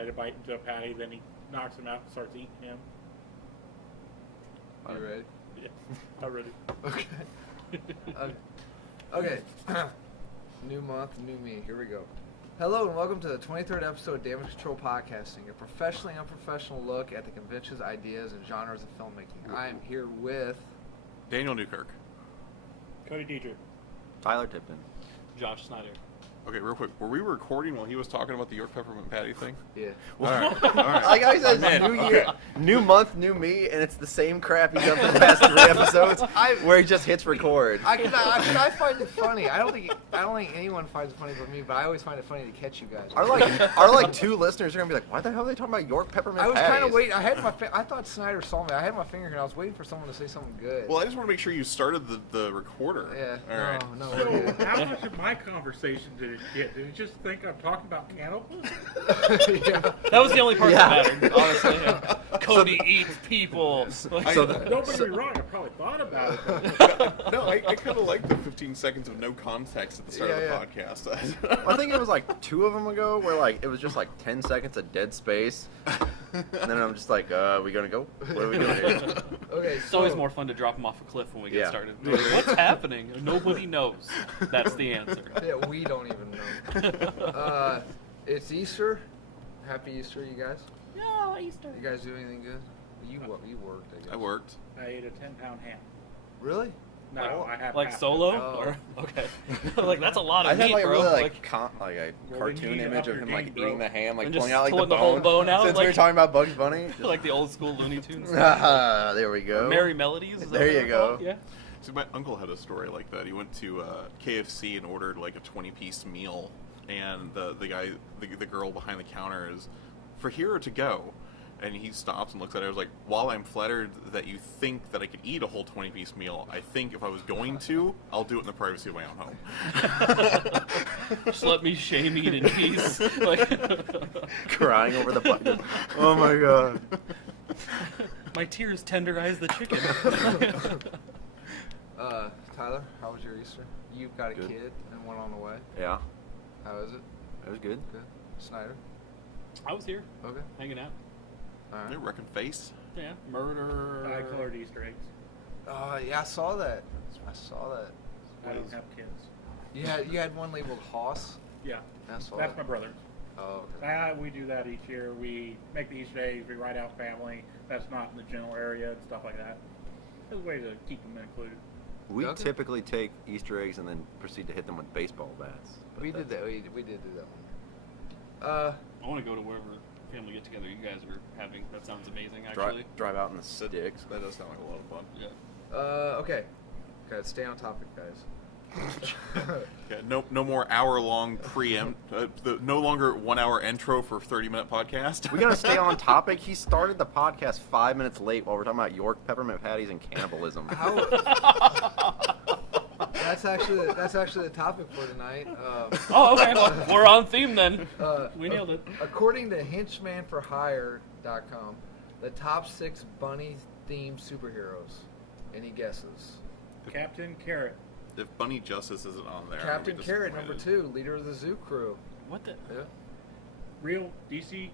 guy to bite into a patty, then he knocks him out and starts eating him. Are you ready? Yeah, I'm ready. Okay. Okay. New month, new me. Here we go. Hello and welcome to the 23rd episode of Damage Control Podcasting, a professionally unprofessional look at the conventions, ideas, and genres of filmmaking. I am here with Daniel Newkirk. Cody Dietrich. Tyler Tipton. Josh Snyder. Okay, real quick. Were we recording while he was talking about the York peppermint patty thing? yeah. All right. All right. Like I said, new year, new month, new me, and it's the same crap he's done for the past 3 episodes, where he just hits record. I find it funny. I don't think anyone finds it funny but me, but I always find it funny to catch you guys. Our 2 listeners are gonna be like, "Why the hell are they talking about York peppermint I was patties?" kind of waiting. I thought Snyder saw me. I had my finger here and I was waiting for someone to say something good. Well, I just want to make sure you started the recorder. Yeah. All right. No. So, how much of my conversation did it get? Did it just think I'm talking about cannibals? Yeah. That was the only part that mattered, honestly. Yeah. Cody eats people. Don't get me wrong, I probably thought about it. No, I kind of like the 15 seconds of no context at the start of the podcast. I think it was like 2 of them ago, where like it was just like 10 seconds of dead space, and then I'm just like, we gonna go? What are we doing here? Okay. It's always more fun to drop them off a cliff when we get Yeah. started. Like, what's happening? Nobody knows. That's the answer. Yeah, we don't even know. It's Easter. Happy Easter, you guys. Yeah, Easter. You guys do anything good? You worked, I guess. I worked. I ate a 10-pound ham. Really? No, I have Like half solo? Oh. Or, okay. Like, that's a lot I of had meat, like a bro. really Like, like a Well, cartoon then you image up of your him like game, bro. eating the ham, like And pulling just out like pulling the the whole bone out, Since we were like- talking about Bugs Bunny. like the old school Looney Tunes. There we go. Merry Melodies? Is that There what you they're go. called? Yeah. See, my uncle had a story like that. He went to KFC and ordered like a 20-piece meal, and the girl behind the counter is, "For here or to go?" And he stops and looks at her and is like, "While I'm flattered that you think that I could eat a whole 20-piece meal, I think if I was going to, I'll do it in the privacy of my own home." Just let me shame eat in peace. Like, Crying over the button. Oh my god. my tears tenderize the chicken. Tyler, how was your Easter? You've got a Good. kid and one on the way. Yeah, How is it? it was good. Good. Snyder? I was here, Okay. hanging out. All They right. wrecking face. Yeah, murder. I colored Easter eggs. Yeah, I saw that. I don't have kids. You had one labeled Hoss. Yeah, I saw that's that. my brother's. Oh, okay. We do that each year. We make the Easter eggs, we write out family that's not in the general area and stuff like that. There's a way to keep them included. We Okay. typically take Easter eggs and then proceed to hit them with baseball bats. But We did that. We did do that one. I want to go to wherever family get together you guys are having. That sounds amazing, Drive, actually. drive out in the sticks. That does sound like a lot of fun. Yeah. Okay. Okay, stay on topic, guys. Yeah, no more hour-long preempt. No longer 1-hour intro for 30-minute podcast. We gotta stay on topic. He started the podcast 5 minutes late while we're talking about York peppermint patties and cannibalism. That's actually the topic for tonight. Oh, okay. We're on theme then. We nailed it. According to henchmanforhire.com, the top 6 bunny-themed superheroes. Any guesses? Captain Carrot. If Bunny Justice isn't on there, Captain I'll be Carrot, number disappointed. 2, leader of the zoo crew. What the? Yeah. Real DC.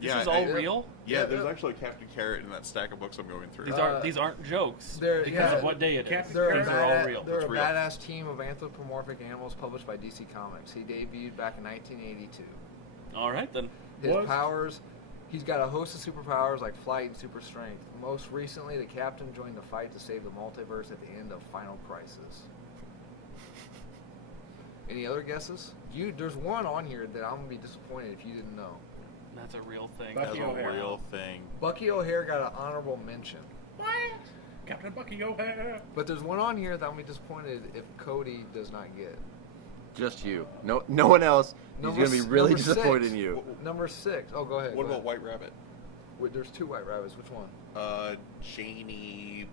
This is all real? Yeah, there's actually a Captain Carrot in that stack of books I'm going through. These aren't jokes. they're- Because yeah, of what day it is. Captain They're, These a, are all badass, real. they're It's a real. badass team of anthropomorphic animals published by DC Comics. He debuted back in 1982. All right then. His Was- powers, he's got a host of superpowers like flight and super strength. Most recently, the Captain joined the fight to save the multiverse at the end of Final Crisis. Any other guesses? There's one on here that I'm gonna be disappointed if you didn't know. That's a real thing. Bucky That's a O'Hare. real thing. Bucky O'Hare got an honorable mention. What? Captain Bucky O'Hare. But there's one on here that I'm gonna be disappointed if Cody does not get. Just you. No one else. He's Number gonna be s- really number disappointed 6. in you. Number 6. Oh, go ahead. What go about ahead. White Rabbit? Wait, there's 2 White Rabbits. Which one? Janie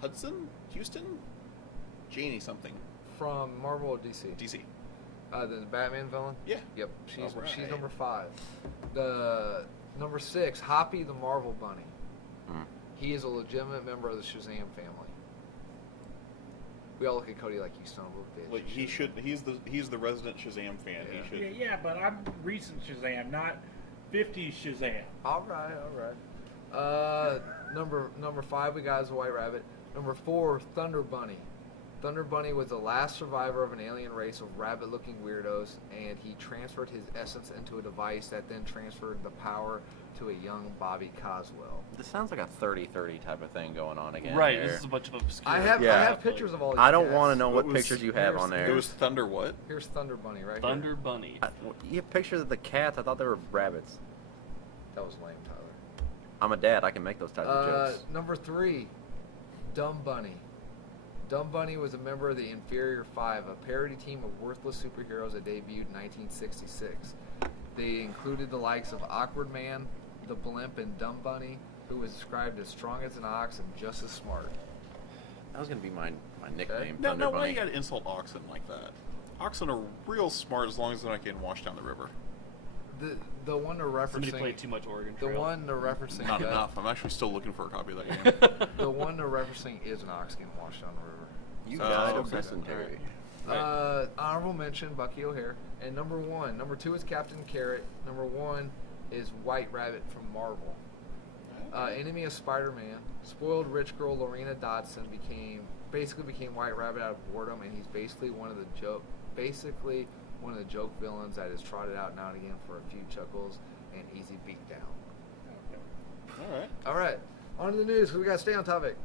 Hudson? Houston? Janie something. From Marvel or DC? DC. The Batman villain? Yeah. Yep. She's Alright. number 5. The number 6, Hoppy the Marvel Bunny. Mm. He is a legitimate member of the Shazam family. We all look at Cody like you son of a bitch. Like he's the resident Shazam fan. Yeah. He should. Yeah, but I'm recent Shazam, not 50s Shazam. All right. Number 5 we got is a White Rabbit. Number 4, Thunder Bunny. Thunder Bunny was the last survivor of an alien race of rabbit-looking weirdos, and he transferred his essence into a device that then transferred the power to a young Bobby Coswell. This sounds like a 30-30 type of thing going on again. Right, here. this is a bunch of obscure. I have Yeah. pictures of all these. I don't cats. want to know what What was- pictures you have on It there. was Thunder what? Here's Thunder Bunny right Thunder here. Bunny. You have pictures of the cats. I thought they were rabbits. That was lame, Tyler. I'm a dad. I can make those types of jokes. Number 3, Dumb Bunny. Dumb Bunny was a member of the Inferior Five, a parody team of worthless superheroes that debuted in 1966. They included the likes of Awkward Man, the Blimp, and Dumb Bunny, who was described as strong as an ox and just as smart. That was gonna be my nickname. No, Thunder why Bunny. you gotta insult oxen like that? Oxen are real smart as long as they're not getting washed down the river. The one they're Somebody referencing. played too much Oregon The Trail. one they're referencing. Not enough. I'm actually still looking for a copy of that game. The one they're referencing is an ox getting washed down the river. You Oh, died okay. of dysentery. Honorable mention, Bucky O'Hare. And number 1. Number 2 is Captain Carrot. Number 1 is White Rabbit from Marvel. Enemy of Spider-Man. Spoiled rich girl Lorena Dodson basically became White Rabbit out of boredom, and he's basically one of the joke villains that is trotted out now and again for a few chuckles and easy beatdown. All right. All right, on to the news. We got to stay on topic.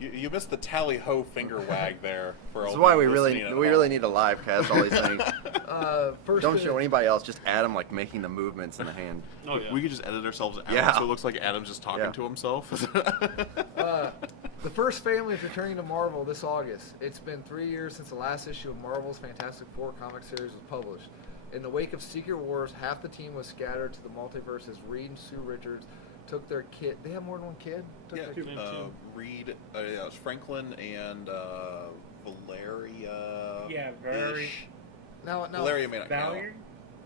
You missed the tally ho finger wag there. For This all is why the we listening really at we home. really need a live cast. All these things. First Don't bit show of- anybody else. Just Adam like making the movements in the hand. Oh yeah. We could just edit ourselves out Yeah. so it looks like Adam's just talking Yeah. to himself. The first family is returning to Marvel this August. It's been 3 years since the last issue of Marvel's Fantastic Four comic series was published. In the wake of Secret Wars, half the team was scattered to the multiverse as Reed and Sue Richards took their kid. They have more than one kid? Took Yeah, their- Reed, it was Franklin and Valeria. Yeah, very. Now, Valeria may not count.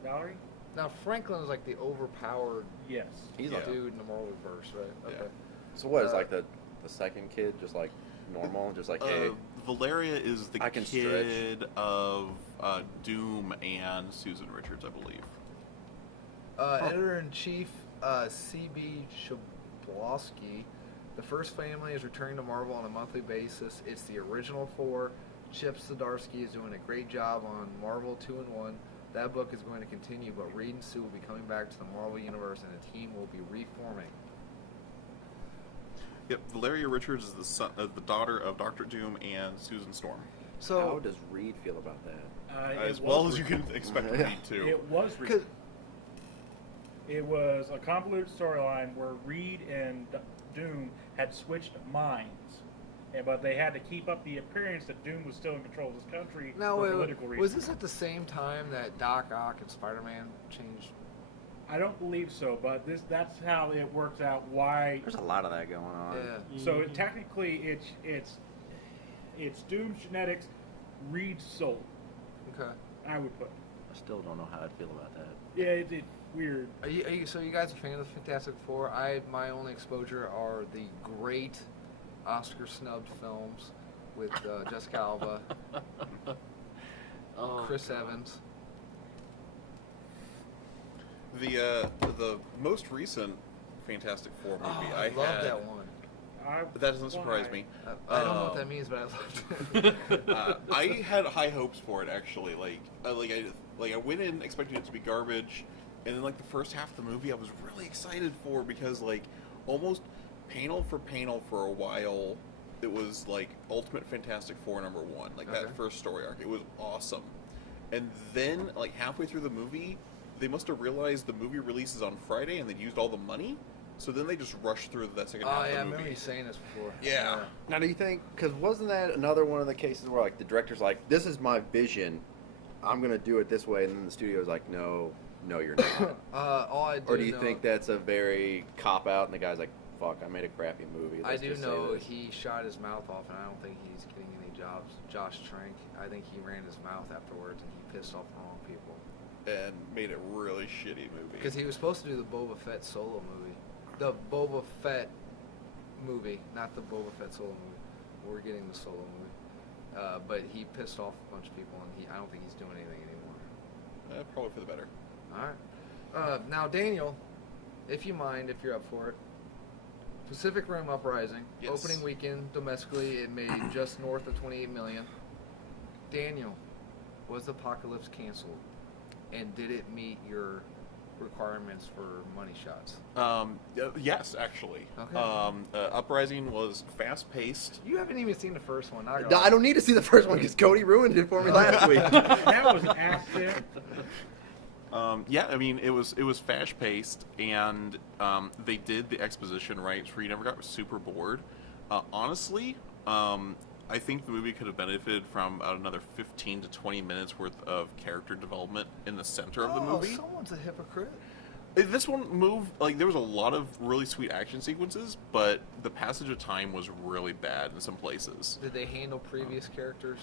Valerie? now Franklin is like the overpowered Yes. He's Yeah. like, dude in the Marvelverse, right? Okay. Yeah. so what is like the second kid just like normal, just like hey, Valeria is the I can kid of Doom and Susan Richards, I believe. Editor-in-Chief C.B. Shablowski. The first family is returning to Marvel on a monthly basis. It's the original 4. Chip Zdarsky is doing a great job on Marvel 2-in-1. That book is going to continue, but Reed and Sue will be coming back to the Marvel Universe, and the team will be reforming. Yep, Valeria Richards is the daughter of Doctor Doom and Susan Storm. how So, does Reed feel about that? As well as you can expect Yeah. Reed to. It was Reed. 'cause- It was a convoluted storyline where Reed and Doom had switched minds, but they had to keep up the appearance that Doom was still in control of this country now, for political reasons. was this at the same time that Doc Ock and Spider-Man changed? I don't believe so, but that's how it works out. Why? There's a lot of that going on. Yeah. So technically, it's Doom's genetics, Reed's soul. Okay. I would put. I still don't know how I'd feel about that. Yeah, it's weird. So you guys are fans of Fantastic Four? My only exposure are the great Oscar snubbed films with Jessica Alba, Oh, Chris God. Evans. The most recent Fantastic Four movie I love had that one. that doesn't surprise me. I don't know what that means, but I loved it. I had high hopes for it actually. I went in expecting it to be garbage, and then like the first half of the movie, I was really excited for because like almost panel for a while, it was like Ultimate Fantastic Four #1, like Okay. that first story arc. It was awesome, and then like halfway through the movie, they must have realized the movie releases on Friday, and they used all the money. So then they just rushed through that second Oh half yeah, I of the remember movie. you saying this before. Yeah. Now, do you think? Because wasn't that another one of the cases where like the director's like, "This is my vision. I'm gonna do it this way," and then the studio's like, "No, you're not." All I do Or do you know, think that's a very cop out, and the guy's like, "Fuck, I made a crappy movie." I Let's do just say know this." he shot his mouth off, and I don't think he's getting any jobs. Josh Trank, I think he ran his mouth afterwards, and he pissed off the wrong people. And made a really shitty movie. Because he was supposed to do the Boba Fett solo movie. The Boba Fett movie, not the Boba Fett solo movie. We're getting the solo movie. But he pissed off a bunch of people, and I don't think he's doing anything anymore. Probably for the better. All right. Now, Daniel, if you mind, if you're up for it, Pacific Rim Uprising, Yes. opening weekend domestically, it made just north of 28 million. Daniel, was Apocalypse canceled, and did it meet your requirements for money shots? Yes, actually. Okay. Uprising was fast-paced. You haven't even seen the first one. Not No, I don't need to see the first one because Cody ruined it for me last week. That was an accident. Yeah, I mean, it was fast-paced, and they did the exposition right, so you never got super bored. Honestly, I think the movie could have benefited from another 15 to 20 minutes worth of character development in the center of the movie. Someone's a hypocrite. This one moved, like, there was a lot of really sweet action sequences, but the passage of time was really bad in some places. Did they handle previous characters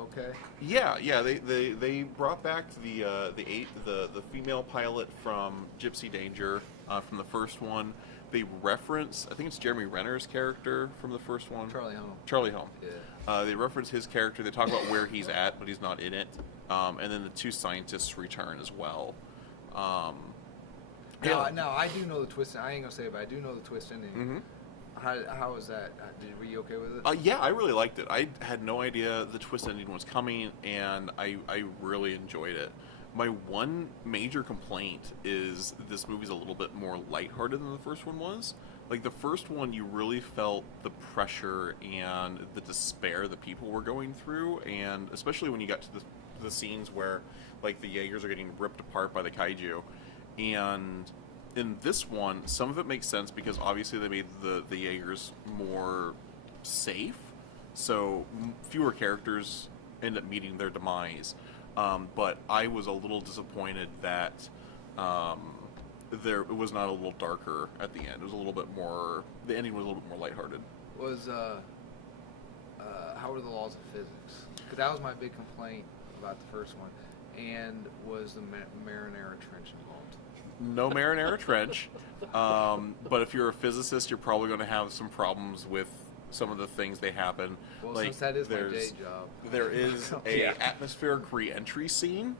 okay? Yeah, they brought back the female pilot from Gypsy Danger from the first one. They reference, I think it's Jeremy Renner's character from the first one. Charlie Holm. Yeah. They reference his character. They talk about where he's at, but he's not in it. And then the two scientists return as well. Now, I do know the twist. I ain't gonna say it, but I do know the twist ending. Mm-hmm. How was that? Were you okay with it? Yeah, I really liked it. I had no idea the twist ending was coming, and I really enjoyed it. My one major complaint is this movie's a little bit more lighthearted than the first one was. Like, the first one, you really felt the pressure and the despair that people were going through, and especially when you got to the scenes where, like, the Jaegers are getting ripped apart by the kaiju. And in this one, some of it makes sense because obviously they made the Jaegers more safe, so fewer characters end up meeting their demise. But I was a little disappointed that it was not a little darker at the end. It was a little bit more. The ending was a little bit more lighthearted. How were the laws of physics? Because that was my big complaint about the first one. And was the Marinara Trench involved? No Marinara Trench. But if you're a physicist, you're probably going to have some problems with some of the things they happen. Well, like, since that is my day job. There is a atmospheric re-entry scene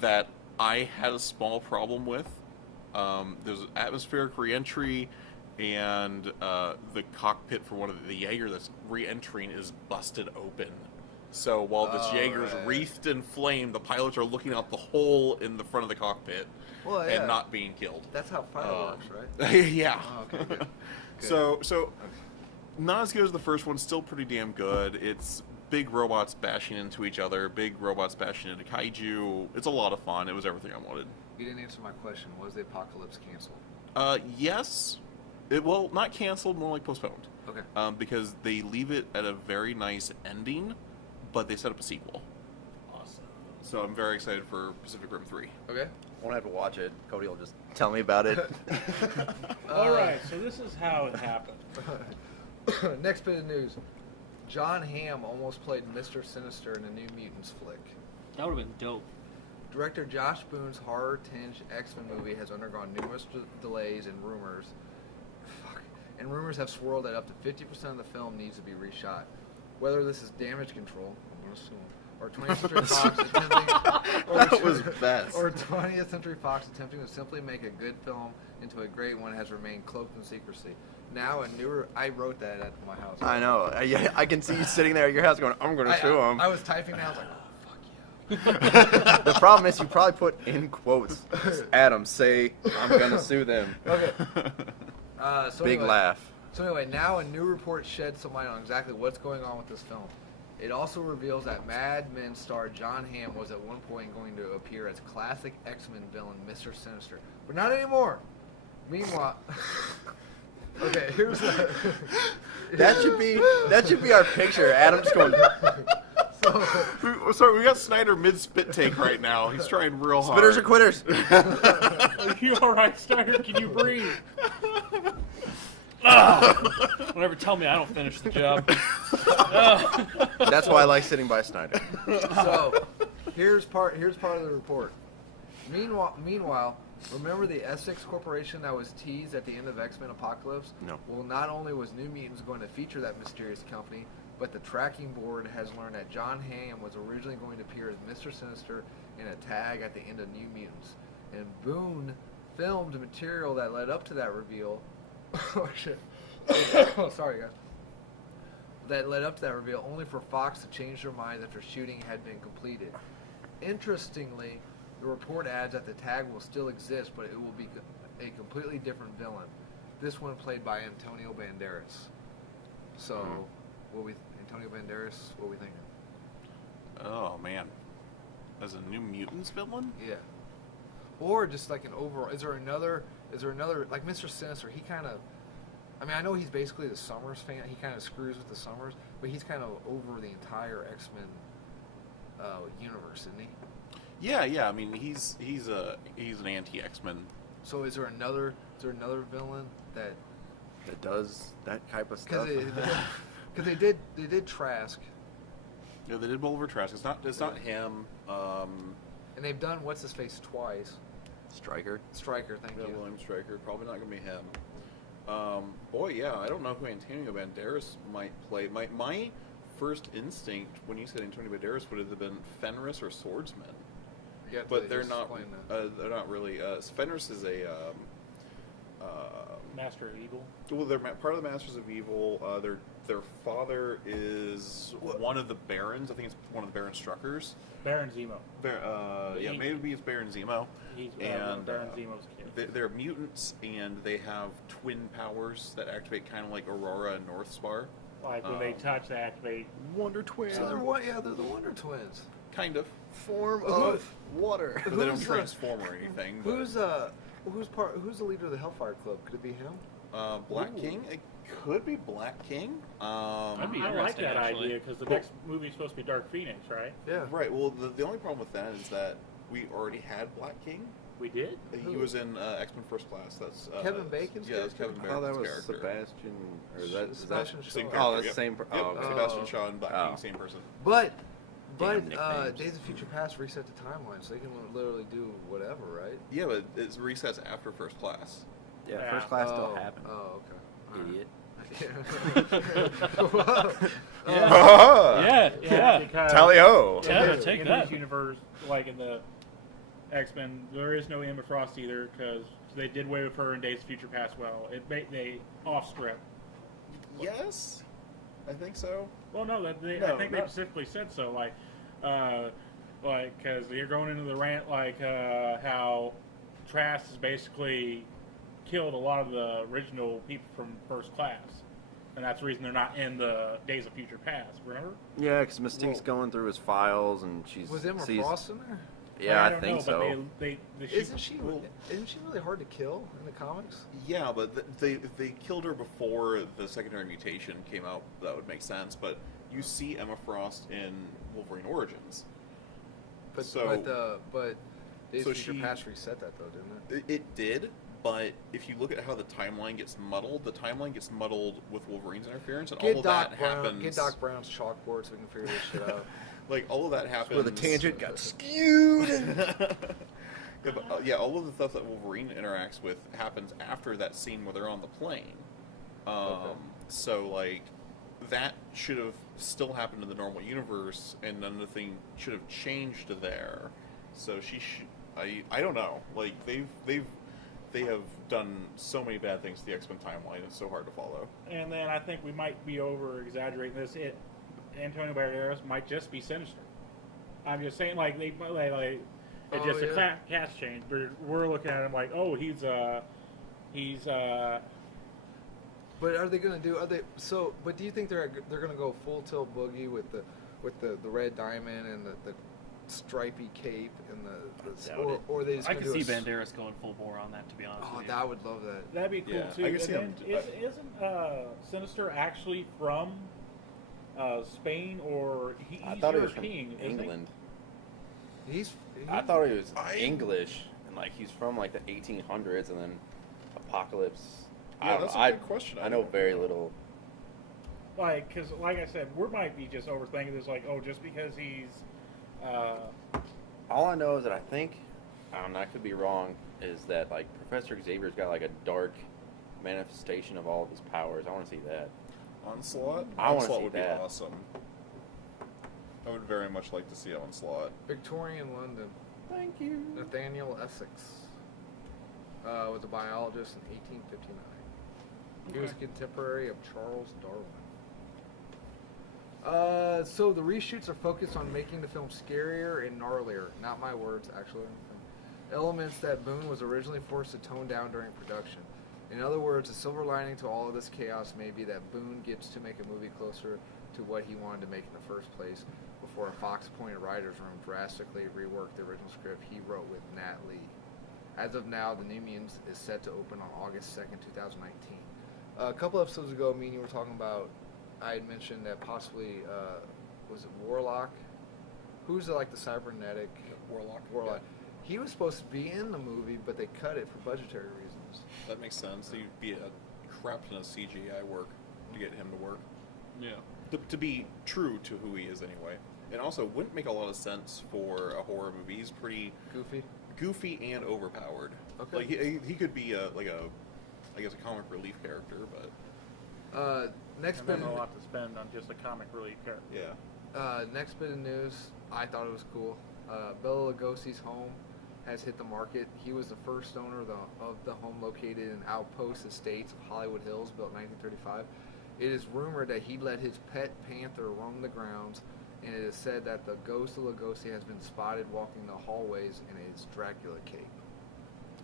that I had a small problem with. There's an atmospheric re-entry, and the cockpit for one of the Jaeger that's re-entering is busted open. So while this Jaeger is wreathed in flame, the pilots are looking out the hole in the front of the cockpit and not being killed. That's how fire works, right? Yeah. Oh, okay, good. So not as good as the first one, still pretty damn good. It's big robots bashing into each other, big robots bashing into kaiju. It's a lot of fun. It was everything I wanted. You didn't answer my question. Was the Apocalypse canceled? Yes. Well, not canceled, more like postponed. Okay. Because they leave it at a very nice ending, but they set up a sequel. Awesome. So I'm very excited for Pacific Rim 3. Okay. Won't have to watch it. Cody will just tell me about it. All right, so this is how it happened. Next bit of news. John Hamm almost played Mr. Sinister in a New Mutants flick. That would have been dope. Director Josh Boone's horror-tinged X-Men movie has undergone numerous delays and rumors. And rumors have swirled that up to 50% of the film needs to be reshot. Whether this is damage control, I'm going to assume, or 20th Century Fox attempting... That was best. Or 20th Century Fox attempting to simply make a good film into a great one has remained cloaked in secrecy. Now a newer... I wrote that at my house. I know. I can see you sitting there at your house going, I'm going to sue him. I was typing and I was like, oh, fuck you. The problem is you probably put in quotes, Adam, say, I'm going to sue them. Okay. Big laugh. So anyway, now a new report sheds some light on exactly what's going on with this film. It also reveals that Mad Men star John Hamm was at one point going to appear as classic X-Men villain Mr. Sinister, but not anymore. Meanwhile, okay, here's the... That should be our picture. Adam just going. Sorry, we got Snyder mid-spit take right now. He's trying real hard. Spitters or quitters. Are you all right, Snyder? Can you breathe? Don't ever tell me I don't finish the job. That's why I like sitting by Snyder. So, here's part of the report. Meanwhile, remember the Essex Corporation that was teased at the end of X-Men Apocalypse? No. Well, not only was New Mutants going to feature that mysterious company, but the tracking board has learned that John Hamm was originally going to appear as Mr. Sinister in a tag at the end of New Mutants. And Boone filmed material that led up to that reveal. Oh, shit. Oh, sorry, guys. That led up to that reveal only for Fox to change their mind after shooting had been completed. Interestingly, the report adds that the tag will still exist, but it will be a completely different villain. This one played by Antonio Banderas. So, Antonio Banderas, what are we thinking? Oh man, as a New Mutants villain? Yeah. Or just like an overall. Is there another? Like Mr. Sinister? He kind of. I mean, I know he's basically the Summers fan. He kind of screws with the Summers, but he's kind of over the entire X-Men universe, isn't he? Yeah. I mean, he's an anti-X-Men. So is there another villain that does that type of stuff. because they did Trask. Yeah, they did Bolivar Trask. It's not him. And they've done what's his face twice. Stryker. Stryker, thank you. William Stryker. Probably not gonna be him. Boy, yeah, I don't know who Antonio Banderas might play. My first instinct when you said Antonio Banderas would have been Fenris or Swordsman, Yeah, but they're not. explain that. They're not really. Fenris is a. Master of Evil. Well, they're part of the Masters of Evil. Their father is one of the barons. I think it's one of the Baron Struckers. Baron Zemo. Maybe it's Baron Zemo. He's And, Baron Zemo's kid. They're mutants, and they have twin powers that activate kind of like Aurora and Northspar. Like when they touch, they activate. Wonder Twins. So they're the Wonder Twins. Kind of. Form Who- of water. But they don't Who's, transform or anything. But, Who's the leader of the Hellfire Club? Could it be him? Black Ooh. King? It could be Black King. That'd be I like interesting, that actually. idea because the next movie's supposed to be Dark Phoenix, right? Yeah. Right. Well, the only problem with that is that we already had Black King. We did. He was in X-Men First Class. That's Kevin Bacon's Yeah, that's Kevin character? Oh, Bacon's that was character. Sebastian. Or is that Sebastian Same Shaw. character, Oh, that's yep. the same. Yep, Oh, okay. Sebastian Shaw and Black Oh. King, same person. But Damn nicknames. Days of Future Past reset the timeline, so they can literally do whatever, right? Yeah, but it resets after First Class. Yeah, Yeah. first class still happened. Oh, okay. Idiot. Yeah. Because Tally ho! Yeah, in take in that. this universe, like in the X-Men, there is no Emma Frost either because they did away with her in Days of Future Past. Well, they off script. Yes, I think so. Well, no, I think they specifically said so. Like because you're going into the rant, like how Trask has basically killed a lot of the original people from First Class, and that's the reason they're not in the Days of Future Past. Remember? Yeah, because Mystique's going through his files and she's Was Emma sees. Frost in there? Yeah, I don't think know, so. But they Isn't she really hard to kill in the comics? Yeah, but they killed her before the secondary mutation came out. That would make sense. But you see Emma Frost in Wolverine Origins. But So- Days so of Future she- Past reset that though, didn't it? It did, but if you look at how the timeline gets muddled, the timeline gets muddled with Wolverine's interference, and all of that happens. Get Doc Brown's chalkboard so we can figure this shit out. Like all of that happens. Where the tangent got skewed. All of the stuff that Wolverine interacts with happens after that scene where they're on the plane. Okay. So like that should have still happened in the normal universe, and then the thing should have changed there. So I don't know. Like they have done so many bad things to the X-Men timeline. It's so hard to follow. And then I think we might be over exaggerating this. Antonio Banderas might just be Sinister. I'm just saying, like it's Oh, just yeah. a cast change. We're looking at him like, oh, he's But are they gonna do? But do you think they're gonna go full tilt Boogie with the red diamond and the stripy cape and or are they just I gonna could do see a Banderas going full bore on that, to be honest Oh, with you. that would love that. that'd be cool Yeah, too. I can see And him. then isn't Sinister actually from Spain or I thought he was European, from isn't he? England. I I thought he was I- English and like he's from like the 1800s and then Apocalypse. I Yeah, don't that's know. a good question. I know very little. Because like I said, we might be just overthinking this. Like, oh, just because he's All I know is that I think, I could be wrong, is that like Professor Xavier's got like a dark manifestation of all of his powers. I want to see that. Onslaught? I wanna Onslaught see would that. be awesome. I would very much like to see Onslaught. Victorian London. Thank you. Nathaniel Essex was a biologist in 1859. He was a contemporary of Charles Darwin. So the reshoots are focused on making the film scarier and gnarlier. Not my words, actually. Elements that Boone was originally forced to tone down during production. In other words, the silver lining to all of this chaos may be that Boone gets to make a movie closer to what he wanted to make in the first place before a Fox-appointed writer's room drastically reworked the original script he wrote with Nat Lee. As of now, The New Mutants is set to open on August 2nd, 2019. A couple episodes ago, me and you were talking about, I had mentioned that possibly, was it Warlock? Who's like the cybernetic? Warlock. Warlock. He was supposed to be in the movie, but they cut it for budgetary reasons. That makes sense. He'd be a crap ton of CGI work to get him to work. Yeah. To be true to who he is anyway. And also, wouldn't make a lot of sense for a horror movie. He's pretty Goofy? and overpowered. Okay. Like he could be a comic relief character, but Next And bit, there's a lot to spend on just a comic relief character. yeah. next bit of news, I thought it was cool. Bela Lugosi's home has hit the market. He was the first owner of the home located in Outpost Estates of Hollywood Hills, built in 1935. It is rumored that he let his pet panther roam the grounds, and it is said that the ghost of Lugosi has been spotted walking the hallways in his Dracula cape.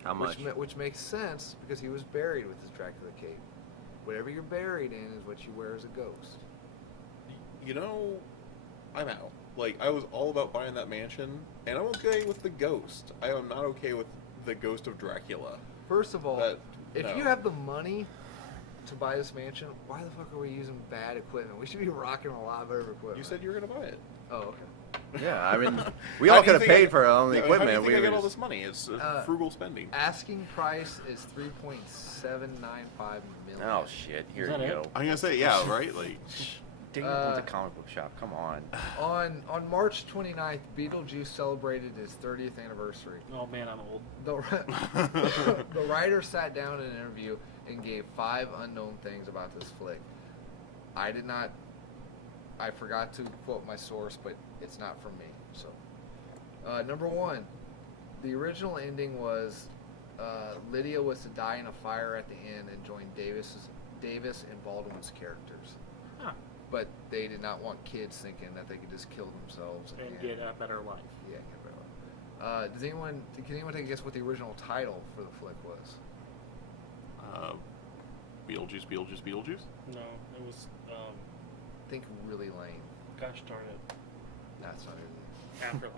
How much? Which makes sense because he was buried with his Dracula cape. Whatever you're buried in is what you wear as a ghost. You know, I'm out. Like, I was all about buying that mansion, and I'm okay with the ghost. I am not okay with the ghost of Dracula. First of all, That- if no. you have the money to buy this mansion, why the fuck are we using bad equipment? We should be rocking a lot better equipment. You said you were going to buy it. Oh, okay. Yeah, I mean, we How all do you could have think paid I- for our own Yeah, equipment. How do you think I were got all just- this money? It's Uh, frugal spending. Asking price is $3.795 million. Oh shit! Here Is you that go. it? I'm going to say, yeah, right? Like, Dang, it's a comic book shop. Come on. On March 29th, Beetlejuice celebrated his 30th anniversary. Oh man, I'm old. The writer sat down in an interview and gave 5 unknown things about this flick. I forgot to quote my source, but it's not from me. So, number 1, the original ending was Lydia was to die in a fire at the end and join Davis and Baldwin's characters. Huh. But they did not want kids thinking that they could just kill themselves And get a better life. yeah, get better life. Can anyone take a guess what the original title for the flick was? Beetlejuice. No, it was. Think really lame. Gosh darn it. That's not it. Afterlife.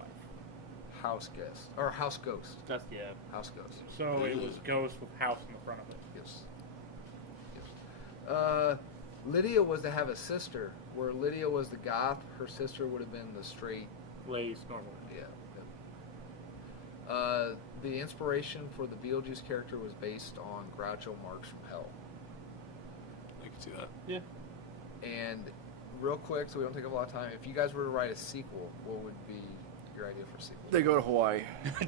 House Guest or House Ghost. That's yeah. House Ghost. So it was Ghost with house in the front of it. Yes. Lydia was to have a sister, where Lydia was the goth. Her sister would have been the straight. Lays normal. Yeah. The inspiration for the Beetlejuice character was based on Groucho Marx from Hell. I can see that. Yeah. And real quick, so we don't take up a lot of time, if you guys were to write a sequel, what would be your idea for a sequel? They go to Hawaii.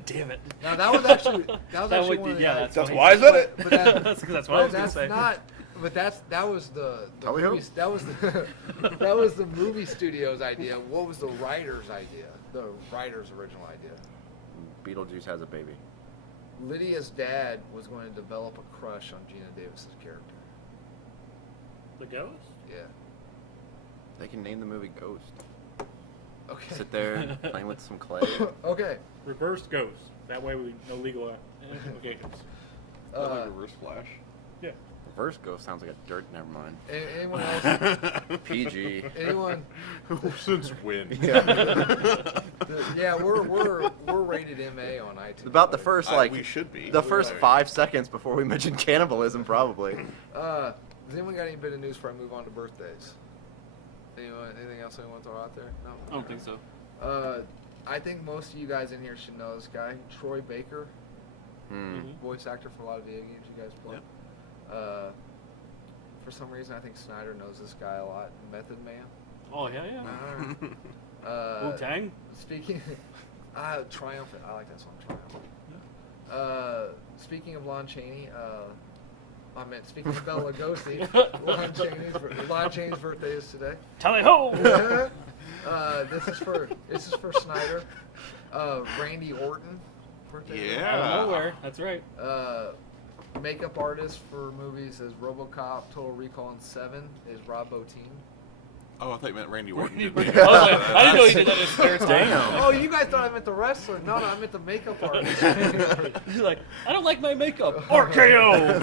Damn it. Now that was actually would- one of the yeah, ideas. That's funny. why I said it. But that, That's what I was gonna that's say. not. But that was the Tally-ho. movie, that was the that was the movie studio's idea. What was the writer's idea? The writer's original idea. Beetlejuice has a baby. Lydia's dad was going to develop a crush on Gina Davis's character. The Ghost? Yeah. They can name the movie Ghost. Okay. Sit there playing with some clay. Okay. Reverse Ghost. That way we no legal implications. Like Reverse Flash. Yeah. Reverse Ghost sounds like a dirt. Never mind. Anyone else? PG. Anyone? Since when? Yeah, we're rated MA on iTunes. About the first We should be. the first Right. 5 seconds before we mention cannibalism, probably. Does anyone got any bit of news before I move on to birthdays? Anything else anyone want to throw out there? No. I don't think so. I think most of you guys in here should know this guy, Troy Baker, voice actor for a lot of video games you guys play. For some reason, I think Snyder knows this guy a lot. Method Man. Oh yeah, yeah. Wu Tang. Speaking, Triumphant. I like that song, Triumphant. Speaking of Lon Chaney, I meant speaking of Bela Lugosi, Lon Chaney's birthday is today. Tally ho! This is for Snyder. Randy Orton. Birthday. Yeah. Out of nowhere. That's right. Makeup artist for movies is RoboCop, Total Recall, and Seven is Rob Bottin. Oh, I thought you meant Randy Orton. I did was me. like, I didn't know he did that in his spare time. Damn. Oh, you guys thought I meant the wrestler? No, I meant the makeup artist. He's like, I don't like my makeup. RKO.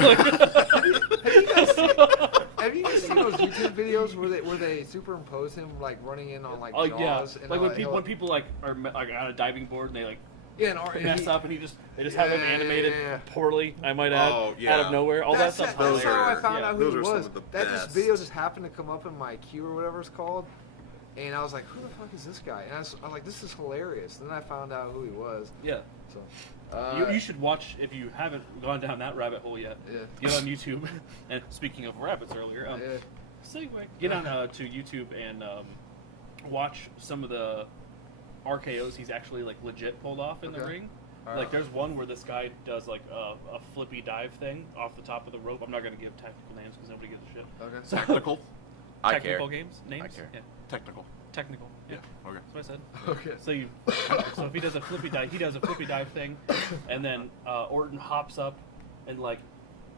Have you guys seen those YouTube videos where they superimpose him like running in on like Oh Jaws? yeah, And like all- when people like are like on a diving board and they like yeah, and mess up and they just have him animated Yeah. poorly. I might add Oh, yeah. out of nowhere. All that stuff's That's how I hilarious. found Yeah. out who Those he are some was. of the That just best. video just happened to come up in my queue or whatever it's called, and I was like, "Who the fuck is this guy?" And I was like, "This is hilarious." And then I found out who he was. Yeah. So, You should watch if you haven't gone down that rabbit hole yet. Yeah. Get on YouTube. And speaking of rabbits earlier, yeah. segue. Get on to YouTube and watch some of the RKO's he's actually like legit pulled off in the Okay. ring. All Like right. there's one where this guy does like a flippy dive thing off the top of the rope. I'm not gonna give technical names because nobody gives a shit. Okay. So, Technical? I technical care. games names. I care. Yeah. Technical. Technical. Yeah. Okay. That's what I said. Okay. So if he does a flippy dive thing, and then Orton hops up, and like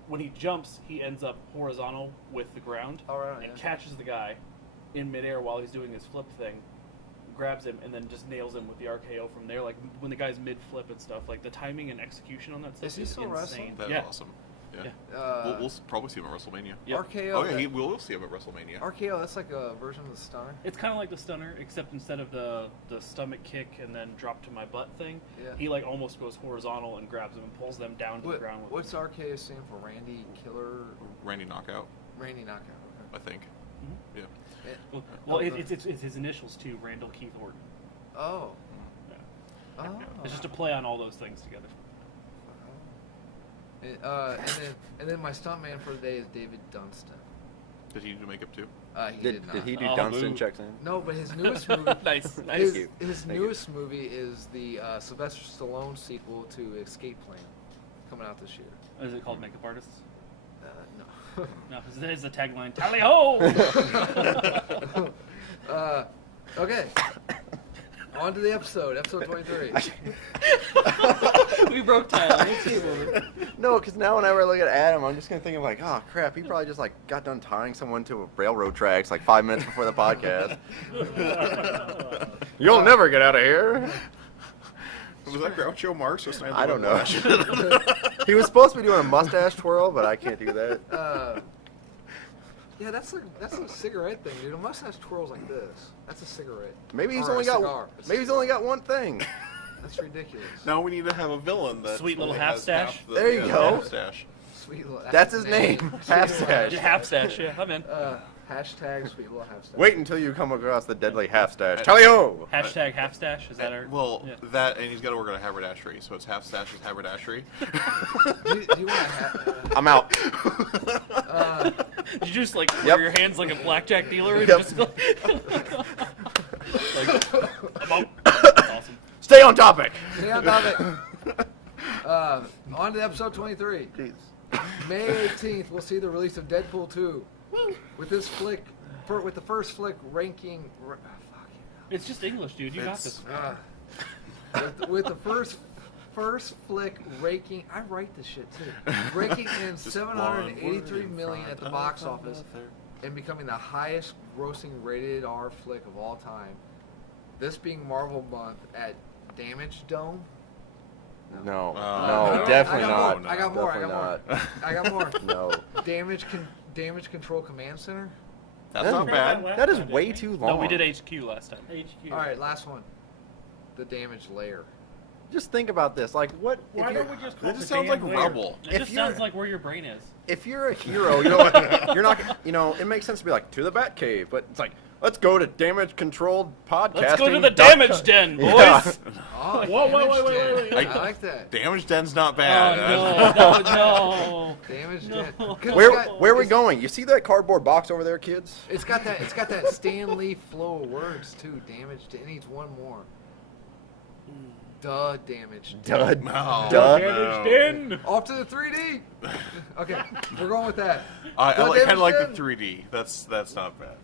when he jumps, he ends up horizontal with the ground, All right. and Yeah. catches the guy in midair while he's doing his flip thing, grabs him, and then just nails him with the RKO from there. Like when the guy's mid flip and stuff, like the timing and execution on that stuff Is he is still insane. wrestling? That's Yeah. awesome. Yeah. Yeah. We'll probably see him at WrestleMania. Yep. RKO. Oh, yeah, we'll see him at WrestleMania. RKO. That's like a version of the stunner. It's kind of like the stunner, except instead of the stomach kick and then drop to my butt thing, Yeah. he like almost goes horizontal and grabs them and pulls them down to the ground. With What's RKO stand for? Randy Killer. Randy Knockout, Randy Knockout. I think. Mhm. Yeah. Okay. Well, Okay. it's his initials too, Randall Keith Orton. Oh. Yeah. Oh. It's just a play on all those things together. And then my stuntman for the day is David Dunstan. Did he do makeup too? He did not. Did he do Oh, Dunstan boo. checks in? No, but his newest movie. Nice. His, you. his Thank newest movie is the Sylvester Stallone sequel to Escape Plan, coming out this year. Is it called Makeup Artists? No. No, there's the tagline. Tally ho! Okay. On to the episode 23. We broke Tyler. Let's see what No, because now whenever I look at Adam, I'm just gonna think of like, oh crap, he probably just like got done tying someone to a railroad tracks like 5 minutes before the podcast. You'll never get out of here. Was that Groucho Marx or Snyder? I don't know. He was supposed to be doing a mustache twirl, but I can't do that. Yeah, that's a cigarette thing, dude. A mustache twirls like this. That's a cigarette. Maybe he's Or a only got cigar. It's a maybe he's only got one thing. That's ridiculous. Now we need to have a villain that Sweet little only half has stash? the- There you yeah, go. half stash. Sweet little. That's his name. Half stash. Half stash, yeah, I'm in. Hashtag sweet little half stash. Wait until you come across the deadly half stash. Tally-ho! Hashtag half stash, is that our... Well, yeah. that and he's got to work at a haberdashery, so it's half stash is haberdashery. Do you want to I'm out. You just like Yep. throw your hands like a blackjack dealer and Yep. just like, I'm out. That's awesome. Stay on topic. stay on topic? On to episode 23. Jeez. May 18th, we'll see the release of Deadpool 2. With this flick, with the first flick ranking. It's just English, dude. You got this. With the first flick raking, I write this shit too. Raking in Just 783 one million word at the in box front of office another. and becoming the highest grossing rated R flick of all time. This being Marvel month at Damage Dome. No, No, no, definitely I not. got more. Definitely I got more. No. Damage Control Command Center. That's not bad. That is way too long. No, we did HQ last time. All right, last one. The Damage Layer. Just think about this. Like, what? Why If don't you're, we just call That it just the sounds damn like layer? rubble. It If just you're- sounds like where your brain is. if you're a hero, you know what? You're not. You know, it makes sense to be like to the Batcave, but it's like let's go to damage controlled podcasting. Let's go to the damage den, boys. Yeah. Oh, Whoa, wait, Damage wait, Den. wait, wait. I like that. Damage Den's not Oh, bad. no. Damage No. Den. 'Cause Where are we going? You see that cardboard box over there, kids? It's got that Stan Lee flow of words too. Damage Den. It needs one more. Duh, damage. Duh. No. Duh. Damaged in. Off to the 3D. Okay, we're going with that. I Duh, kind of like damage the 3D. That's not bad.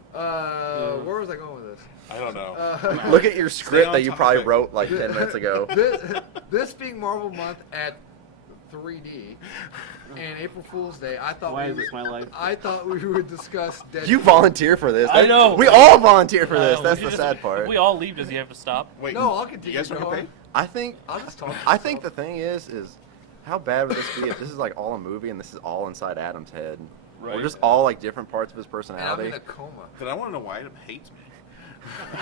Where was I going with this? I don't know. Look at your Stay script on that you probably topic. wrote like 10 minutes ago. This being Marvel Month at 3D and April Fool's Day, I thought Why we is this my life? I thought we would discuss Deadpool. You volunteer for this. I know. We all volunteer for this. We That's should the just- sad part. If we all leave, does he have to stop? Wait, No, I'll you continue guys don't get going. paid? I think I'll just talk. I think the thing is how bad would this be if this is like all a movie and this is all inside Adam's head? Right. We're just all like different parts of his and I'm personality. in a coma. Then I want to know why Adam hates me.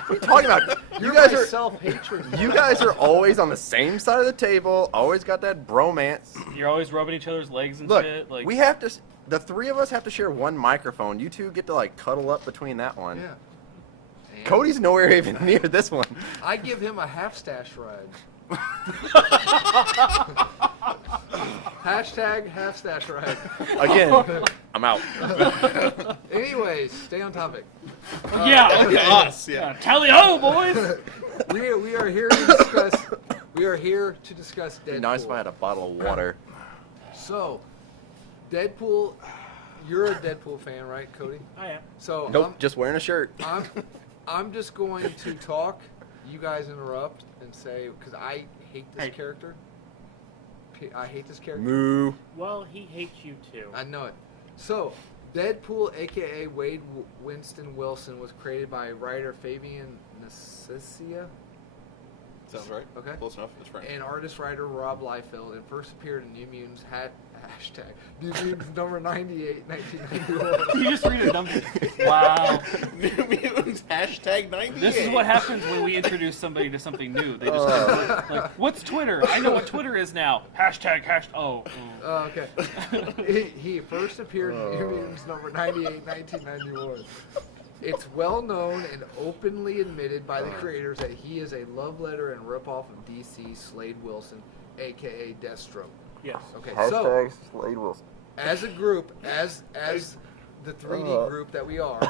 What are you talking about? You're You guys my are self-hatred. you guys are always on the same side of the table. Always got that bromance. You're always rubbing each other's legs and Look, shit. Like, we have to. The three of us have to share one microphone. You two get to like cuddle up between that one. Yeah. And Cody's nowhere even near this one. I give him a half stash ride. Hashtag half stash ride. Again, I'm out. Anyways, stay on topic. yeah, okay. Us, yeah. Tally ho, boys! We are here to discuss. We are here to discuss It'd Deadpool. be nice if I had a bottle of water. So, Deadpool. You're a Deadpool fan, right, Cody? I am. So Nope, just wearing a shirt. I'm just going to talk. You guys interrupt and say because I hate this Hey. character. I hate this character. Moo. Well, he hates you too. I know it. So, Deadpool, aka Wade Winston Wilson, was created by writer Fabian Nicisia Sounds right. Okay. Close enough. It's French. and artist-writer Rob Liefeld, and first appeared in New Mutants hashtag New Mutants number 98, 1991. You just read a dumb. Wow. New Mutants hashtag 98. This is what happens when we introduce somebody to something new. They just like, what's Twitter? I know what Twitter is now. Hashtag. Oh. Okay. He first appeared in New Mutants number 98, 1991. It's well known and openly admitted by the creators that he is a love letter and ripoff of DC Slade Wilson, aka Deathstroke. Yes. Okay, so Hashtag Slade Wilson. as a group, as the 3D group that we are,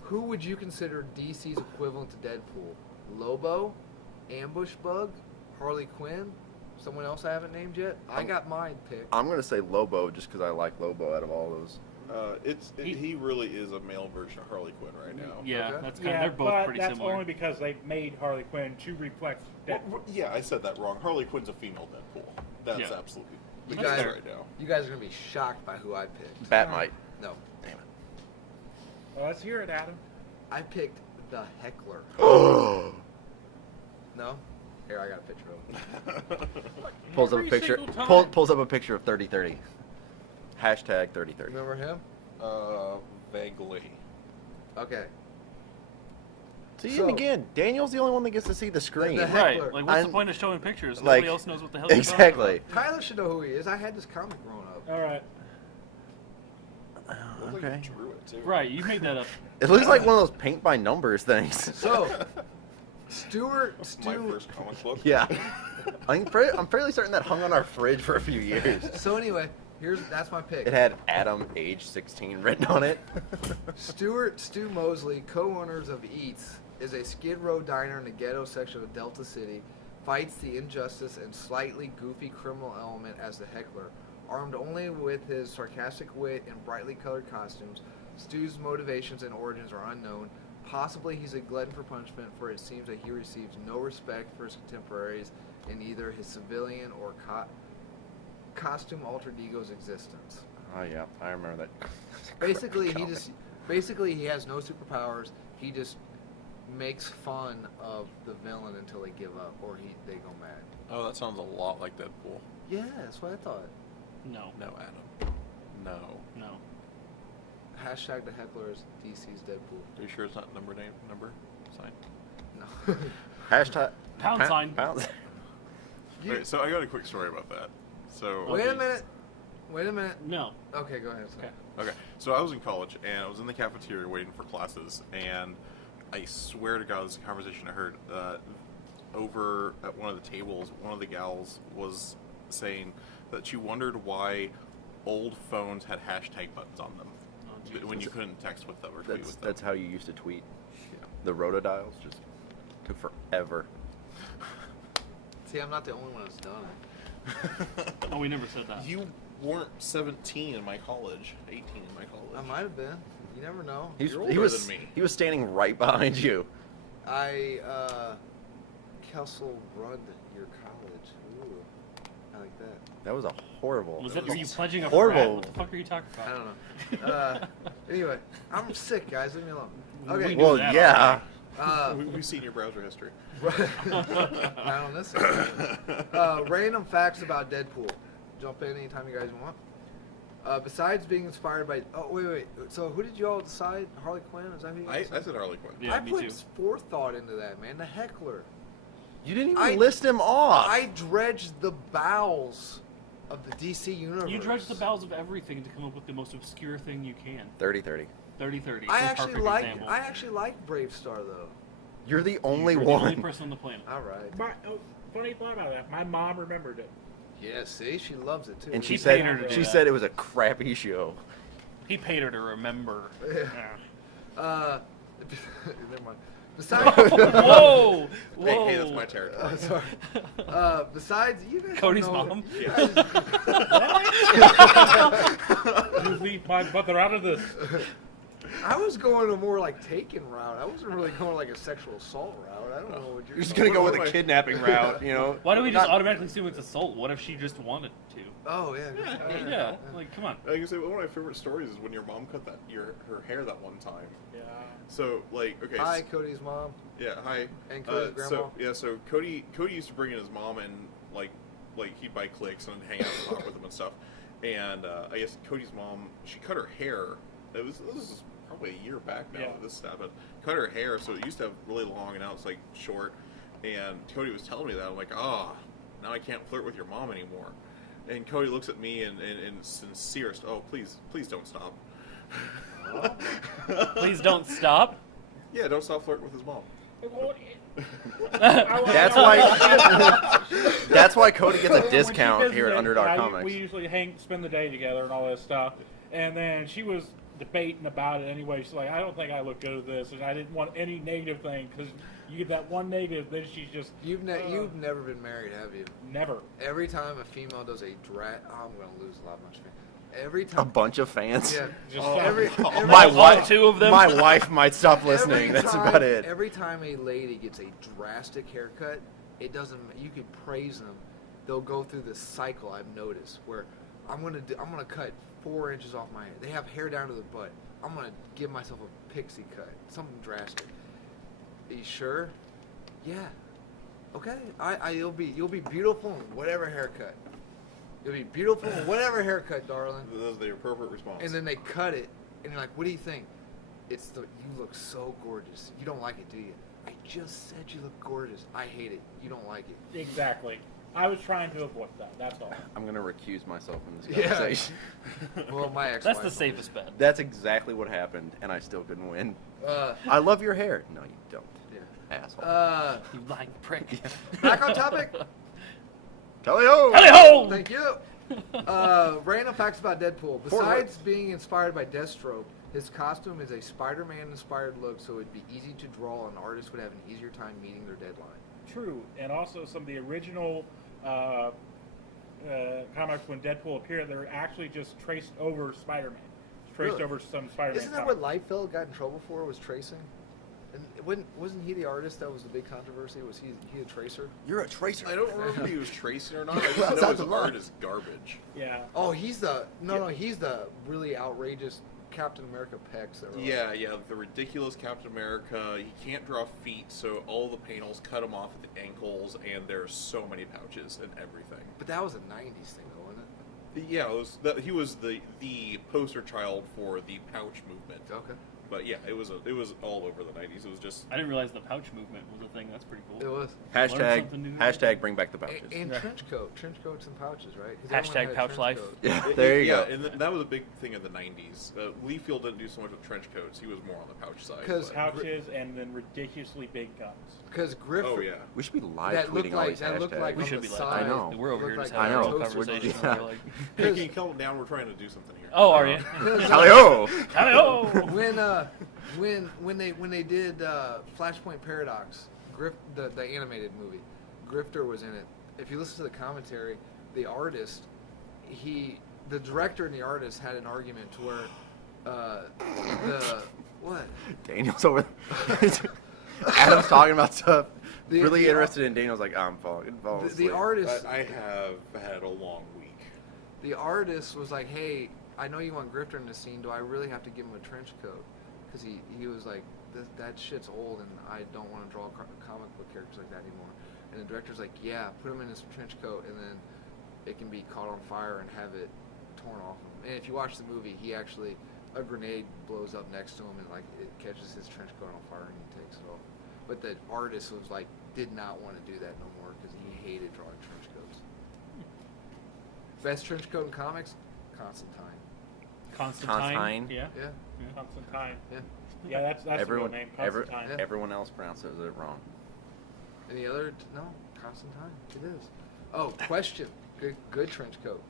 who would you consider DC's equivalent to Deadpool? Lobo, Ambush Bug, Harley Quinn, someone else I haven't named yet? I got mine picked. I'm gonna say Lobo just because I like Lobo out of all those. He really is a male version of Harley Quinn right now. Yeah, Okay. that's kind of. Yeah, They're both but pretty that's similar. only because they made Harley Quinn to reflect Well, Deadpool. yeah, I said that wrong. Harley Quinn's a female Deadpool. That's Yeah. absolutely the You case guys- right now. You guys are gonna be shocked by who I picked. Batmite. No, Damn Well, let's hear it, Adam. I picked the Heckler. it. No, here I got a picture of him. Pulls up a Every picture. single time. Pulls up a picture of 3030. Hashtag 3030. Remember him? Vaguely. Okay. See, So- and again, Daniel's the only one that gets to see the screen. The Right. Heckler. Like, what's the I'm- point of showing pictures? like, Nobody else knows what the hell. they're talking Exactly. Tyler should know who he is. I had this comic growing up. All right. Looked like Okay. you drew it too. about. Right. You made that up. It looks like one of those paint by numbers things. So, Stuart, My first comic book. Yeah. I'm fairly certain that hung on our fridge for a few years. So anyway, that's my pick. It had Adam, age 16, written on it. Stu Mosley, co-owners of Eats, is a Skid Row diner in the ghetto section of Delta City, fights the injustice and slightly goofy criminal element as the Heckler. Armed only with his sarcastic wit and brightly colored costumes, Stu's motivations and origins are unknown. Possibly he's a glutton for punishment, for it seems that he receives no respect for his contemporaries in either his civilian or costume altered ego's existence. Oh yeah, I remember that. Basically he has no superpowers. He just makes fun of the villain until they give up or they go mad. Oh, that sounds a lot like Deadpool. Yeah, that's what I thought. No. No, Adam. No. No. Hashtag the Heckler is DC's Deadpool. Are you sure it's not number sign? No. Hashtag Pound sign. Pound. You- Wait, so I got a quick story about that. So Wait a minute. No. Okay, go ahead. Sorry. Okay. Okay, so I was in college and I was in the cafeteria waiting for classes, and I swear to God, this is a conversation I heard over at one of the tables. One of the gals was saying that she wondered why old phones had hashtag buttons on them Oh, geez. when you couldn't text with them or tweet with them. That's how you used to tweet. Yeah. The rotodials just took forever. See, I'm not the only one that's done it. Oh, we never said that. You weren't 17 in my college, 18 in my college. I might have been. You never know. You're He older was than me. he was standing right behind you. Kessel run your college. Ooh, I like that. That was a horrible. Was it? Were you pledging a horrible. frat? What the fuck are you talking I about? don't know. Anyway, I'm sick, guys. Leave me alone. Okay. We knew Well, that yeah. We've seen your browser history. Not on this side. Random facts about Deadpool. Jump in anytime you guys want. Besides being inspired by... Oh, wait. So who did you all decide? Harley Quinn? Is that who you I guys said Harley Quinn. Yeah, I me put too. forethought into that, man. The heckler. You didn't even I- list him off. I dredged the bowels of the DC universe. You dredge the bowels of everything to come up with the most obscure thing you can. 30-30. 30-30. I It's a actually perfect like. example. I actually like Brave Star though. You're the only You're one. the only person on the planet. All right. Funny thought about that. My mom remembered it. Yeah. See, she loves it too. And He she paid her to said do she that. said it was a crappy show. He paid her to remember. Yeah. Yeah. Never mind. Besides, Whoa! Whoa! Hey, that's my territory. sorry. Besides, you guys. Cody's don't know, mom? you Yeah. guys- You leave my mother out of this. I was going a more like Taken route. I wasn't really going like a sexual assault route. I don't know what you're. You're just gonna go with What a am I- kidnapping route, you know? Why do we just Not- automatically assume it's assault? What if she just wanted to? Oh yeah. Yeah, like come on. Like I say, one of my favorite stories is when your mom cut her hair that one time. Yeah. So like, okay. Hi, Cody's mom. Yeah, hi. And Cody's grandma. So Cody used to bring in his mom and like he'd buy clicks and hang out and talk with him and stuff. And I guess Cody's mom, she cut her hair. This is probably a year back now. Yeah. This happened. Cut her hair, so it used to have really long, and now it's like short. And Cody was telling me that. I'm like, now I can't flirt with your mom anymore. And Cody looks at me and sincere, oh please don't stop. Please don't stop. Yeah, don't stop flirting with his mom. That's why. That's why Cody gets a When she discount here at visited, Underdog we Comics. usually spend the day together and all this stuff. And then she was debating about it anyway. She's like, I don't think I look good at this, and I didn't want any negative thing because you get that one negative, then she's just You've never been married, have you? never. Every time a female does a drag, I'm gonna lose a lot much. Every A time. bunch of fans. Yeah. Just Every My All wife. two of them? My wife might stop listening. every That's time- about it. Every time a lady gets a drastic haircut, it doesn't. You could praise them. They'll go through this cycle. I've noticed where I'm gonna cut 4 inches off my hair. They have hair down to the butt. I'm gonna give myself a pixie cut, something drastic. Are you sure? Yeah. Okay. You'll be beautiful in whatever haircut. You'll be beautiful in whatever haircut, darling. That's the appropriate response. And then they cut it, and you're like, "What do you think?" You look so gorgeous. You don't like it, do you? I just said you look gorgeous. I hate it. You don't like it. Exactly. I was trying to avoid that. That's all. I'm gonna recuse myself from this Yeah. conversation. Well, my ex. That's the safest bet. That's exactly what happened, and I still couldn't win. Uh, I love your hair. No, you don't, yeah. asshole. You lying prick. Back on topic. Tally-ho! Tally-ho! Thank you. Random facts about Deadpool. Besides being inspired by Deathstroke, his costume is a Spider-Man inspired look, so it'd be easy to draw, and artists would have an easier time meeting their deadline. True, and also some of the original comics when Deadpool appeared, they were actually just traced over Spider-Man. Traced Really? over some Spider-Man. Isn't that what Liefeld got in trouble for? Was tracing? And wasn't he the artist that was the big controversy? Was he a tracer? You're a tracer. I don't remember if he was tracing or not. I Well, just know that's his a lot. art is garbage. Yeah. Oh, he's the he's the really outrageous Captain America pecs. That were Yeah, the ridiculous Captain America. He can't draw feet, so all the panels cut him off at the ankles, and there's so many pouches and everything. But that was a '90s thing, though, wasn't it? He was the poster child for the pouch movement. Okay. But yeah, it was all over the 90s. It was just I didn't realize the pouch movement was a thing. That's pretty cool. It was. Learn Hashtag something new. hashtag bring back the pouches. And Yeah. trench coats and pouches, right? 'Cause Hashtag everyone had a pouch trench life. coat. Yeah, there you yeah, go. and that was a big thing in the 90s. Leafield didn't do so much with trench coats. He was more on the pouch side. 'Cause but- Pouches and then ridiculously big guns. Because Griff, oh yeah. We should be live that looked tweeting all like these that looked hashtags. like We on should the be like side. I know. We're over here looked just like I having know. a toaster conversation. strings. Yeah. We're like, Hey, can you calm down? We're trying to do something here. oh, are you? Tally-ho! Tally-ho! when they did Flashpoint Paradox, the animated movie, Grifter was in it, if you listen to the commentary, the artist, the director and the artist had an argument to where what? Daniel's over there. Adam's talking about stuff. The- really the- interested in Daniel's like, I'm falling The asleep. artist, I have had a long week. the artist was like, hey, I know you want Grifter in the scene. Do I really have to give him a trench coat? Because he was like, that shit's old, and I don't want to draw comic book characters like that anymore. And the director's like, yeah, put him in his trench coat, and then it can be caught on fire and have it torn off him. And if you watch the movie, a grenade blows up next to him, and like it catches his trench coat on fire, and he takes it off. But the artist was like, did not want to do that no more because he hated drawing trench coats. Best trench coat in comics, Constantine. Constantine. Yeah. Yeah, Constantine. yeah. Yeah, that's everyone, the real name. every- Constantine. Yeah. everyone else pronounces it wrong. Any other? No, Constantine. It is. Oh, question. Good trench coat.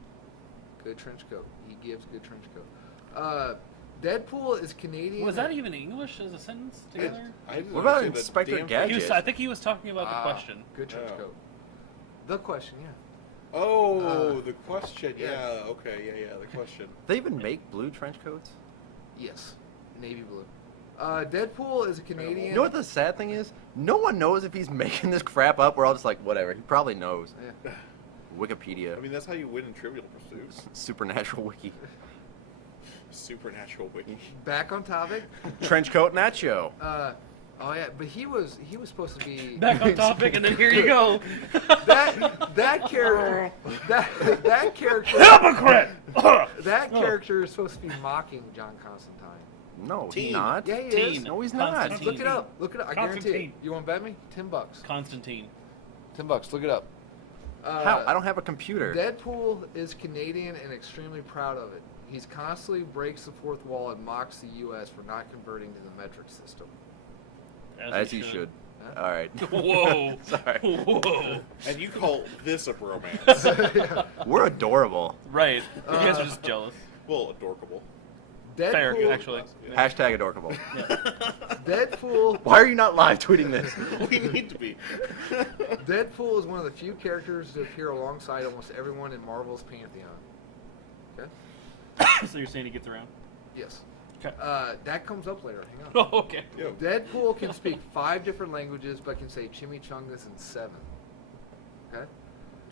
Good trench coat. He gives good trench coat. Deadpool is Canadian. Was that even English as a sentence together? I didn't What about understand the Inspector damn Gadget? thing. I think he was talking about the question. Good trench Oh. coat. The question, yeah. Oh, the question. yeah. Yeah. Okay. Yeah. The question. They even make blue trench coats? Yes. Navy blue. Deadpool is a Canadian. You know what the sad thing is? No one knows if he's making this crap up. We're all just like, whatever. He probably knows. Yeah. Wikipedia. I mean, that's how you win in Trivial Pursuit. Supernatural wiki. Supernatural wiki. Back on topic. Trench coat Nacho. Oh yeah, but he was supposed to be Back on topic, and then here you go. that character that character Hypocrite. that character is supposed to be mocking John Constantine. No, Teen. he's not. Yeah, he Teen. is. No, he's not. Constantine. Look it up. Look it up. I guarantee it. Constantine. You want to bet me? $10. Constantine. $10. Look it up. How? I don't have a computer. Deadpool is Canadian and extremely proud of it. He's constantly breaks the fourth wall and mocks the U.S. for not converting to the metric system. As he should. Huh? All right. Whoa. Sorry. Whoa. And you call this a bromance? We're adorable. Right. You guys are just jealous. Well, adorkable. Deadpool, Fair, actually. Hashtag adorable. Deadpool. Why are you not live tweeting this? We need to be. Deadpool is one of the few characters to appear alongside almost everyone in Marvel's pantheon. Okay. So you're saying he gets around? Yes. Okay. That comes up later. Hang on. Oh, okay. Yo, Deadpool can speak 5 different languages, but can say chimichangas in 7. Okay.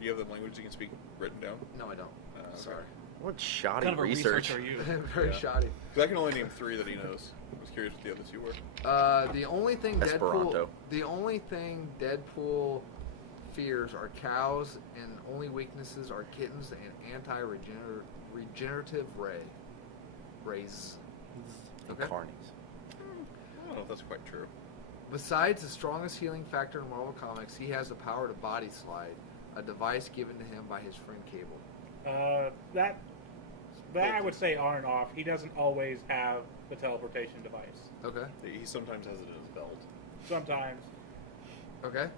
do you have the language you can speak written down? No, I don't. Okay. Sorry. What shoddy What kind of a research. research are you? Very Yeah. shoddy. 'Cause I can only name 3 that he knows. I was curious what the other 2 were. The only thing Esperanto. Deadpool fears are cows, and only weaknesses are kittens and anti-regenerative rays. And Okay. carnies. I don't know if that's quite true. Besides the strongest healing factor in Marvel Comics, he has the power to body slide, a device given to him by his friend Cable. That I would say on and off. He doesn't always have the teleportation device. Okay. He sometimes has it in his belt. Sometimes. Okay.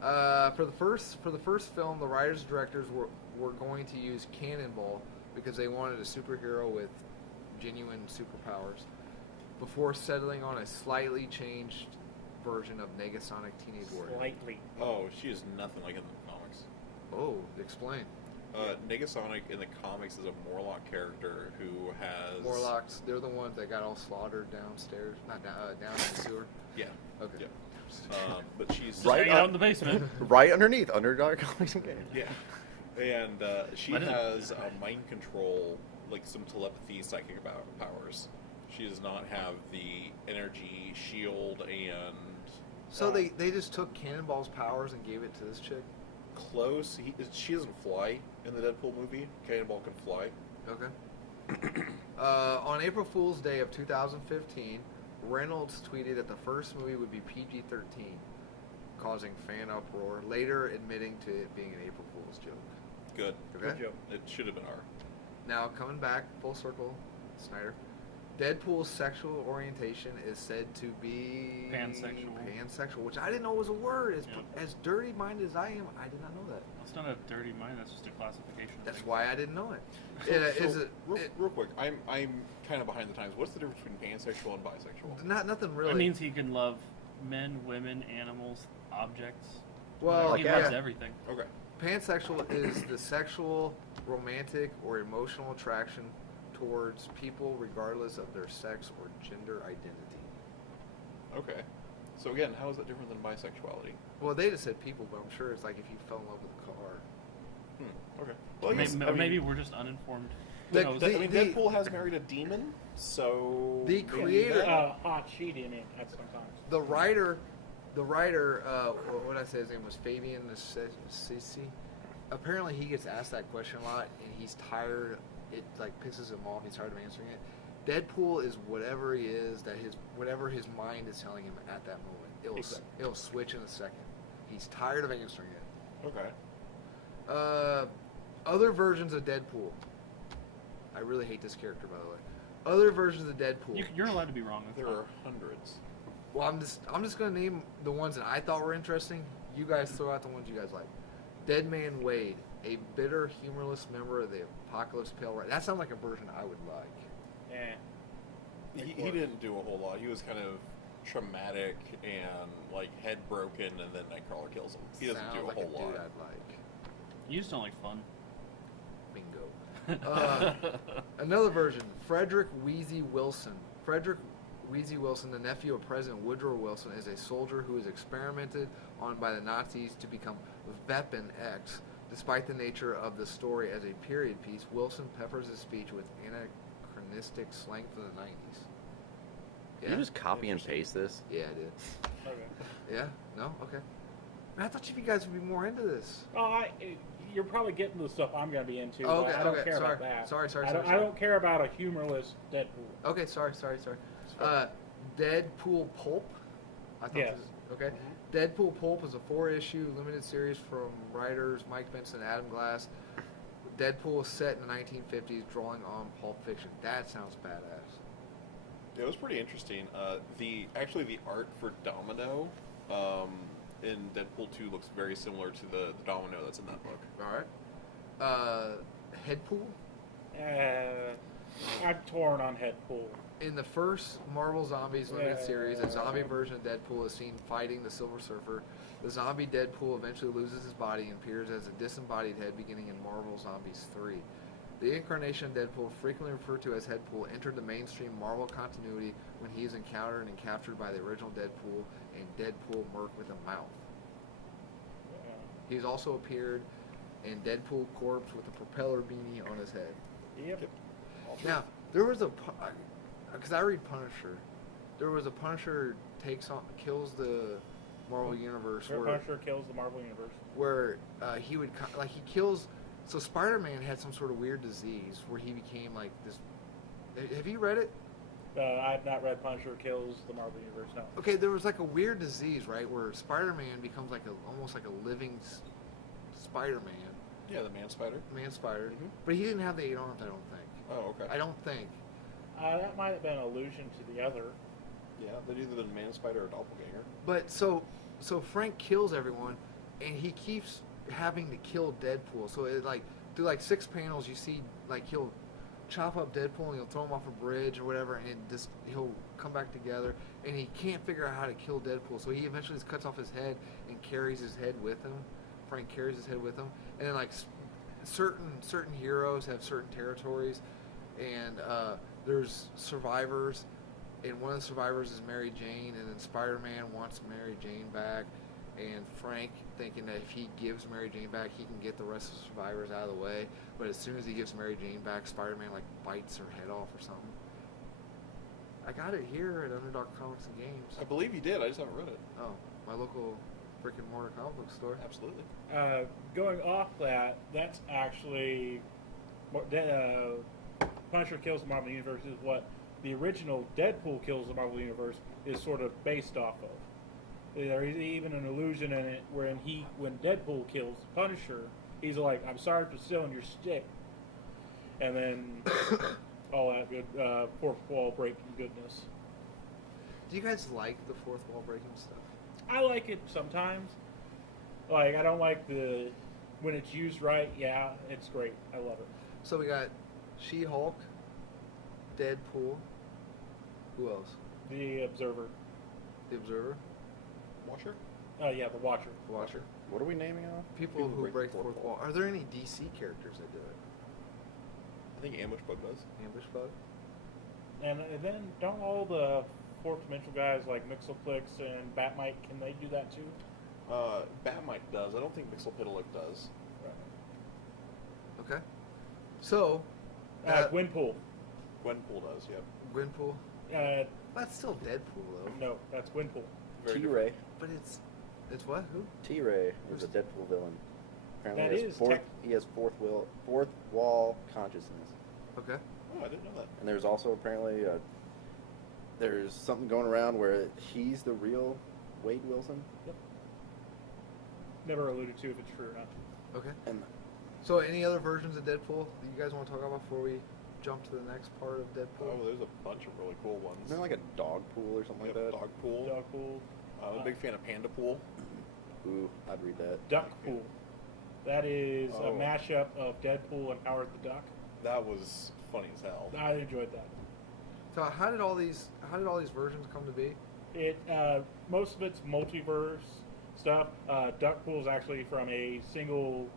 For the first film, the writers and directors were going to use Cannonball because they wanted a superhero with genuine superpowers, before settling on a slightly changed version of Negasonic Teenage Warrior. Slightly. Oh, she is nothing like in the comics. Oh, explain. Negasonic in the comics is a Morlock character who has... Morlocks, they're the ones that got all slaughtered downstairs, not down in the sewer. Yeah. Okay. Yeah. But she's... Just Right hanging up. out in the basement. Right underneath, under Dark Comics and Games. Yeah. And she Why didn't- has mind control, like some telepathy, psychic powers. She does not have the energy, shield, and... So they just took Cannonball's powers and gave it to this chick? Close. She doesn't fly in the Deadpool movie. Cannonball can fly. Okay. On April Fool's Day of 2015, Reynolds tweeted that the first movie would be PG-13, causing fan uproar, later admitting to it being an April Fool's joke. Good. Okay? Good joke. It should have been R. Now, coming back full circle, Snyder. Deadpool's sexual orientation is said to be... Pansexual. Pansexual, which I didn't know was a word. Yeah. As dirty-minded as I am, I did not know that. That's not a dirty mind. That's just a classification. That's thing. why I didn't know it. So, Is it real quick, I'm kind of behind the times. What's the difference between pansexual and bisexual? nothing really? It means he can love men, women, animals, objects. well, he yeah. loves everything. Okay. Pansexual is the sexual, romantic, or emotional attraction towards people regardless of their sex or gender identity. Okay. So again, how is that different than bisexuality? Well, they just said people, but I'm sure it's like if you fell in love with a car. Okay. Well, I guess, Maybe we're just uninformed. The- Who knows? the- I mean, Deadpool has married a demon, so The maybe creator- that- Hot cheating at sometimes. The writer, what did I say his name was, Fabian Sissi. Apparently, he gets asked that question a lot, and he's tired. It like pisses him off. He's tired of answering it. Deadpool is whatever he is whatever his mind is telling him at that moment. Exactly. It'll switch in a second. He's tired of answering it. Okay. Other versions of Deadpool. I really hate this character, by the way. Other versions of Deadpool. You're allowed to be wrong. That's There fine. are hundreds. Well, I'm just gonna name the ones that I thought were interesting. You guys throw out the ones you guys like. Dead Man Wade, a bitter, humorless member of the Apocalypse Pale Rider. That sounds like a version I would like. Yeah. He didn't do a whole lot. He was kind of traumatic and like head broken, and then Nightcrawler kills him. He doesn't Sounds do a like whole dude lot. I'd like. You just don't like fun. Bingo. Another version, Frederick Wheezy Wilson. Frederick Wheezy Wilson, the nephew of President Woodrow Wilson, is a soldier who is experimented on by the Nazis to become Weapon X. Despite the nature of the story as a period piece, Wilson peppers his speech with anachronistic slang from the 90s. Did you just copy and paste this? Yeah, I did. Okay. Yeah? No? Okay. Man, I thought you guys would be more into this. Oh, you're probably getting the stuff I'm going to be into. Oh, but okay, I don't okay, care sorry. about that. Sorry. I don't care about a humorless Deadpool. Okay, sorry. Deadpool Pulp. I thought Yes. okay. Deadpool Pulp is a 4-issue limited series from writers Mike Benson and Adam Glass. Deadpool is set in the 1950s, drawing on Pulp Fiction. That sounds badass. It was pretty interesting. The art for Domino in Deadpool 2 looks very similar to the Domino that's in that book. All right. Headpool. I'm torn on Headpool. In the first Marvel Zombies limited Yeah. series, a zombie version of Deadpool is seen fighting the Silver Surfer. The zombie Deadpool eventually loses his body and appears as a disembodied head beginning in Marvel Zombies 3. The incarnation of Deadpool, frequently referred to as Headpool, entered the mainstream Marvel continuity when he is encountered and captured by the original Deadpool and Deadpool Merc with a mouth. He's also appeared in Deadpool Corpse with a propeller beanie on his head. Yep. Now, there was because I read Punisher, there was a Punisher kills the Marvel Universe Where where Punisher kills the Marvel Universe. he would he kills. So Spider-Man had some sort of weird disease where he became like this. Have you read it? I've not read Punisher kills the Marvel Universe. No. Okay, there was like a weird disease, right, where Spider-Man becomes almost like a living Spider-Man, Yeah, the Man Spider. man Spider, Mhm. but he didn't have the 8 arms. I don't think. Oh, okay. I don't think. That might have been an allusion to the other. Yeah, they'd either been Man Spider or Doppelganger. But so Frank kills everyone, and he keeps having to kill Deadpool. So it through 6 panels, you see he'll chop up Deadpool and he'll throw him off a bridge or whatever, and he'll come back together, and he can't figure out how to kill Deadpool. So he eventually just cuts off his head and carries his head with him. Frank carries his head with him, and then certain heroes have certain territories, and there's survivors, and one of the survivors is Mary Jane, and then Spider-Man wants Mary Jane back, and Frank thinking that if he gives Mary Jane back, he can get the rest of the survivors out of the way, but as soon as he gives Mary Jane back, Spider-Man bites her head off or something. I got it here at Underdog Comics and Games. I believe you did. I just haven't read it. Oh, my local brick and mortar comic book store. Absolutely. Going off that, that's actually Punisher kills the Marvel Universe is what the original Deadpool kills the Marvel Universe is sort of based off of. There is even an allusion in it when Deadpool kills Punisher, he's like, "I'm sorry for stealing your stick," and then all that good fourth wall breaking goodness. Do you guys like the fourth wall breaking stuff? I like it sometimes. I don't like when it's used right. Yeah, it's great. I love it. So we got She-Hulk, Deadpool. Who else? The Observer. The Observer, Watcher? Yeah, the Watcher. Watcher. What are we naming off? People who break the fourth wall. Are there any DC characters that do it? I think Ambush Bug does. Ambush Bug? And then don't all the fourth dimensional guys like Mixelplix and Batmite, can they do that too? Batmite does. I don't think Mixelpitalik does. Okay. So, Gwynpool. Gwenpool does. Yep. Gwynpool. That's still Deadpool though. No, that's Gwynpool. Very T-Ray. But it's what? Who? T-Ray is a Deadpool villain. Apparently That he has is he has fourth wall consciousness. Okay. Oh, I didn't know that. And there's also apparently there's something going around where he's the real Wade Wilson. Yep. Never alluded to if it's true or not. Okay. And So, any other versions of Deadpool that you guys want to talk about before we jump to the next part of Deadpool? Oh, there's a bunch of really cool ones. isn't there like a dog pool or something Yep, like that? Dogpool. Dogpool. I'm a big fan of Panda Pool. Ooh, I'd read that. Duckpool. That is Oh. a mashup of Deadpool and Howard the Duck. That was funny as hell. I enjoyed that. So, how did all these versions come to be? It most of it's multiverse stuff. Duckpool is actually from a single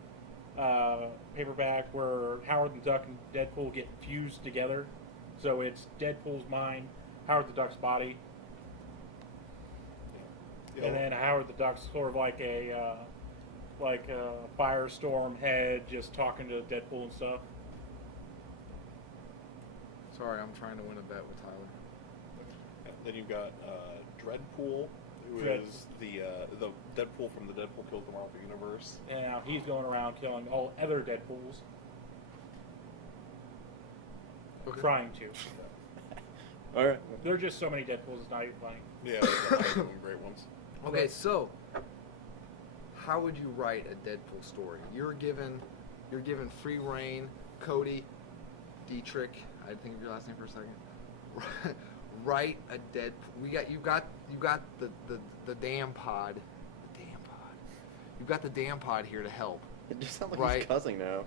paperback where Howard the Duck and Deadpool get fused together. So it's Deadpool's mind, Howard the Duck's body, Yeah. and then Howard the Duck's sort of like a firestorm head, just talking to Deadpool and stuff. Sorry, I'm trying to win a bet with Tyler. Then you've got Dreadpool, who Dread- is the Deadpool from the Deadpool Kills the Marvel universe. And now he's going around killing all other Deadpools, Okay. trying to. All right. There are just so many Deadpools, it's not even funny. Yeah, there's some great ones. Okay, so how would you write a Deadpool story? You're given free reign. Cody, Dietrich, I think of your last name for a second. Write a Deadpool. You got the damn pod. The damn pod. You've got the damn pod here to help. It just sounds like Right. he's cussing now.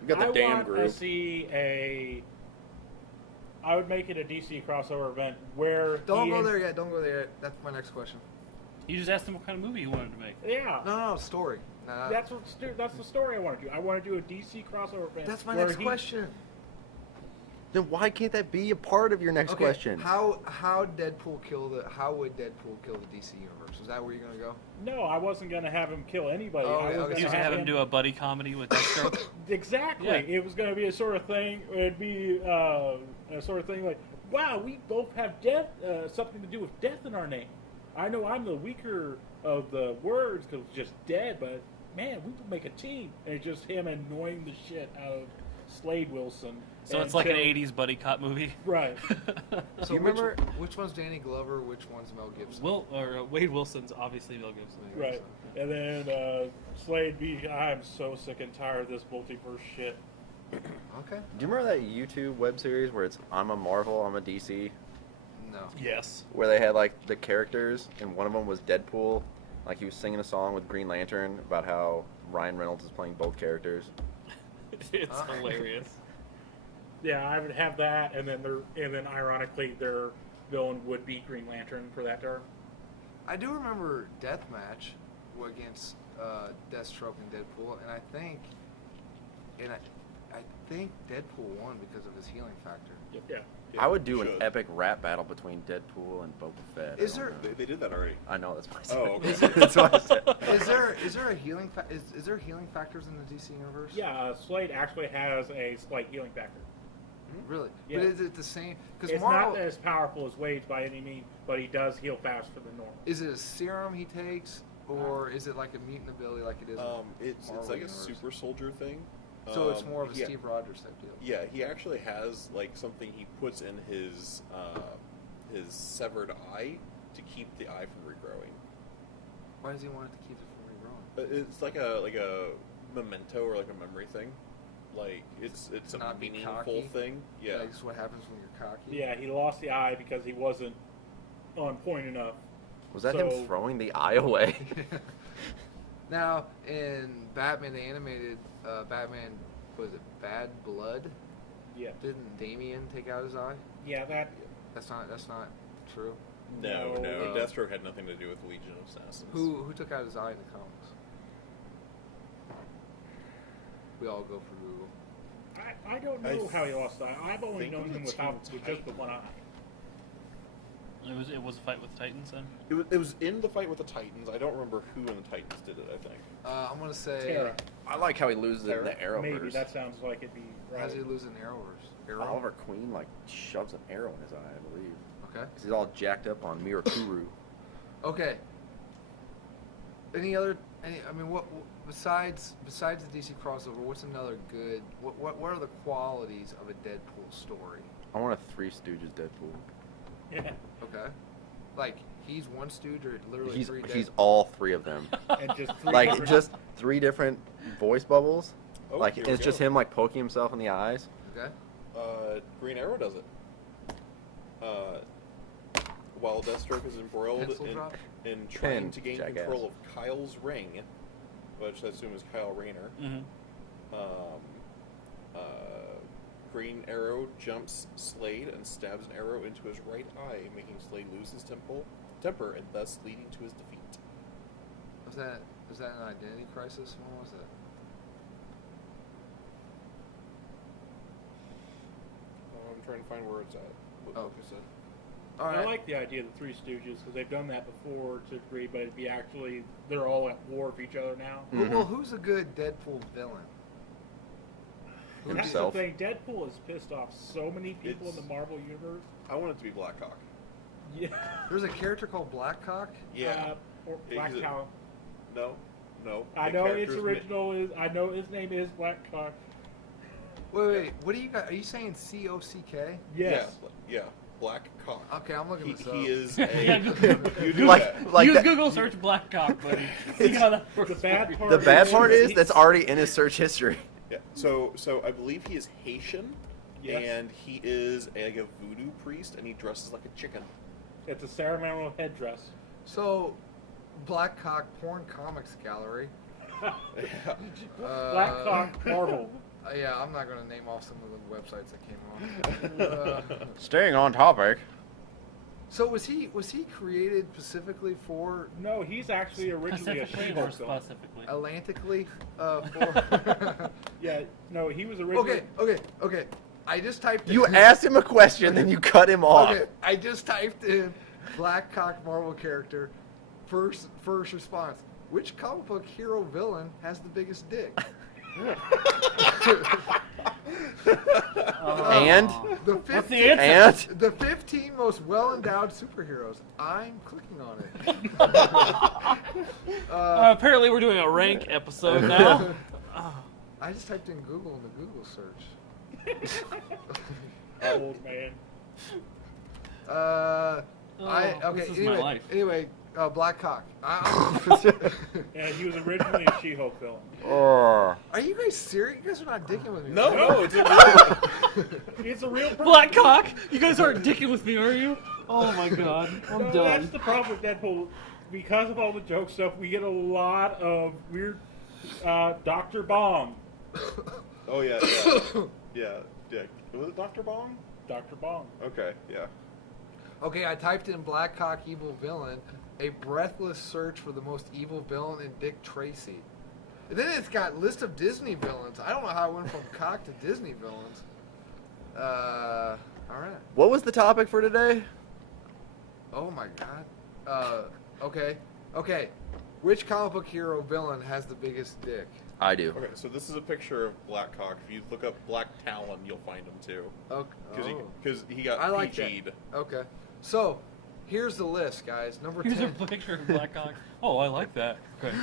We've got the I damn want group. to see I would make it a DC crossover event where Don't he go and- there yet. Don't go there yet. That's my next question. You just asked him what kind of movie he wanted to make. Yeah, No, story. Nah, that's the story I want to do. I want to do a DC crossover event. that's my where next question. Then why can't that be a part of your next Okay, question? How would Deadpool kill the DC universe? Is that where you're gonna go? No, I wasn't going to have him kill anybody. Oh, I was okay, gonna You just have him do a buddy comedy with Deathstroke. Exactly. Yeah. It was going to be a sort of thing. It'd be a sort of thing like, wow, we both have death, something to do with death in our name. I know I'm the weaker of the words because it's just dead, but man, we could make a team. And it's just him annoying the shit out of Slade Wilson. So it's like an 80s buddy cop movie. Right. So you remember- which one's Danny Glover? Which one's Mel Gibson? Wade Wilson's obviously Mel Gibson. Right. And then Slade be, I'm so sick and tired of this multiverse shit. Okay. Do you remember that YouTube web series where it's I'm a Marvel, I'm a DC, No. Yes. where they had like the characters and one of them was Deadpool, like he was singing a song with Green Lantern about how Ryan Reynolds is playing both characters. It's hilarious. Yeah, I would have that, and then ironically their villain would be Green Lantern for that term. I do remember Deathmatch against Deathstroke and Deadpool, and I think Deadpool won because of his healing factor. Yeah. Yeah, I would do you an should. epic rap battle between Deadpool and Boba Fett. Is I don't there- know. They did that already. I know that's why I said. Oh, it. okay. That's why I said. Is there a healing is there healing factors in the DC universe? Yeah, Slade actually has a slight healing factor. Really? Yeah. But is it the same? Because It's Marvel, not as powerful as Wade's by any means, but he does heal faster than normal. is it a serum he takes, or is it like a mutant ability like it is? It's Marvel like universe? a super soldier thing. So it's more of a yeah. Steve Rogers type deal. Yeah, he actually has like something he puts in his severed eye to keep the eye from regrowing. Why does he want it to keep it from regrowing? It's like a memento or like a memory thing. Like it's a Not be meaningful cocky? thing. Yeah. Like, this is what happens when you're cocky. Yeah, he lost the eye because he wasn't on point enough. Was that So- him throwing the eye away? Now in Batman the animated Batman, was it Bad Blood? Yeah. Didn't Damien take out his eye? Yeah, that That's not true. No, No. Deathstroke had nothing to do with Legion of Assassins. Who took out his eye in the comics? We all go for Google. I don't know how he lost that. I've only think known it him was with Teen just the one eye. It was a fight with Titans then. It was in the fight with the Titans. I don't remember who in the Titans did it. I think. I'm gonna say. Terra. I like how he loses it in the Arrowverse. Maybe that sounds like it'd be right. How does he lose an Arrowverse? Oliver Queen like shoves an arrow in his eye, I believe. Okay. 'Cause he's all jacked up on Mirakuru. Okay. Any other? I mean, what besides the DC crossover? What's another good? What are the qualities of a Deadpool story? I want a Three Stooges Deadpool. Yeah. Okay. Like he's one stooge or literally He's three. he's all three of them. And just three Like different- just three different voice bubbles. Oh, Like here we it's just go. him like poking himself in the eyes. Okay. Green Arrow does it. While Deathstroke is embroiled Pencil drop? in trying Pen, to gain jackass. control of Kyle's ring, which I assume is Kyle Rayner, Mm-hmm. Green Arrow jumps Slade and stabs an arrow into his right eye, making Slade lose his temper and thus leading to his defeat. Was that an identity crisis? When was that? I'm trying to find where it's at. What Oh. book is it? All right. I like the idea of the Three Stooges because they've done that before to a degree, but it'd be actually they're all at war with each other now. Well, who's a good Deadpool villain? And that's Himself. the thing. Deadpool has pissed off so many people It's- in the Marvel universe. I want it to be Blackhawk. Yeah. There's a character called Blackcock. Yeah. Or He's Black a- Talon. No. I The know its character's original is. I know his name is Blackcock. Wait. What do you got? Are you saying COCK? Yes. Yeah. Blackhawk. Okay, I'm looking this up. He is Yeah, a. Google- You do Like- that. like Use that- Google search Blackcock, buddy. See how that works. The bad part. The bad part is he- that's already in his search history. Yeah. So I believe he is Haitian, Yes. and he is like a voodoo priest, and he dresses like a chicken. It's a ceremonial headdress. So, Blackcock Porn Comics Gallery. Yeah. Blackcock Marvel. Yeah, I'm not going to name off some of the websites that came on. Staying on topic. So was he created specifically for No, he's actually originally a Specifically or She-Hulk villain. specifically? Atlantically? For Yeah, no, he was originally. okay. I just typed in. You asked him a question, then you cut him off. Okay, I just typed in Blackcock Marvel character. First response: which comic book hero villain has the biggest dick? And? The What's 15, the answer? And the 15 most well-endowed superheroes. I'm clicking on it. Apparently, we're doing a rank episode now. I just typed in Google in the Google search. Old man. Okay. this is Anyway, my life. Blackcock. Yeah, he was originally a She-Hulk villain. oh, Are you guys serious? You guys are not dicking with me. No, right? no, it's a It's a real person. Blackcock, you guys aren't dicking with me, are you? Oh my god, I'm No, done. that's the problem with Deadpool. Because of all the joke stuff, we get a lot of weird Dr. Bong. Oh yeah. Was it Dr. Bong? Dr. Bong. Okay, yeah. Okay, I typed in Blackcock evil villain, a breathless search for the most evil villain in Dick Tracy. And then it's got list of Disney villains. I don't know how I went from cock to Disney villains. All right. what was the topic for today? Oh my god. Okay. Which comic book hero villain has the biggest dick? I do. Okay, so this is a picture of Blackhawk. If you look up Black Talon, you'll find him too. Okay. Because he got I like PG'd. that. Okay. So, here's the list, guys. Number Here's 10. a picture of Blackhawk. Oh, I like that. Okay.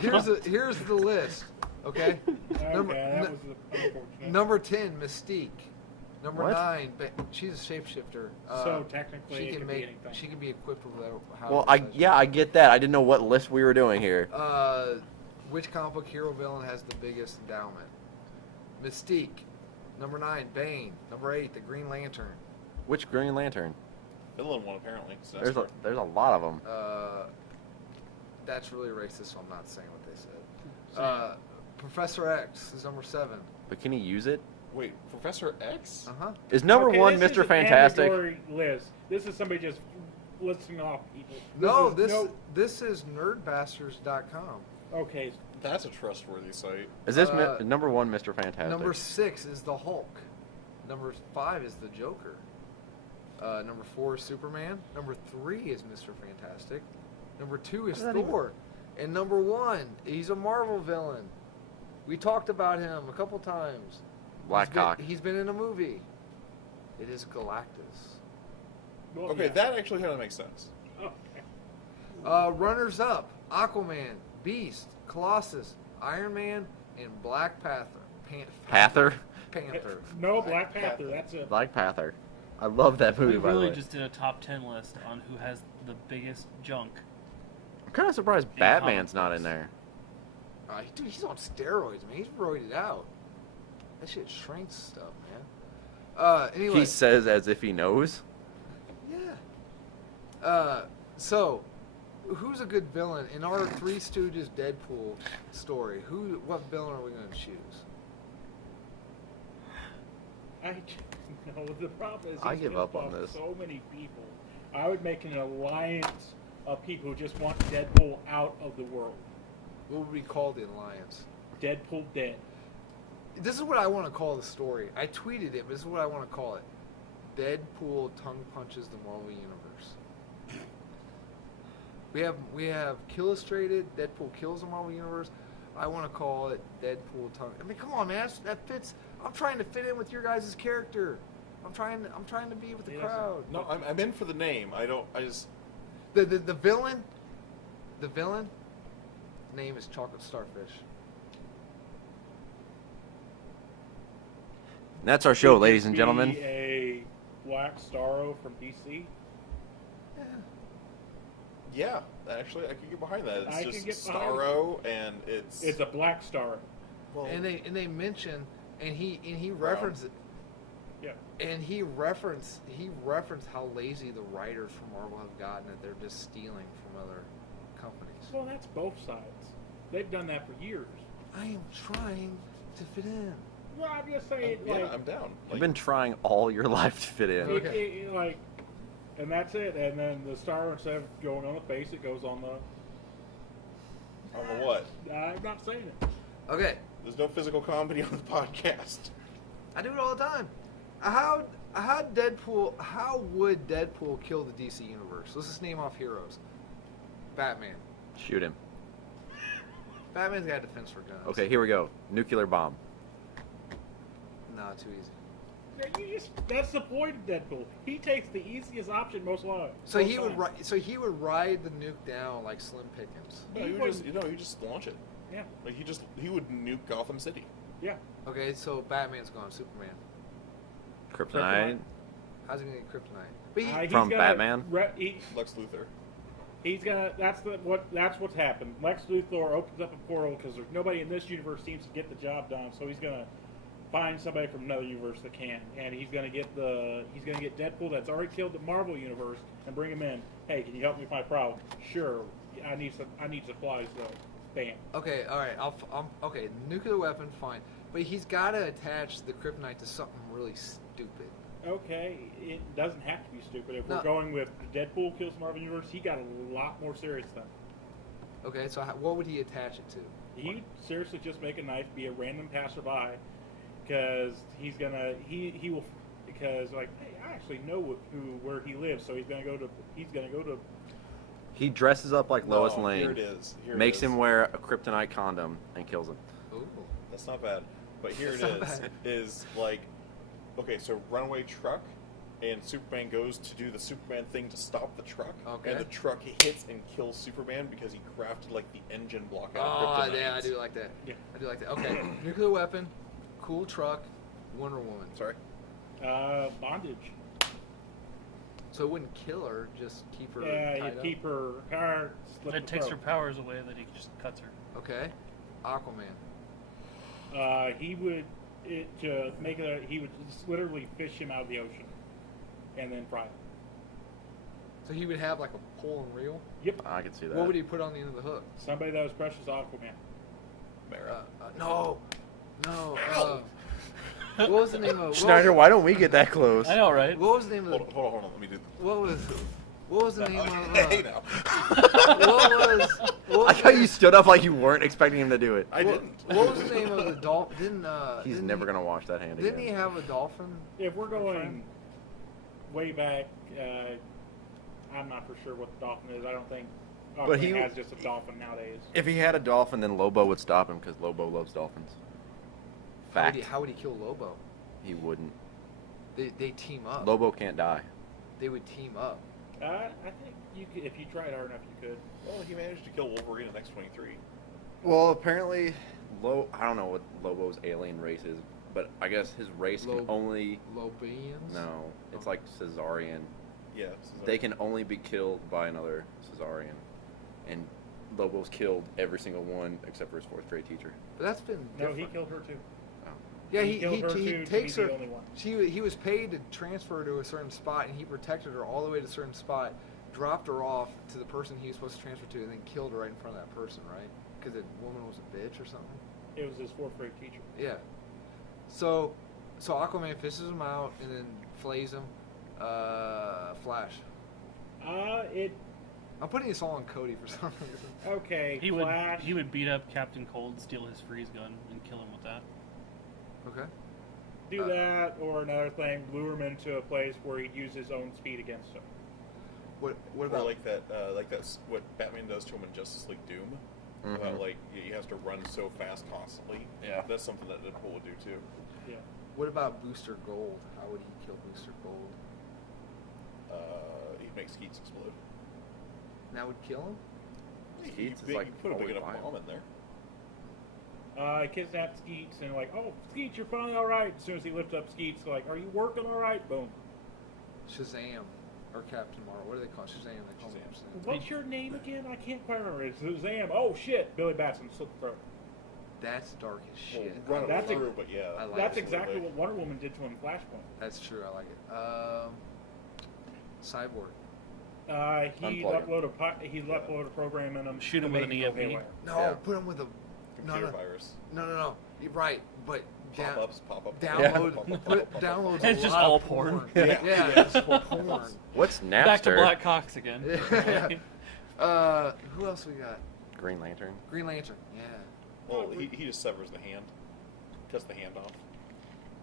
Here's the list. Okay. Okay, that was unfortunate. Number 10, Mystique. Number What? 9, she's a shapeshifter. So technically, she it can could be make. anything. She can be equipped with whatever. Well, however I get that. I didn't know what list we were doing here. Which comic book hero villain has the biggest endowment? Mystique. Number 9, Bane. Number 8, the Green Lantern. Which Green Lantern? Villain one apparently. So There's a lot of them. That's really racist, so I'm not saying what they said. Professor X is number 7. But can he use it? Wait, Professor X? Uh huh. Is number Okay, one this is Mr. an Fantastic? ambiguous list. This is somebody just listing off people. No, is this is nerdbastards.com. Okay, That's a trustworthy site. Is this Uh, number 1, Mr. Fantastic? Number 6 is the Hulk. Number 5 is the Joker. Number 4 is Superman. Number 3 is Mr. Fantastic. Number 2 is What does that Thor. And number 1, he's a Marvel villain. We talked about him a couple times. Blackcock. He's been in a movie. It is Galactus. well, Okay, yeah. that actually kind of makes sense. Okay. Runners up: Aquaman, Beast, Colossus, Iron Man, and Black Panther. Panther? Panther. No, Black Panther. That's it. Black Panther. I love that movie, We by the really way. just did a top 10 list on who has the biggest junk. I'm kind of surprised in Batman's comic not books. in there. Dude, he's on steroids, man. He's roided out. That shit shrinks stuff, man. Anyway. He says as if he knows. Yeah. So, who's a good villain in our Three Stooges Deadpool story? What villain are we going to choose? No, the problem is I he's give pissed up on off this. so many people. I would make an alliance of people who just want Deadpool out of the world. What would we call the alliance? Deadpool dead. This is what I want to call the story. I tweeted it, but this is what I want to call it. Deadpool tongue punches the Marvel Universe. We have Killustrated, Deadpool kills the Marvel Universe. I want to call it Deadpool tongue. I mean, come on, man, that fits. I'm trying to fit in with your guys' character. I'm trying to be with the Yeah, crowd. No, I'm in for the name. I just The villain name is Chocolate Starfish. And that's our show, Could ladies this and be gentlemen. A Black Starro from DC. Yeah. yeah. Actually, I could get behind that. It's I can just get behind Starro, and it's It's a Black Starro. well, And they mention and he Brown. referenced it. Yeah. And he referenced how lazy the writers from Marvel have gotten, that they're just stealing from other companies. Well, that's both sides. They've done that for years. I am trying to fit in. Well, I'm just saying, yeah, like, I'm down. You've been trying all your life to fit in. Okay. like, and that's it. And then the star, instead of going on the face, it goes on the. I don't know what. I'm not saying it. Okay, There's no physical comedy on the podcast. I do it all the time. How would Deadpool kill the DC universe? Let's just name off heroes. Batman. Shoot him. Batman's got defense for guns. Okay, here we go. Nuclear bomb. No, too easy. Yeah, that's the point of Deadpool. He takes the easiest option most times. So he would ride the nuke down like Slim Pickens. No, you just launch it. Yeah, Like he would nuke Gotham City. yeah. Okay, so Batman's gone. Superman. Kryptonite. How's he gonna get kryptonite? But He's From gonna Batman? Lex Luthor. He's gonna. That's what's happened. Lex Luthor opens up a portal because there's nobody in this universe seems to get the job done. So he's gonna find somebody from another universe that can, and he's gonna get Deadpool that's already killed the Marvel universe and bring him in. Hey, can you help me with my problem? Sure. I need supplies though. Bam. okay, all right. Okay. Nuclear weapon, fine. But he's got to attach the kryptonite to something really stupid. Okay, it doesn't have to be stupid. If No. we're going with Deadpool kills the Marvel universe, he got a lot more serious than. Okay, so what would he attach it to? He'd seriously just make a knife, be a random passerby, because he will, because like, hey, I actually know where he lives, so he's gonna go to. He dresses up like Lois No, Lane. Here it is. Makes him wear a kryptonite condom and kills him. Ooh. That's not bad. But here That's it not is. bad. Is like, okay, so runaway truck, and Superman goes to do the Superman thing to stop the truck, Okay. and the truck hits and kills Superman because he crafted like the engine block out Oh, of kryptonite. yeah, I do like that. Yeah. I do like that. Okay, nuclear weapon, cool truck, Wonder Woman. Sorry. Bondage. So it wouldn't kill her, just keep her Yeah, tied you up. keep her car. It takes her powers away that he just cuts her. Okay, Aquaman. He would he would just literally fish him out of the ocean, and then fry him. So he would have like a pole and reel. Yep. I can see that. What would he put on the end of the hook? Somebody that was precious to Aquaman. Mara. No. What was the name of Schneider, why don't we get that close? I know, right? What was the name of Hold on. Let me do. what was What was the name of? Hey now. What I like how you stood up like you weren't expecting him to do it. I didn't. What was the name of the dolphin? He's never gonna wash that hand Didn't he again. have a dolphin? If we're going way back, I'm not for sure what the dolphin is. I don't think But Aquaman he- has just a dolphin nowadays. If he had a dolphin, then Lobo would stop him because Lobo loves dolphins. Fact. How would he kill Lobo? He wouldn't. They team up. Lobo can't die. They would team up. I think you could, if you tried hard enough, you could. Well, he managed to kill Wolverine in X-23. Well, apparently, I don't know what Lobo's alien race is, but I guess his race can only. Lobians? No, it's like Caesarian. Yeah. They can only be killed by another Caesarian. And Lobo's killed every single one except for his fourth grade teacher. But that's been No, different. he killed her too. Yeah, he killed her he too takes to be her. the only one. He was paid to transfer to a certain spot, and he protected her all the way to a certain spot, dropped her off to the person he was supposed to transfer to, and then killed her right in front of that person, right? Because the woman was a bitch or something. It was his fourth grade teacher. Yeah. So Aquaman fishes him out and then flays him. Flash. I'm putting this all on Cody for some reason. Okay. He Flash. would beat up Captain Cold, steal his freeze gun, and kill him with that. Okay. do that, or another thing, lure him into a place where he'd use his own speed against him. What Or about like that's what Batman does to him in Justice League Doom. About like he has to run so fast constantly. Yeah. That's something that Deadpool would do too. Yeah. what about Booster Gold? How would he kill Booster Gold? He'd make Skeets explode. And that would kill him? Skeets is You like put a big always enough violent. bomb in there. Kidnapped Skeets and like, oh, Skeets, you're finally all right. As soon as he lifts up Skeets, like, are you working all right? Boom. Shazam or Captain Marvel. What do they call Shazam? They call him Shazam. What's your name again? I can't quite remember. It's Shazam. Oh shit, Billy Batson slit the throat. That's dark as shit. Well, run That's him through, but yeah. I like That's it. exactly what Wonder Woman did to him in Flashpoint. That's true. I like it. Cyborg. He Unplug uploaded a program in him. Shoot him to with an make him go EMP. haywire. No, Yeah. put him with a Computer no. virus. No. You're right, but Pop-ups, pop-up. download pop-up, put pop-up, downloads. It's a just lot all of porn. Yeah, it's porn. What's Napster? Back to Black Cox again. Yeah. Who else we got? Green Lantern. Green Lantern. Yeah, Well, he just severs the hand, cuts the hand off.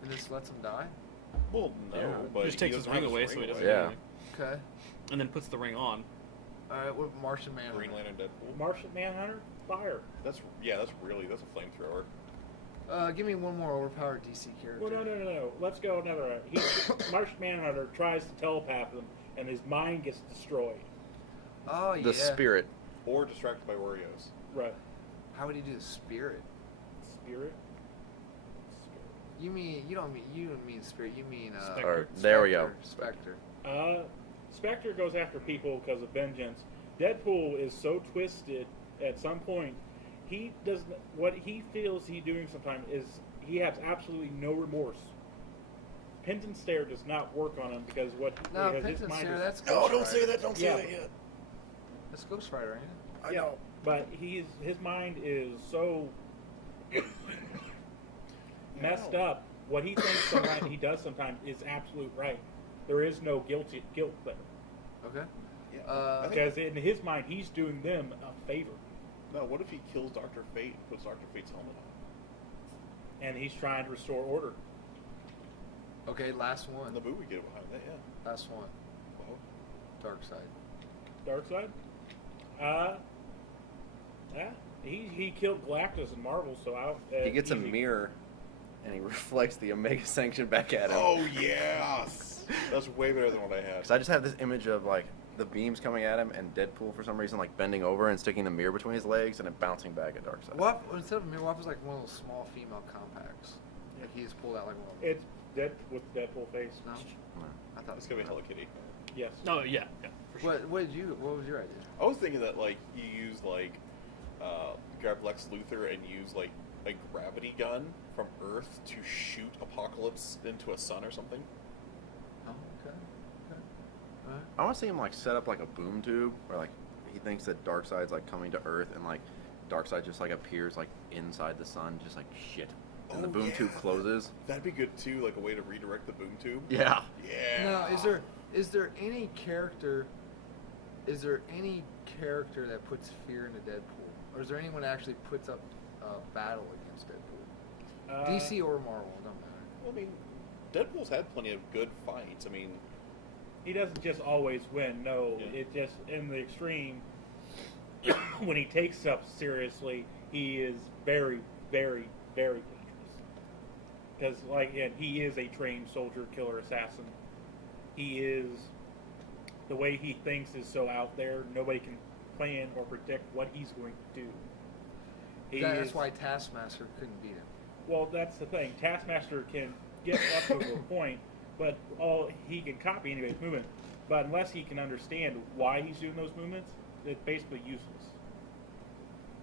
and just lets him die. Well, no, Yeah. but Just he takes his doesn't ring have away so he doesn't. away. Yeah. Okay. And then puts the ring on. All right. What Martian Man? Green Lantern, Deadpool. Martian Manhunter, fire. That's a flamethrower. Give me one more overpowered DC character. Well, no. Let's go another route. Martian Manhunter tries to telepath him, and his mind gets destroyed. Oh yeah. The Spirit. Or distracted by Oreos. Right. How would he do the Spirit? Spirit. You don't mean Spirit. You mean Spectre. Or, there we go. Spectre. Spectre goes after people because of vengeance. Deadpool is so twisted at some point. He doesn't. What he feels he's doing sometimes is he has absolutely no remorse. Pins and Stare does not work on him because No, because Pins his and mind Stare. is, That's No, Ghost don't say Rider. that. Don't say Yeah. that yet. That's Ghost Rider, ain't it? I know, but his mind is so messed up. What he thinks sometimes he does sometimes is absolute right. There is no guilt there Okay. Yeah. because in his mind he's doing them a favor, No, what if he kills Dr. Fate and puts Dr. Fate's helmet on? and he's trying to restore order. Okay. Last one. And the movie get behind that, yeah. Last one. Well, Dark Side. Dark Side. Yeah, he killed Galactus in Marvel, so He gets a easy. mirror, and he reflects the Omega Sanction back at him. oh yes, that's way better than what I had. Because I just have this image of like the beams coming at him, and Deadpool for some reason like bending over and sticking the mirror between his legs, and it bouncing back at Darkseid. What instead of a mirror? What was like one of those small female compacts? Like he just pulled out like one of them. It's dead with Deadpool face. No, I thought It's gonna be Hello Kitty. Yes. Oh yeah, for sure. What was your idea? I was thinking that like you use like grab Lex Luthor and use like a gravity gun from Earth to shoot Apocalypse into a sun or something. Oh, okay. All right. I want to see him like set up like a boom tube, where like he thinks that Darkseid's like coming to Earth, and like Darkseid just like appears like inside the sun, just like shit, and the Oh, boom yeah. tube closes. That'd be good too, like a way to redirect the boom tube. Yeah. Yeah. Now, is there any character is there any character that puts fear into Deadpool, or is there anyone that actually puts up a battle against Deadpool? DC or Marvel, it don't matter. Well, I mean, Deadpool's had plenty of good fights. I mean, He doesn't just always win. No, Yeah. it just in the extreme. When he takes stuff seriously, he is very, very, very dangerous. Because, like, and he is a trained soldier, killer, assassin. He is. The way he thinks is so out there. Nobody can plan or predict what he's going to do. That's is- why Taskmaster couldn't beat him. Well, that's the thing. Taskmaster can get up to a point, but all he can copy anybody's movement. But unless he can understand why he's doing those movements, it's basically useless.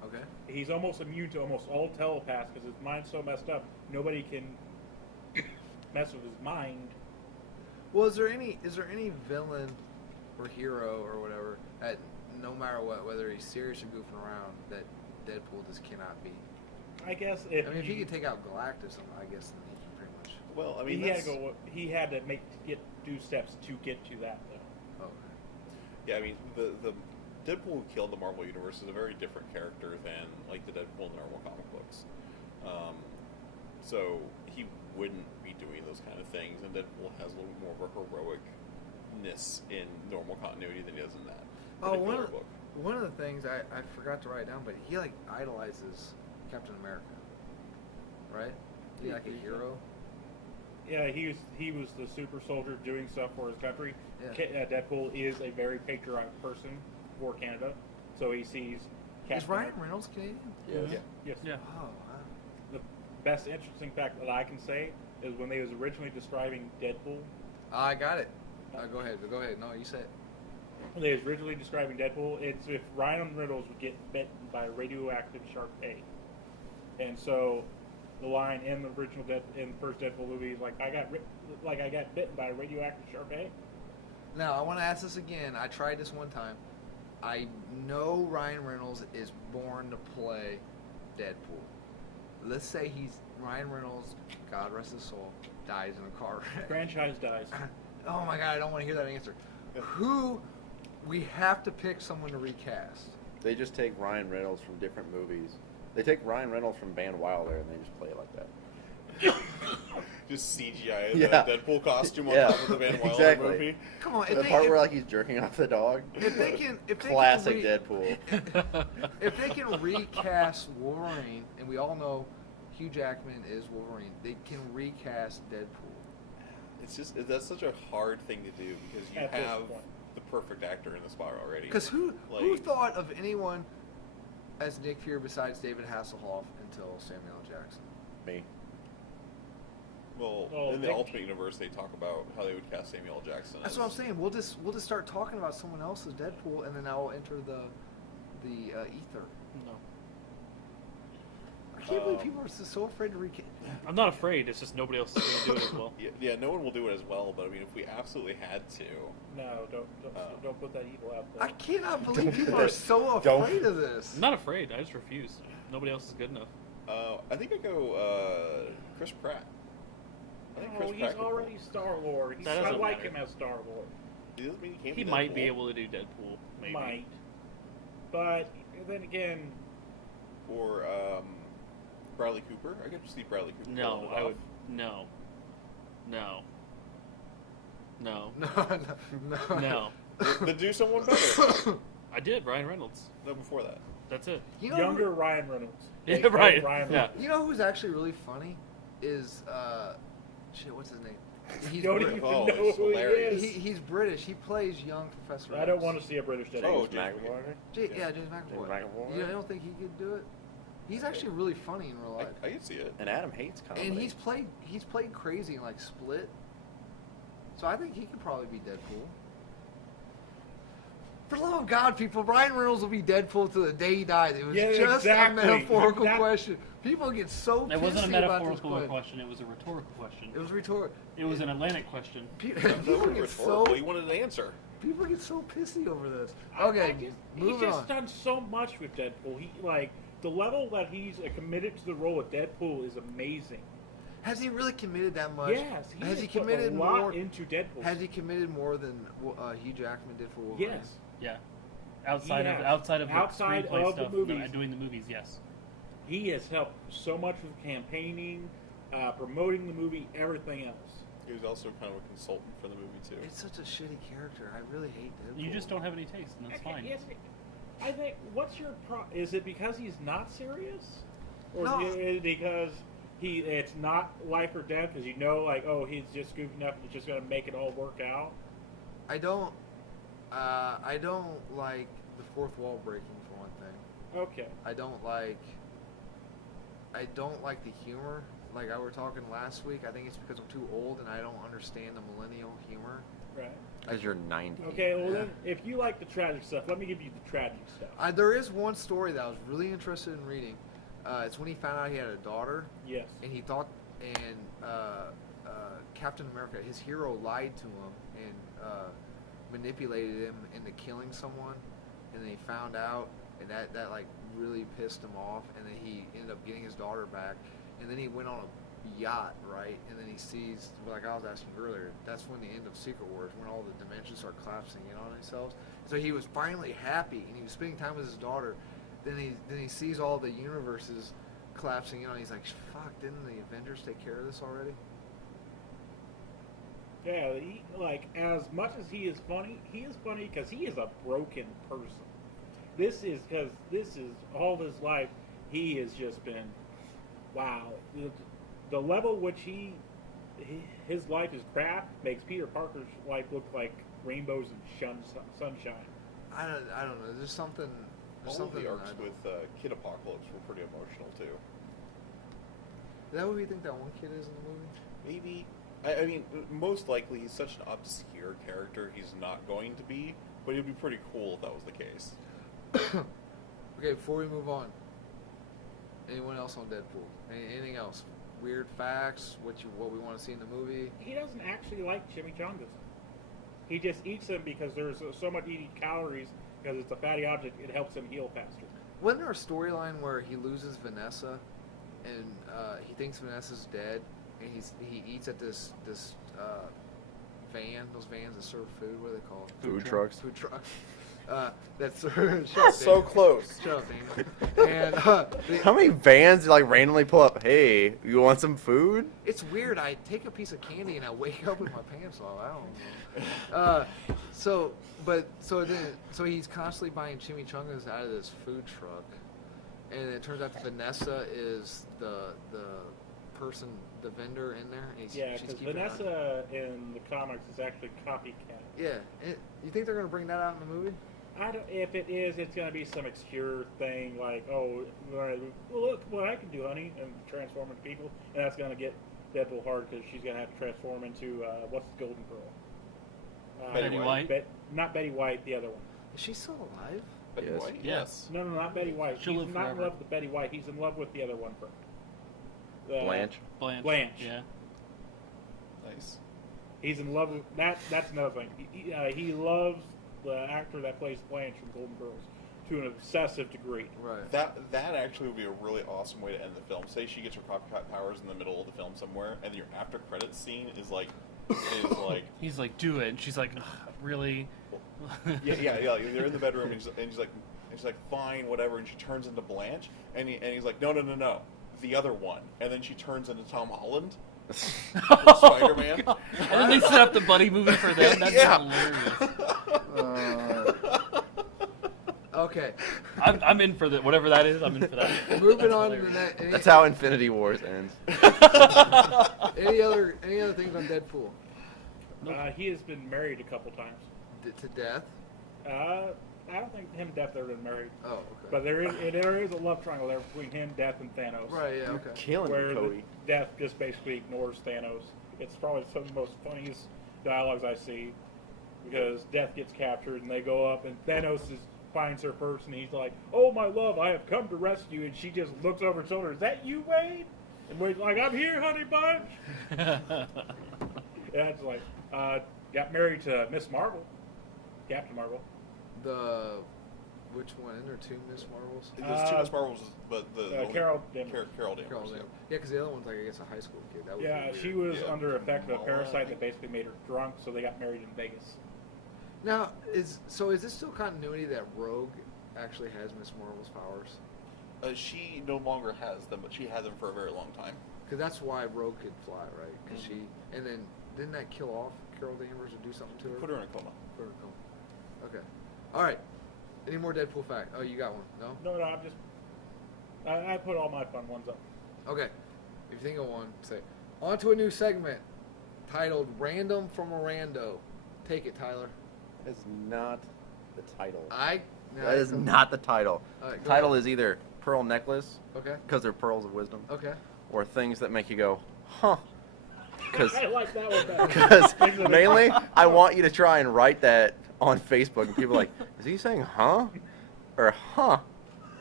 Okay. He's almost immune to almost all telepaths because his mind's so messed up. Nobody can mess with his mind. Well, is there any villain or hero or whatever that no matter what, whether he's serious or goofing around, that Deadpool just cannot beat? I guess if I mean, if he could take out Galactus, I guess then he can pretty much. well, I mean, he had that's, to go. He had to do steps to get to that though. Oh. yeah, I mean, the Deadpool who killed the Marvel Universe is a very different character than like the Deadpool in the normal comic books. So he wouldn't be doing those kind of things, and Deadpool has a little more of a heroicness in normal continuity than he does in that Oh, particular book. one of the things I forgot to write down, but he like idolizes Captain America, right? Is he like a hero? Yeah, he was the super soldier doing stuff for his country. Yeah. Deadpool is a very patriotic person for Canada, so he sees. Is Captain Ryan America- Reynolds Canadian? Yes. Yeah. Yes. Yeah. Oh, wow. The best interesting fact that I can say is when they was originally describing Deadpool, I got it. Go ahead. No, you said it. when they was originally describing Deadpool, it's if Ryan Reynolds would get bitten by a radioactive shark egg, and so the line in the original in the first Deadpool movie is like I got bitten by a radioactive shark egg. Now, I want to ask this again. I tried this one time. I know Ryan Reynolds is born to play Deadpool. Let's say Ryan Reynolds, God rest his soul, dies in a car wreck. Franchise dies. Oh my God, I don't want to hear that answer. Who? We have to pick someone to recast. They just take Ryan Reynolds from different movies. They take Ryan Reynolds from Van Wilder and they just play it like that. Just CGI Yeah. the Deadpool costume on Yeah, top of the Van Wilder exactly. movie. Come on, The part where like he's jerking off the dog. if they can, Classic Deadpool. if they can recast Wolverine, and we all know Hugh Jackman is Wolverine, they can recast Deadpool. It's just that's such a hard thing to do because you At this have point. the perfect actor in the spot already. Because who Like- thought of anyone as Nick Fury besides David Hasselhoff until Samuel L. Jackson? Me. Well, in the Nick- Ultimate Universe, they talk about how they would cast Samuel L. Jackson. That's as- what I'm saying. We'll just start talking about someone else's Deadpool, and then I'll enter the ether. No. I can't believe people are so afraid to recast. I'm not afraid. It's just nobody else is going to do it as well. Yeah, no one will do it as well. But I mean, if we absolutely had to, No, don't put that evil out there. I cannot believe Don't people put are that- so don't- afraid of this. I'm not afraid. I just refuse. Nobody else is good enough. I think I'd go Chris Pratt. I think No, Chris he's Pratt could already Star Lord. That I doesn't like matter. him as Star Lord. He doesn't mean he can't He be might Deadpool. be able to do Deadpool. Maybe. Might, but then again, Or Bradley Cooper. I could see Bradley Cooper. No, pulling it I off. would. No. No. No. No, No. Then do someone better. I did. Ryan Reynolds. No, before that. That's it. You know, younger Ryan Reynolds. Yeah, They right. call Ryan Yeah. Reynolds. You know who's actually really funny is shit. What's his name? He's Don't Brit- even Oh, know it's who he hilarious. is. he's British. He plays young Professor I X. don't want to see a British Deadpool. Oh, James McAvoy. Yeah, James McAvoy. James McAvoy? You don't think he could do it? He's actually really funny in real life. I can see it. And Adam hates comedy. And he's played crazy in like Split. So I think he could probably be Deadpool. For the love of God, people, Ryan Reynolds will be Deadpool to the day he dies. It was Yeah, just exactly. a metaphorical That- question. People get so pissy It wasn't a about this metaphorical question. question. It was a rhetorical question. It was rhetorical. It was an Atlantic question. People That was get so rhetorical. You wanted an answer. people get so pissy over this. I Okay, just, he's moving just on. done so much with Deadpool. He like the level that he's committed to the role of Deadpool is amazing. Has he really committed that much? Yes, he has has he put committed a lot more into Deadpool. Has he committed more than Hugh Jackman did for Wolverine? Yes. Yeah. Outside has. of outside of the Outside screenplay of the stuff, movies. and doing the movies, yes. He has helped so much with campaigning, promoting the movie, everything else. He was also kind of a consultant for the movie too. It's such a shitty character. I really hate Deadpool. You just don't have any taste, and that's fine. Yes, I think. What's your Is it because he's not serious, or No. is it because it's not life or death? Because like, oh, he's just goofing up and it's just gonna make it all work out. I don't like the fourth wall breaking for one thing. Okay. I don't like the humor. Like I were talking last week, I think it's because I'm too old and I don't understand the millennial humor. Right. Because you're 90. Okay. Well, Yeah. then, if you like the tragic stuff, let me give you the tragic stuff. There is one story that I was really interested in reading. It's when he found out he had a daughter, Yes. and he thought, and Captain America, his hero, lied to him and manipulated him into killing someone, and then he found out, and that like really pissed him off, and then he ended up getting his daughter back, and then he went on a yacht, right, and then he sees, like I was asking earlier, that's when the end of Secret Wars, when all the dimensions start collapsing in on themselves. So he was finally happy, and he was spending time with his daughter. Then he sees all the universes collapsing in on. He's like, "Fuck! Didn't the Avengers take care of this already?" Yeah. As much as he is funny because he is a broken person. This is all his life. He has just been, wow. The level which his life is crap makes Peter Parker's life look like rainbows and sunshine. I don't know. There's something. There's All of something the arcs that- with Kid Apocalypse were pretty emotional too. Is that what we think that one kid is in the movie? Maybe. I mean, most likely he's such an obscure character. He's not going to be, but it'd be pretty cool if that was the case. Okay, before we move on, anyone else on Deadpool? Anything else? Weird facts? What we want to see in the movie? He doesn't actually like chimichangas. He just eats them because there's so much eating calories because it's a fatty object. It helps him heal faster. Wasn't there a storyline where he loses Vanessa, and he thinks Vanessa's dead, and he eats at this van, those vans that serve food. What are they called? Food trucks. Food trucks. That serve. Shut up, So Daniel. close. Shut up, Daniel. And How many vans like randomly pull up? Hey, you want some food? it's weird. I take a piece of candy and I wake up with my pants off. I don't know. So he's constantly buying chimichangas out of this food truck, and it turns out that Vanessa is the person, the vendor in there. And Yeah, she's because keeping an eye- Vanessa in the comics is actually copycat. Yeah, you think they're gonna bring that out in the movie? If it is, it's going to be some obscure thing like, oh, well, look what I can do, honey, and transform into people. And that's going to get Deadpool hard because she's going to have to transform into, what's the Golden Girl? Betty White? Not Betty White, the other one. Is she still alive? Betty Yes. White? Yes. No, not Betty White. She'll He's live not in forever. love with Betty White. He's in love with the other one. Blanche. Blanche. Yeah. Nice. He's in love with that. That's another thing. He loves the actor that plays Blanche from Golden Girls to an obsessive degree. Right. That actually would be a really awesome way to end the film. Say she gets her copycat powers in the middle of the film somewhere, and your after credits scene is like He's like, do it. And she's like, "Ugh, really? yeah. They're in the bedroom, and she's like, fine, whatever. And she turns into Blanche, and he's like, no, the other one. And then she turns into Tom Holland, Spider-Man. And then they set up the buddy movie for them. That'd Yeah. be hilarious. Okay. I'm in for that. Whatever that is, I'm in for that. Moving That's on to hilarious. the next. That's how Infinity Wars ends. Any other things on Deadpool? He has been married a couple times. To death? I don't think him and Death have been married, Oh, okay. but there is a love triangle there between him, Death, and Thanos. Right. Yeah. Okay. Killing Where me, the Cody. Death just basically ignores Thanos. It's probably some of the most funniest dialogues I see because Death gets captured and they go up and Thanos finds her first and he's like, "Oh my love, I have come to rescue," and she just looks over her shoulder. Is that you, Wade? And Wade's like, "I'm here, honey bunch." Yeah, it's like got married to Miss Marvel, Captain Marvel. The Which one? Isn't there two Miss Marvels? There's two Miss Marvels, but the only- Carol Danvers. there's two Miss Marvels, but the only- Carol Danvers. Carol Danvers. Carol Danvers. Yeah, because the other one's like I guess a high school kid. That would Yeah, be she weird. was Yeah. under effect of a Well, parasite that basically made her drunk, so they got married in Vegas. Now is this still continuity that Rogue actually has Miss Marvel's powers? She no longer has them, but she had them for a very long time. Because that's why Rogue could fly, right? Because Mhm. and then didn't that kill off Carol Danvers or do something to her? Put her in a coma. Put her in a coma. Okay. All right. Any more Deadpool fact? Oh, you got one? No. No, I'm just. I put all my fun ones up. Okay. If you think of one, say. On to a new segment titled "Random from a Rando." Take it, Tyler. That's not the title. That is not the title. All right, The go title ahead. is either Pearl Necklace, Okay. because they're pearls of wisdom, Okay. or things that make you go, huh. Because I like that one better. mainly, I want you to try and write that on Facebook, and people are like, is he saying huh? Or huh?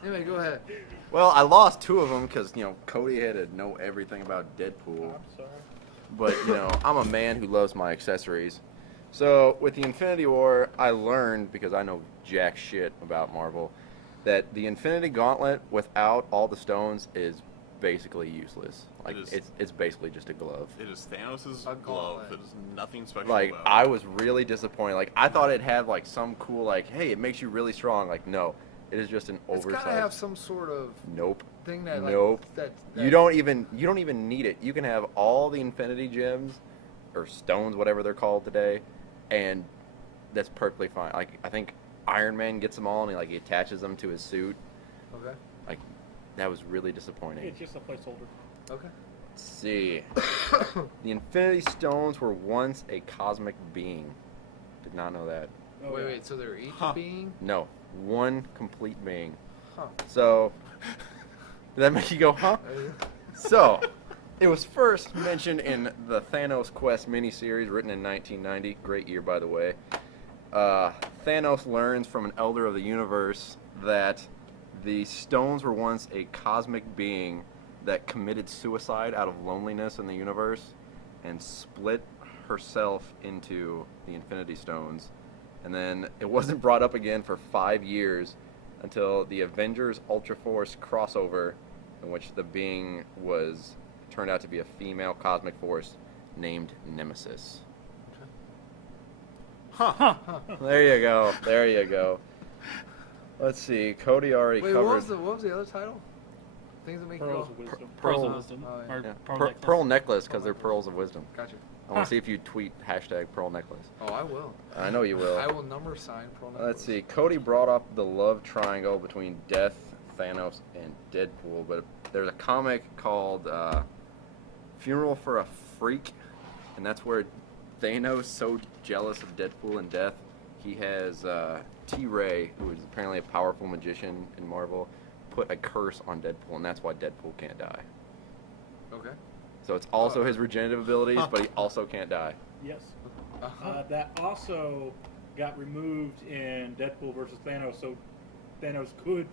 Anyway, go ahead. Well, I lost two of them because, Cody had to know everything about Deadpool. I'm sorry. But, I'm a man who loves my accessories. So, with the Infinity War, I learned, because I know jack shit about Marvel, that the Infinity Gauntlet without all the stones is basically useless. Like, It is. it's basically just a glove. It is Thanos' A glove. gauntlet. It is nothing special Like, about I it. was really disappointed. Like, I thought it had, like, some cool, like, hey, it makes you really strong. Like, no. It is just an It's oversized. gotta have some sort of Nope. thing that like Nope. that You don't even need it. You can have all the Infinity Gems or stones, whatever they're called today, and that's perfectly fine. Like, I think Iron Man gets them all and he attaches them to his suit. Okay. Like, that was really disappointing. It's just a placeholder. Okay. Let's see. The Infinity Stones were once a cosmic being. Did not know that. Oh, wait, yeah. wait. So they're each Huh. being? No, one complete being. Huh. So, did that make you go, huh? So, it was first mentioned in the Thanos Quest miniseries written in 1990. Great year, by the way. Thanos learns from an elder of the universe that the stones were once a cosmic being that committed suicide out of loneliness in the universe and split herself into the Infinity Stones. And then it wasn't brought up again for 5 years until the Avengers Ultra Force crossover, in which the being turned out to be a female cosmic force named Nemesis. Huh. There you go. There you go. Let's see. Cody already Wait, covered. what was the other title? Things that make Pearls you of go. wisdom. Pearls Pearl- of Wisdom. Oh, yeah. Or Yeah. Pearl Pearl, Necklace. Pearl necklace, because they're pearls of wisdom. Gotcha. I want to see if you tweet hashtag Pearl necklace. Oh, I will. I know you will. I will number sign Pearl Necklace. Let's see. Cody brought up the love triangle between Death, Thanos, and Deadpool, but there's a comic called Funeral for a Freak, and that's where Thanos, so jealous of Deadpool and Death, he has T-Ray, who is apparently a powerful magician in Marvel, put a curse on Deadpool, and that's why Deadpool can't die. Okay. So it's also his regenerative abilities, but he also can't die. Yes. Uh-huh. That also got removed in Deadpool versus Thanos, so Thanos could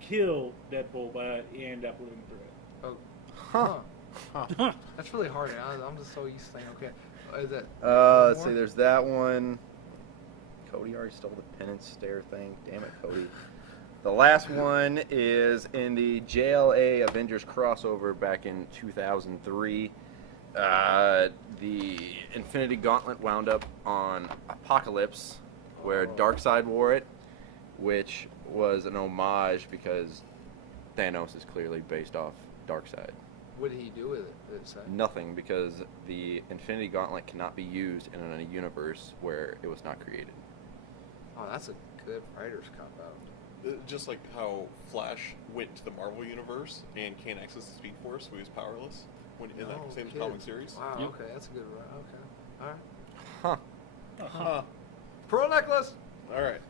kill Deadpool, but he ended up living through it. Oh. Huh. That's really hard. I'm just so used to saying, okay. Is that? Let's one see, more? there's that one. Cody already stole the penance stare thing. Damn it, Cody. The last one is in the JLA Avengers crossover back in 2003. The Infinity Gauntlet wound up on Apocalypse, where Darkseid wore it, which was an homage because Thanos is clearly based off Darkseid. What did he do with it? Did it say? Nothing, because the Infinity Gauntlet cannot be used in a universe where it was not created. Oh, that's a good writer's cop out. Just like how Flash went to the Marvel universe and can't access the Speed Force, so he was powerless when in that Oh, same kid. comic series. Wow. Yep. Okay, that's a good one. Okay. All right. Huh. Huh. Pearl necklace. All right.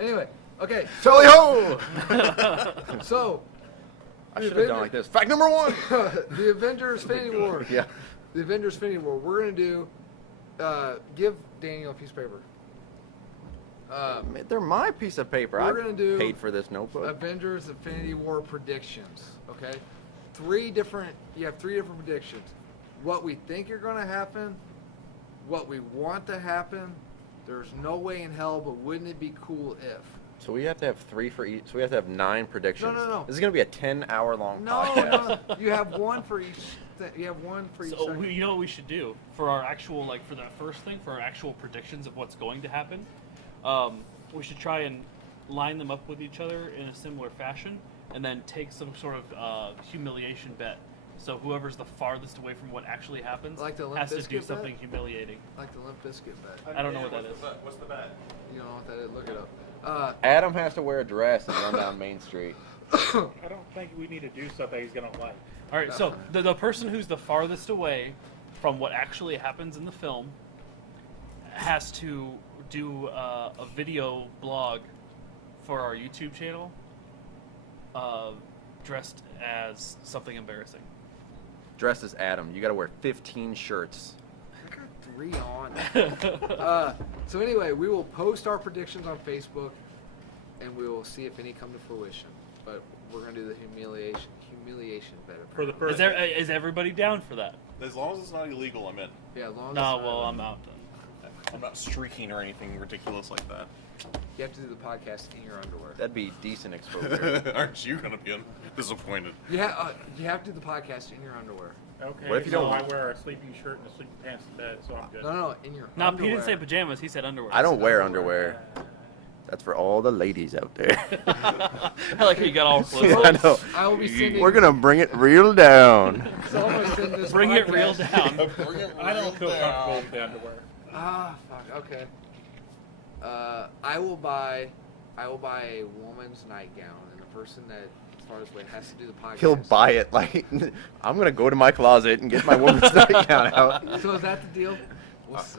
Anyway. Okay. Tally ho! So. I the should have done like this. Fact number one! The Avengers Infinity War. Yeah. The Avengers Infinity War. We're gonna do. Give Daniel a piece of paper. They're my piece of paper. We're I gonna do paid for this notebook. Avengers Infinity War predictions. Okay, you have 3 different predictions. What we think are going to happen, what we want to happen. There's no way in hell, but wouldn't it be cool if? So we have to have 3 for each. So we have to have 9 predictions. No. This is going to be a 10-hour-long No, podcast. no. You have one for each. You have one for each. So segment. you know what we should do for our actual for that first thing, for our actual predictions of what's going to happen. We should try and line them up with each other in a similar fashion, and then take some sort of humiliation bet. So whoever's the farthest away from what actually happens Like the Limp has to do Bizkit something bet? humiliating. Like the Limp Bizkit bet. I don't know what that is. What's the bet? You don't know what that is? Look it up. Adam has to wear a dress and run down Main Street. I don't think we need to do stuff that he's gonna like. All right, so the person who's the farthest away from what actually happens in the film has to do a video blog for our YouTube channel, dressed as something embarrassing. Dressed as Adam. You got to wear 15 shirts. I got 3 on. So anyway, we will post our predictions on Facebook, and we will see if any come to fruition. But we're gonna do the humiliation bet. For the first. Is everybody down for that? As long as it's not illegal, I'm in. Yeah, as long as No, it's well, not- I'm out then. I'm not streaking or anything ridiculous like that. You have to do the podcast in your underwear. That'd be decent exposure. Aren't you gonna be disappointed? You have to do the podcast in your underwear. Okay. What if you so don't- I wear a sleeping shirt and a sleeping pants in bed, so I'm good. No, in your No, underwear. he didn't say pajamas. He said underwear. I don't wear underwear. That's for all the ladies out there. I like how you got all close. Yeah, I know. I will be sending. We're going to bring it real down. So I'm gonna send this Bring it real podcast- down. I don't feel comfortable with the underwear. Ah, fuck. Okay. I will buy a woman's nightgown, and the person that farthest away has to do the podcast. He'll buy it. Like, I'm going to go to my closet and get my woman's nightgown out. So is that the deal?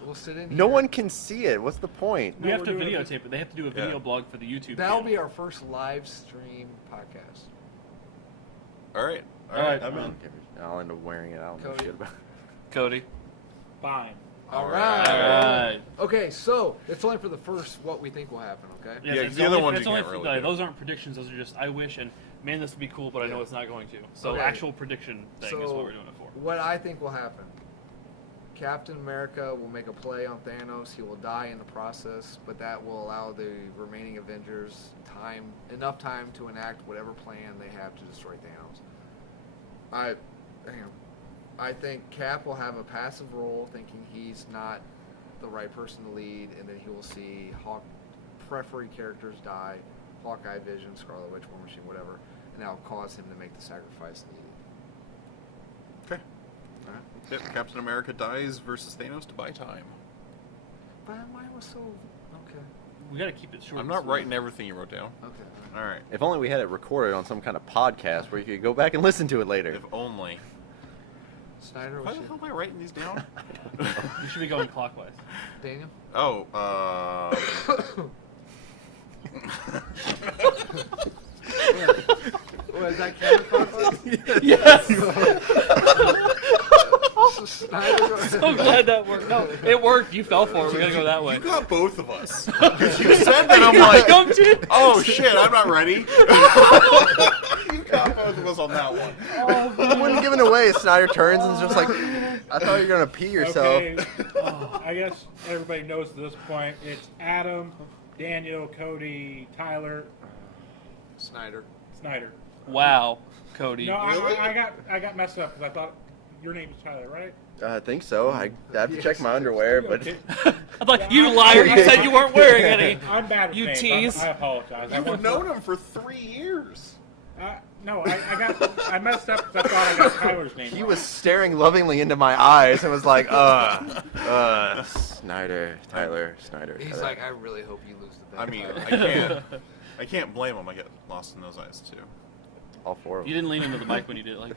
We'll sit in. No here. one can see it. What's the point? We have we're to doing videotape it. They have to do a video Yeah. blog for the YouTube That'll channel. be our first live stream podcast. All right. Alright. I'm in. I'll end up wearing it. I don't know Cody. shit about it. Cody. Fine. All right. right. Okay, so it's only for the first what we think will happen. Okay. Yeah, it's 'cause the other only- ones it's you only can't for- really do. Those aren't predictions. Those are just I wish and man, this would be cool, but I know Yeah. it's not going to. So Okay. actual prediction thing is what we're doing it for. What I think will happen. Captain America will make a play on Thanos. He will die in the process, but that will allow the remaining Avengers enough time to enact whatever plan they have to destroy Thanos. I think Cap will have a passive role, thinking he's not the right person to lead, and then he will see preferee characters die, Hawkeye, Vision, Scarlet Witch, War Machine, whatever, and that will cause him to make the sacrifice needed. Okay. All right. Yep, Captain America dies versus Thanos to buy time. But mine was so okay. We got to keep it short. I'm and not sweet. writing everything you wrote down. Okay. All right. If only we had it recorded on some kind of podcast where you could go back and listen to it later. If only. Snyder, Why what's the your, hell am I writing these down? You should be going clockwise. Daniel? Oh, Was that counterclockwise? Yes. Snyder, So glad that worked. No, it worked. You fell for it. We gotta go that way. you got both of us. Because you said that, I'm like, Jumped in. oh shit, I'm not ready. You got both of us on that one. I wouldn't give it away. Snyder turns and is just like, I thought you were going to pee yourself. Okay. I guess everybody knows at this point. It's Adam, Daniel, Cody, Tyler, Snyder. Snyder. Wow, Cody. No, Really? I got messed up because I thought your name was Tyler, right? I think so. I have to check my underwear, but Okay. I thought you liar. You said you weren't wearing any. I'm bad with You names. tease. I apologize. I You've once- known him for 3 years. No, I messed up because I thought I got Tyler's name. he wrong. was staring lovingly into my eyes and was like, Snyder, Tyler, Snyder. He's Tyler. like, I really hope you lose the bet. I mean, I can't blame him. I get lost in those eyes too. all 4 of You them. didn't lean into the mic when you did it. Like,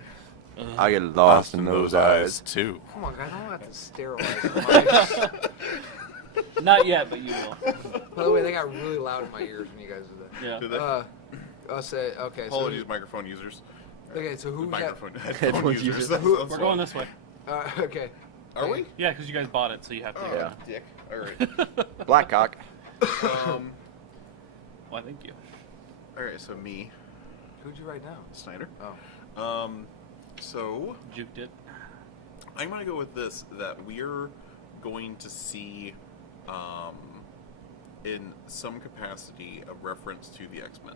I get lost in those eyes. too. Come on, guys, I don't have to sterilize the mics. not yet, but you will. By the way, they got really loud in my ears when you guys did that. Yeah. Did they? I'll say, okay. Apologies, microphone users. Okay, so who we got? Microphone Headphone headphone users. users. That's- That's We're what- going this way. Okay. Are we? Yeah, because you guys bought it, so you have to. Oh, Yeah. dick. All right. Blackcock. Why, thank you. All right. So me, Who'd you write down? Snyder. Oh. So Juked it. I'm gonna go with this: that we're going to see in some capacity a reference to the X-Men.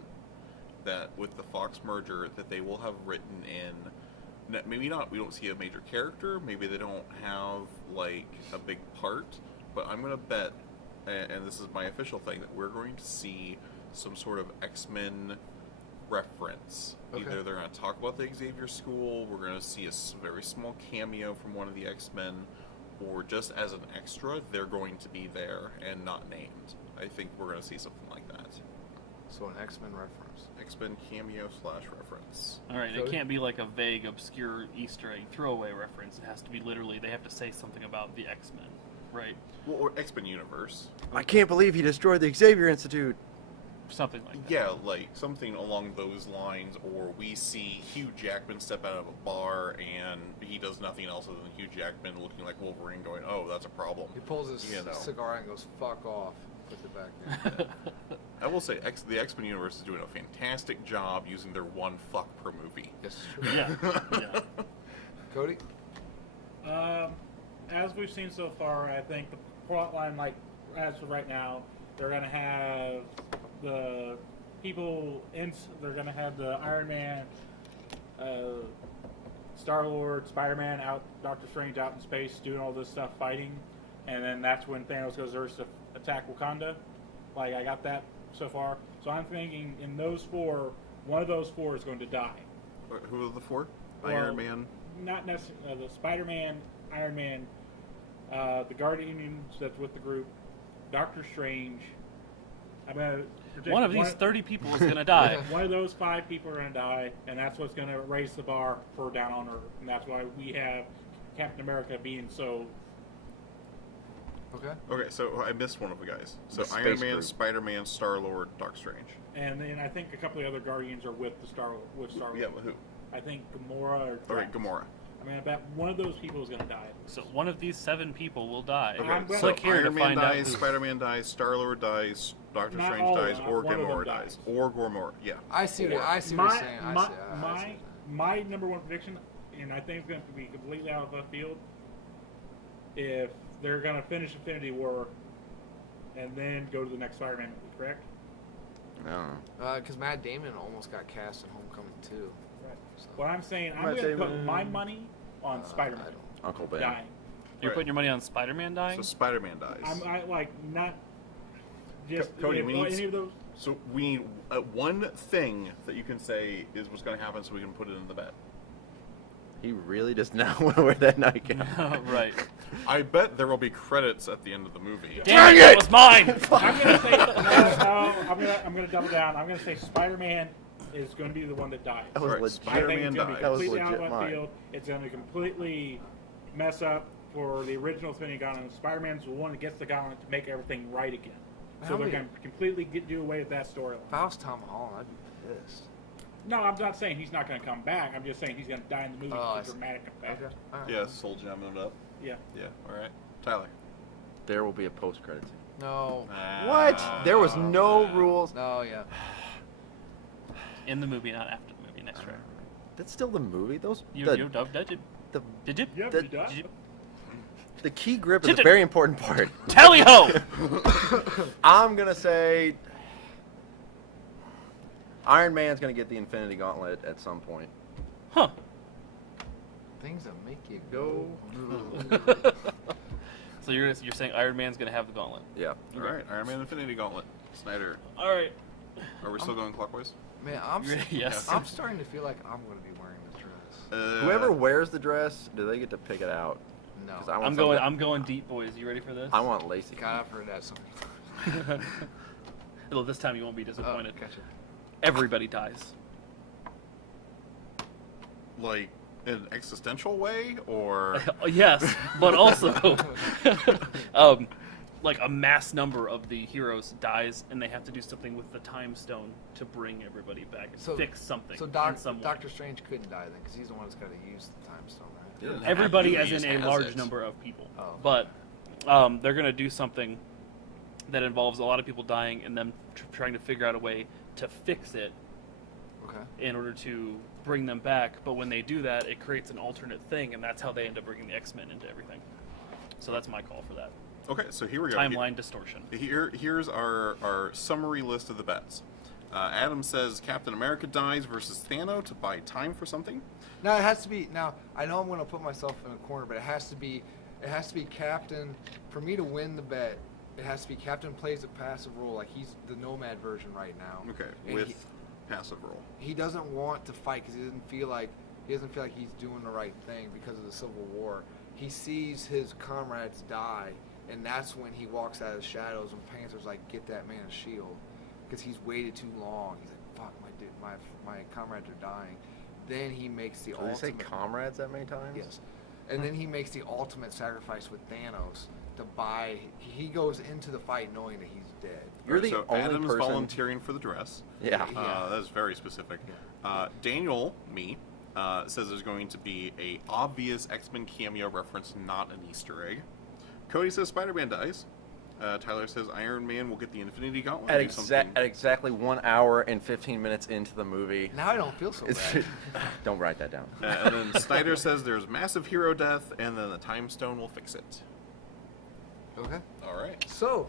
That with the Fox merger, that they will have written in, maybe not, we don't see a major character, maybe they don't have like a big part, but I'm going to bet, and this is my official thing, that we're going to see some sort of X-Men reference. Okay. Either they're going to talk about the Xavier School, we're going to see a very small cameo from one of the X-Men, or just as an extra, they're going to be there and not named. I think we're going to see something like that. So an X-Men reference. X-Men cameo / reference. All right, it Cody? can't be like a vague, obscure Easter egg throwaway reference. It has to be literally, they have to say something about the X-Men, right? Well, or X-Men universe. I can't believe he destroyed the Xavier Institute. Something like that. Yeah, like something along those lines, or we see Hugh Jackman step out of a bar and he does nothing else other than Hugh Jackman looking like Wolverine going, oh, that's a problem. He pulls his You know. cigar and goes, "Fuck off." Puts it back in. I will say, the X-Men universe is doing a fantastic job using their one fuck per movie. Yes, it's true. Yeah. Cody? As we've seen so far, I think the plot line, like as of right now, they're gonna have the people in. They're gonna have the Iron Man, Star-Lord, Spider-Man out, Doctor Strange out in space doing all this stuff fighting, and then that's when Thanos goes Earth to attack Wakanda. Like I got that so far. So I'm thinking in those four, one of those four is going to die. Who are the four? Well, Iron Man. Not necessarily the Spider-Man, Iron Man, the Guardians that's with the group, Doctor Strange. I'm gonna predict One of these 30 people is going to die. One of those 5 people are gonna die, and that's what's gonna raise the bar for down on Earth, and that's why we have Captain America being so. Okay. Okay, so I missed one of the guys. So The Iron space Man, group. Spider-Man, Star-Lord, Doctor Strange. And then I think a couple of other Guardians are with Star. Yeah, but who? I think Gamora or. All right, Gamora. I mean, I bet one of those people is gonna die. So one of these 7 people will die. Okay, I'm glad- Click So here to Iron Man find out dies, who. Spider-Man dies, Star-Lord dies, Doctor Not Strange all of dies, them, or one of them Gamora dies. dies. Or Gamora, yeah. I see what I see what you're saying. I see what you're saying. My number one prediction, and I think it's going to be completely out of left field, if they're going to finish Infinity War and then go to the next Spider-Man movie, correct? No. Because Matt Damon almost got cast in Homecoming too. Right. So, What I'm saying, I'm Matt going to put Damon. my money on Spider-Man I don't. Uncle Ben. dying. You're Right. putting your money on Spider-Man dying? So Spider-Man dies. I like not just Cody, if we need- any of those. So we need one thing that you can say is what's going to happen, so we can put it in the bet. He really does not want to wear that nightgown. Right. I bet there will be credits at the end of the movie. Damn it, that was mine! I'm going to say no. I'm going to double down. I'm going to say Spider-Man is going to be the one that dies. That was Right, legit. I think Spider-Man it's going to dies. be That was completely out of legit left mine. field. It's going to completely mess up for the original Infinity Gauntlet. Spider-Man's the one that gets the gauntlet to make everything right again. So How they're many- going to completely do away with that storyline. If I was Tom Holland, I'd be pissed. No, I'm not saying he's not going to come back. I'm just saying he's going to die in the movie Oh, I for see. dramatic effect. Okay. All right. Yeah, Soul Jamming it up. Yeah. Yeah, alright. Tyler. There will be a post-credit scene. No. What? There was no rules. No. Yeah. In the movie, not after the movie. Next try. That's still the movie. Those You the, dubbed it? the Did you? Yeah, The- he died. Did you? the key grip is Did a it- very important part. Tally-ho! I'm gonna say Iron Man's gonna get the Infinity Gauntlet at some point. Huh. Things that make you go. So you're saying Iron Man's going to have the gauntlet? Yeah. Alright, Iron Man Infinity Gauntlet. Snyder. All right. Are we still going clockwise? Man, Yes. I'm starting to feel like I'm going to be wearing this dress. Whoever wears the dress, do they get to pick it out? No. 'Cause I want I'm going deep, boys. You ready for this? I want Lacey. God, I've heard that so many times. Well, this time you won't be Oh, disappointed. gotcha. Everybody dies. Like, in an existential way, or... Yes, but also, like a mass number of the heroes dies, and they have to do something with the time stone to bring everybody back and So- fix something. So in some way. Doctor Strange couldn't die then, because he's the one that's got to use the time stone, right? He doesn't have Everybody, to, as he in just a has large it. number of people. Oh. But they're going to do something that involves a lot of people dying and them trying to figure out a way to fix it Okay. in order to bring them back. But when they do that, it creates an alternate thing, and that's how they end up bringing the X-Men into everything. So that's my call for that. Okay, so here we go. Timeline distortion. Here's our summary list of the bets. Adam says Captain America dies versus Thanos to buy time for something. Now it has to be. Now I know I'm going to put myself in a corner, but it has to be Captain. For me to win the bet, it has to be Captain plays a passive role, like he's the Nomad version right now. Okay, And with passive role. he doesn't want to fight because he doesn't feel like he's doing the right thing because of the Civil War. He sees his comrades die, and that's when he walks out of the shadows. And Panther's like, "Get that man a shield," because he's waited too long. He's like, "Fuck, my comrades are dying." Then he makes the Did they say ultimate. comrades that many times? Yes. And then he makes the ultimate sacrifice with Thanos to buy. He goes into the fight knowing that he's dead. You're the so only Adam's person. volunteering for the dress. Yeah. Yeah. That is very specific. Daniel, says there's going to be a obvious X-Men cameo reference, not an Easter egg. Cody says Spider-Man dies. Tyler says Iron Man will get the Infinity Gauntlet. At, and do something. at exactly 1 hour and 15 minutes into the movie. Now I don't feel so It's bad. don't write that down. And then Snyder says there's massive hero death, and then the Time Stone will fix it. Okay. All right. So,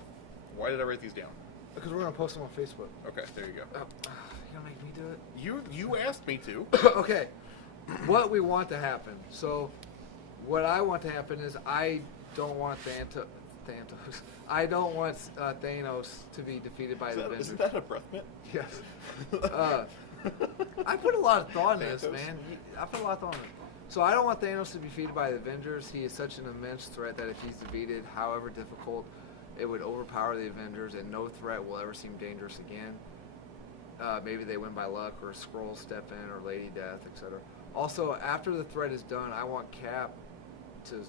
Why did I write these down? because we're gonna post them on Facebook. Okay, there you go. You gonna make me do it? You asked me to. Okay. What we want to happen. So, what I want to happen is I don't want Thanos. I don't want Thanos to be defeated by the Avengers. Isn't that a breath mint? Yes. I put a lot of thought into this, Thanos. man. I put a lot of thought into it. So I don't want Thanos to be defeated by the Avengers. He is such an immense threat that if he's defeated, however difficult, it would overpower the Avengers, and no threat will ever seem dangerous again. Maybe they win by luck, or Skrull step in, or Lady Death, etc. Also, after the threat is done, I want Cap to...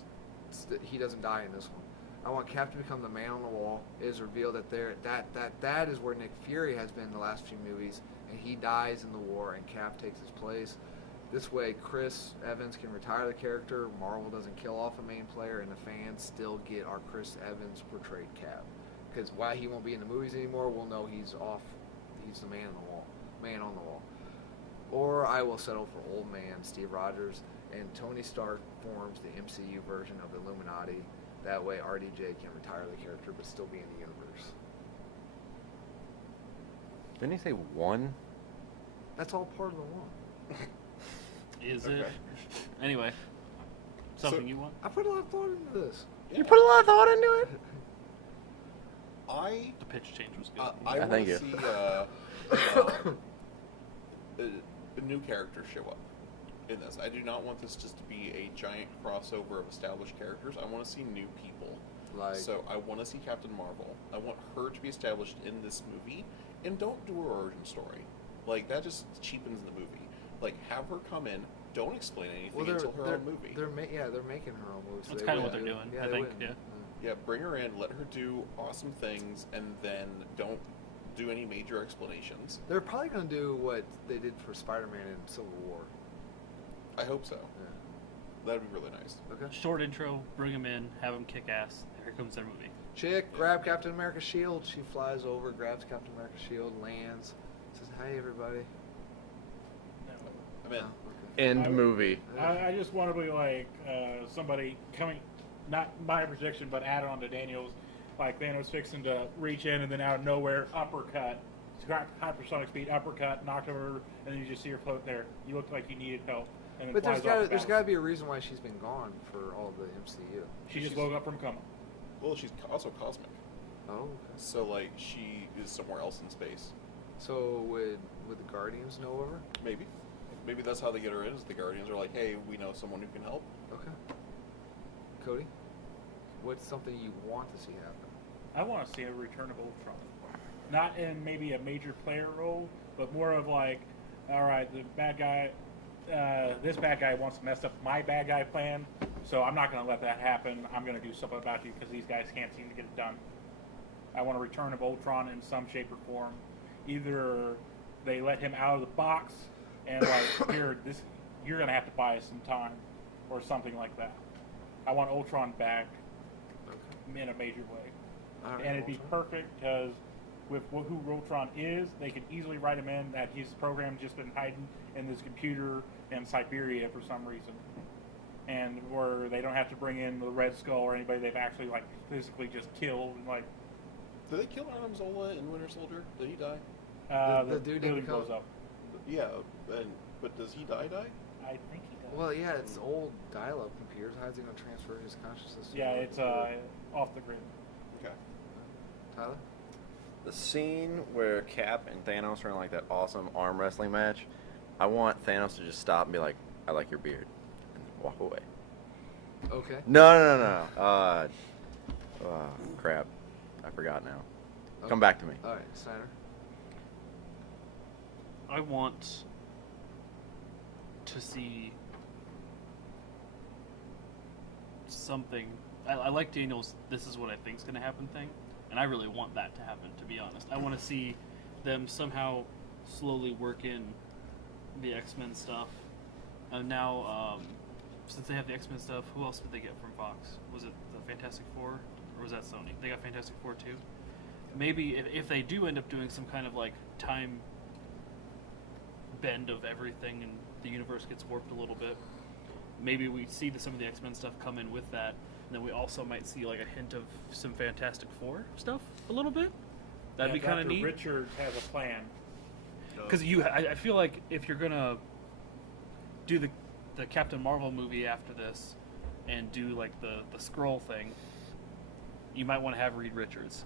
he doesn't die in this one. I want Cap to become the man on the wall. It is revealed that that is where Nick Fury has been in the last few movies, and he dies in the war, and Cap takes his place. This way, Chris Evans can retire the character, Marvel doesn't kill off a main player, and the fans still get our Chris Evans portrayed Cap. Because while he won't be in the movies anymore, we'll know he's off. He's the man on the wall. Or I will settle for old man Steve Rogers, and Tony Stark forms the MCU version of the Illuminati. That way, RDJ can retire the character but still be in the universe. Didn't he say one? That's all part of the one. Is Okay. it? Anyway, something So- you want? I put a lot of thought into this. You put a lot of thought into it. The pitch change was good. I Yeah, want thank to you. see a new character show up in this. I do not want this just to be a giant crossover of established characters. I want to see new people. Like, So I want to see Captain Marvel. I want her to be established in this movie, and don't do her origin story. Like, that just cheapens the movie. Like, have her come in. Don't explain anything until her own movie. They're making her own movie. so That's they kind of what wouldn't they're do- doing, I they think. wouldn't. Yeah. Yeah, bring her in, let her do awesome things, and then don't do any major explanations. They're probably going to do what they did for Spider-Man in Civil War. I hope so. Yeah. That'd be really nice. Okay. Short intro, bring him in, have him kick ass. Here comes their movie. Chick, grab Captain America's shield. She flies over, grabs Captain America's shield, lands, says, "Hi, everybody." I'm in. Oh, End movie. I just want to be like somebody coming, not my prediction, but add on to Daniel's, like Thanos fixing to reach in and then out of nowhere uppercut, hypersonic speed uppercut, knocked over, and then you just see her float there. You look like you needed help, and then But flies there's off the got to battle. be a reason why she's been gone for all the MCU. She just woke up from coma. Well, she's also cosmic. Oh, okay. So, like, she is somewhere else in space. So would the Guardians know of her? Maybe. Maybe that's how they get her in, is the Guardians are like, hey, we know someone who can help. Okay. Cody, what's something you want to see happen? I want to see a return of Ultron. Not in maybe a major player role, but more of like, all right, the bad guy, this bad guy wants to mess up my bad guy plan, so I'm not going to let that happen. I'm going to do something about you because these guys can't seem to get it done. I want a return of Ultron in some shape or form. Either they let him out of the box and like, here, you're going to have to buy us some time, or something like that. I want Ultron back in a major way. All right, And it'd be Ultron. perfect because with who Ultron is, they could easily write him in that his program's just been hiding in this computer in Siberia for some reason. and where they don't have to bring in the Red Skull or anybody they've actually like physically just killed. And, like Did they kill Adam Zola in Winter Soldier? Did he die? The dude building didn't blows come- up. Yeah, but does he die? I think he does. Well, yeah, it's old dial-up computers. How's he gonna transfer his consciousness? to Yeah, the it's computer? off the grid. Okay. Tyler. The scene where Cap and Thanos are in like that awesome arm wrestling match, I want Thanos to just stop and be like, "I like your beard," and walk away. Okay. No. Crap. I forgot now. Come back to me. All right, Snyder. I want to see something. I like Daniel's "this is what I think is going to happen" thing, and I really want that to happen, to be honest. I want to see them somehow slowly work in the X-Men stuff. And now, since they have the X-Men stuff, who else did they get from Fox? Was it the Fantastic Four, or was that Sony? They got Fantastic Four too? Maybe if they do end up doing some kind of like time bend of everything and the universe gets warped a little bit, maybe we see some of the X-Men stuff come in with that, and then we also might see like a hint of some Fantastic Four stuff a little bit. That'd be kind of Dr. neat. Richard has a plan. Because I feel like if you're gonna do the Captain Marvel movie after this, and do like the Skrull thing, you might want to have Reed Richards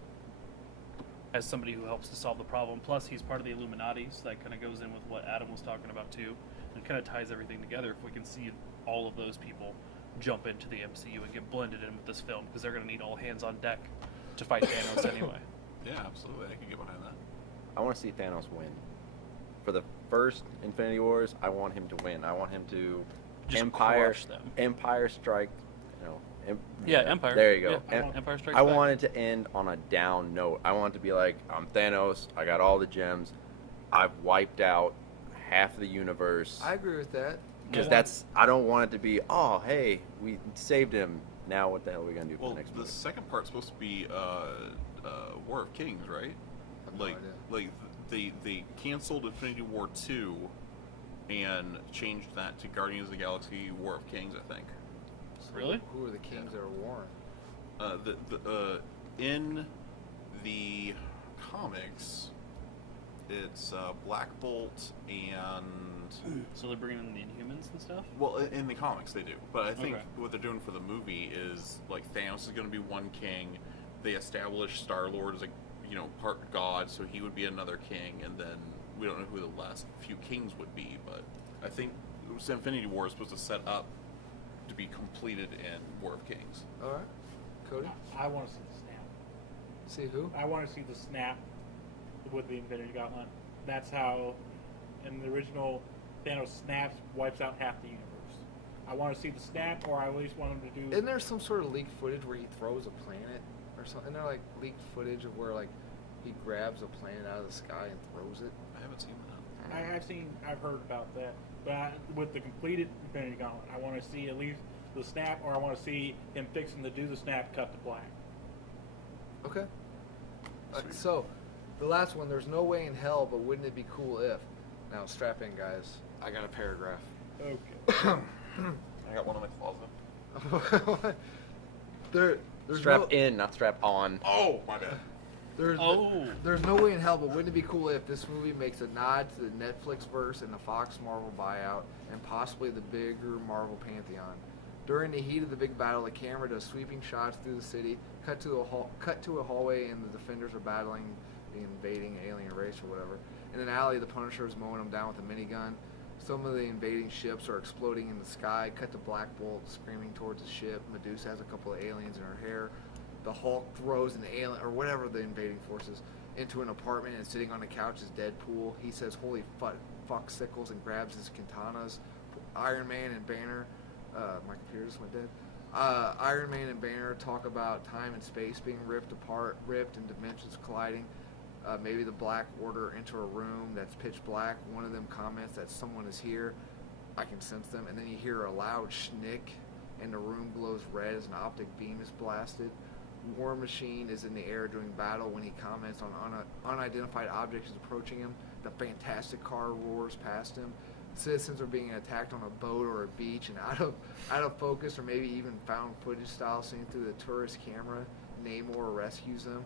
as somebody who helps to solve the problem. Plus, he's part of the Illuminati, so that kind of goes in with what Adam was talking about too, and kind of ties everything together. If we can see all of those people jump into the MCU and get blended in with this film, because they're going to need all hands on deck to fight Thanos anyway. Yeah, absolutely. I can get behind that. I want to see Thanos win. For the first Infinity Wars, I want him to win. I want him to Just crush them. Empire strike. Yeah, Empire. There you go. Yeah, Empire Strikes I Back. want it to end on a down note. I want it to be like, I'm Thanos. I got all the gems. I've wiped out half of the universe. I agree with that. Because I don't want it to be, oh, hey, we saved him. Now what the hell are we gonna do for Well, the next the movie? second part's supposed to be War of Kings, right? I have no idea. They canceled Infinity War 2 and changed that to Guardians of the Galaxy War of Kings, I think. So Really? Who are the kings that are warring? In the comics, it's Black Bolt and So they're bringing in the Inhumans and stuff. well, in the comics they do, but I think Okay. what they're doing for the movie is like Thanos is going to be one king. They establish Star-Lord as a part god, so he would be another king, and then we don't know who the last few kings would be, but I think Infinity War is supposed to set up to be completed in War of Kings. All right. Cody. I want to see the snap. See who? I want to see the snap with the Infinity Gauntlet. That's how, in the original, Thanos snaps, wipes out half the universe. I want to see the snap, or I at least want him to do. Isn't there some sort of leaked footage where he throws a planet or something? Isn't there like leaked footage of where like he grabs a planet out of the sky and throws it? I haven't seen that. I've heard about that. But with the completed Infinity Gauntlet, I want to see at least the snap, or I want to see him fixing to do the snap, cut to black. Okay. So, the last one, there's no way in hell, but wouldn't it be cool if? Now, strap in, guys. I got a paragraph. Okay. I got one in the closet. there's Strap no, in, not strap on. Oh, my bad. There's no way in hell, but wouldn't it be cool if this movie makes a nod to the Netflix verse and the Fox Marvel buyout, and possibly the bigger Marvel pantheon? During the heat of the big battle, the camera does sweeping shots through the city, cut to a hallway, and the defenders are battling the invading alien race or whatever. In an alley, the Punisher is mowing them down with a minigun. Some of the invading ships are exploding in the sky. Cut to Black Bolt screaming towards the ship. Medusa has a couple of aliens in her hair. The Hulk throws an alien, or whatever the invading forces, into an apartment, and sitting on the couch is Deadpool. He says, "Holy fuck sickles," and grabs his katanas. Iron Man and Banner, my computer just went dead. Iron Man and Banner talk about time and space being ripped and dimensions colliding. Maybe the Black Order enter a room that's pitch black. One of them comments that someone is here. I can sense them. And then you hear a loud schnick, and the room glows red as an optic beam is blasted. War Machine is in the air during battle when he comments on unidentified objects approaching him. The Fantastic Car roars past him. citizens are being attacked on a boat or a beach, and out of focus or maybe even found footage style seen through the tourist camera, Namor rescues them,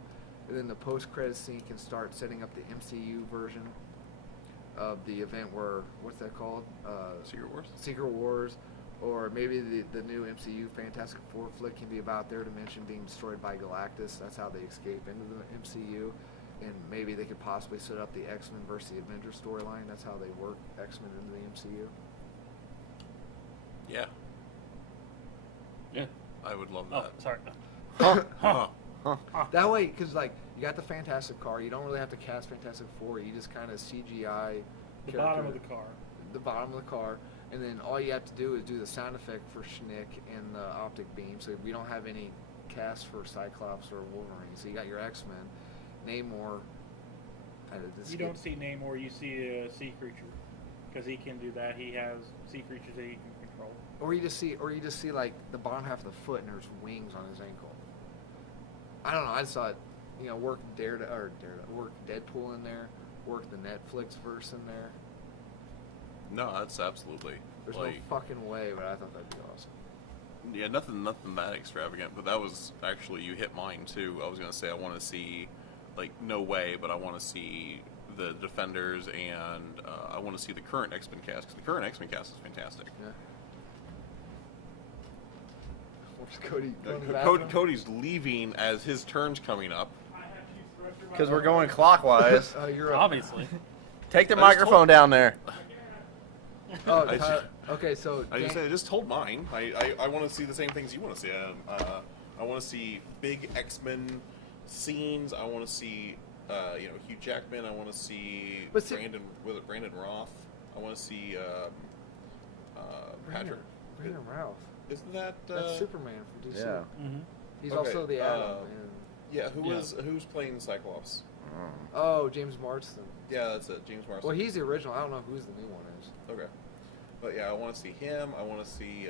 and then the post-credit scene can start setting up the MCU version of the event where, what's that called? Secret Wars? Secret Wars, or maybe the new MCU Fantastic Four flick can be about their dimension being destroyed by Galactus. That's how they escape into the MCU. And maybe they could possibly set up the X-Men versus the Avengers storyline. That's how they work X-Men into the MCU. Yeah, Yeah. I would love Oh, that. sorry. Huh. That way, because like you got the Fantastic Car, you don't really have to cast Fantastic Four. You just kind of CGI The character- bottom of the car. the bottom of the car, and then all you have to do is do the sound effect for Schnick and the optic beam. So we don't have any cast for Cyclops or Wolverine. So you got your X-Men, Namor. You don't see Namor, you see a sea creature, because he can do that. He has sea creatures that he can control. Or you just see like the bottom half of the foot and there's wings on his ankle. I don't know. I just thought, work work Deadpool in there, work the Netflix verse in there. No, that's absolutely. There's like, no fucking way, but I thought that'd be awesome. yeah, nothing that extravagant. But that was actually, you hit mine too. I was gonna say I want to see, like, no way, but I want to see the Defenders, and I want to see the current X-Men cast, because the current X-Men cast is fantastic. Yeah. Where's Cody? Going to the bathroom? Cody's leaving as his turn's coming up. Because we're going clockwise. You're up. Obviously. Take the I just microphone down there. Oh, I Tyler, okay, so I just told mine. I want to see the same things you want to see. I want to see big X-Men scenes. I want to see, Hugh Jackman. I want to see But see- Brandon Roth. I want to see Patrick. Brandon Routh. Isn't that That's Superman from DC. Yeah. Mm-hmm. He's Okay, also the Atom. Yeah, Yeah. who's playing Cyclops? Oh, James Marsden. Yeah, that's it. James Marsden. Well, he's the original. I don't know who's the new one is. Okay. But yeah, I want to see him. I want to see,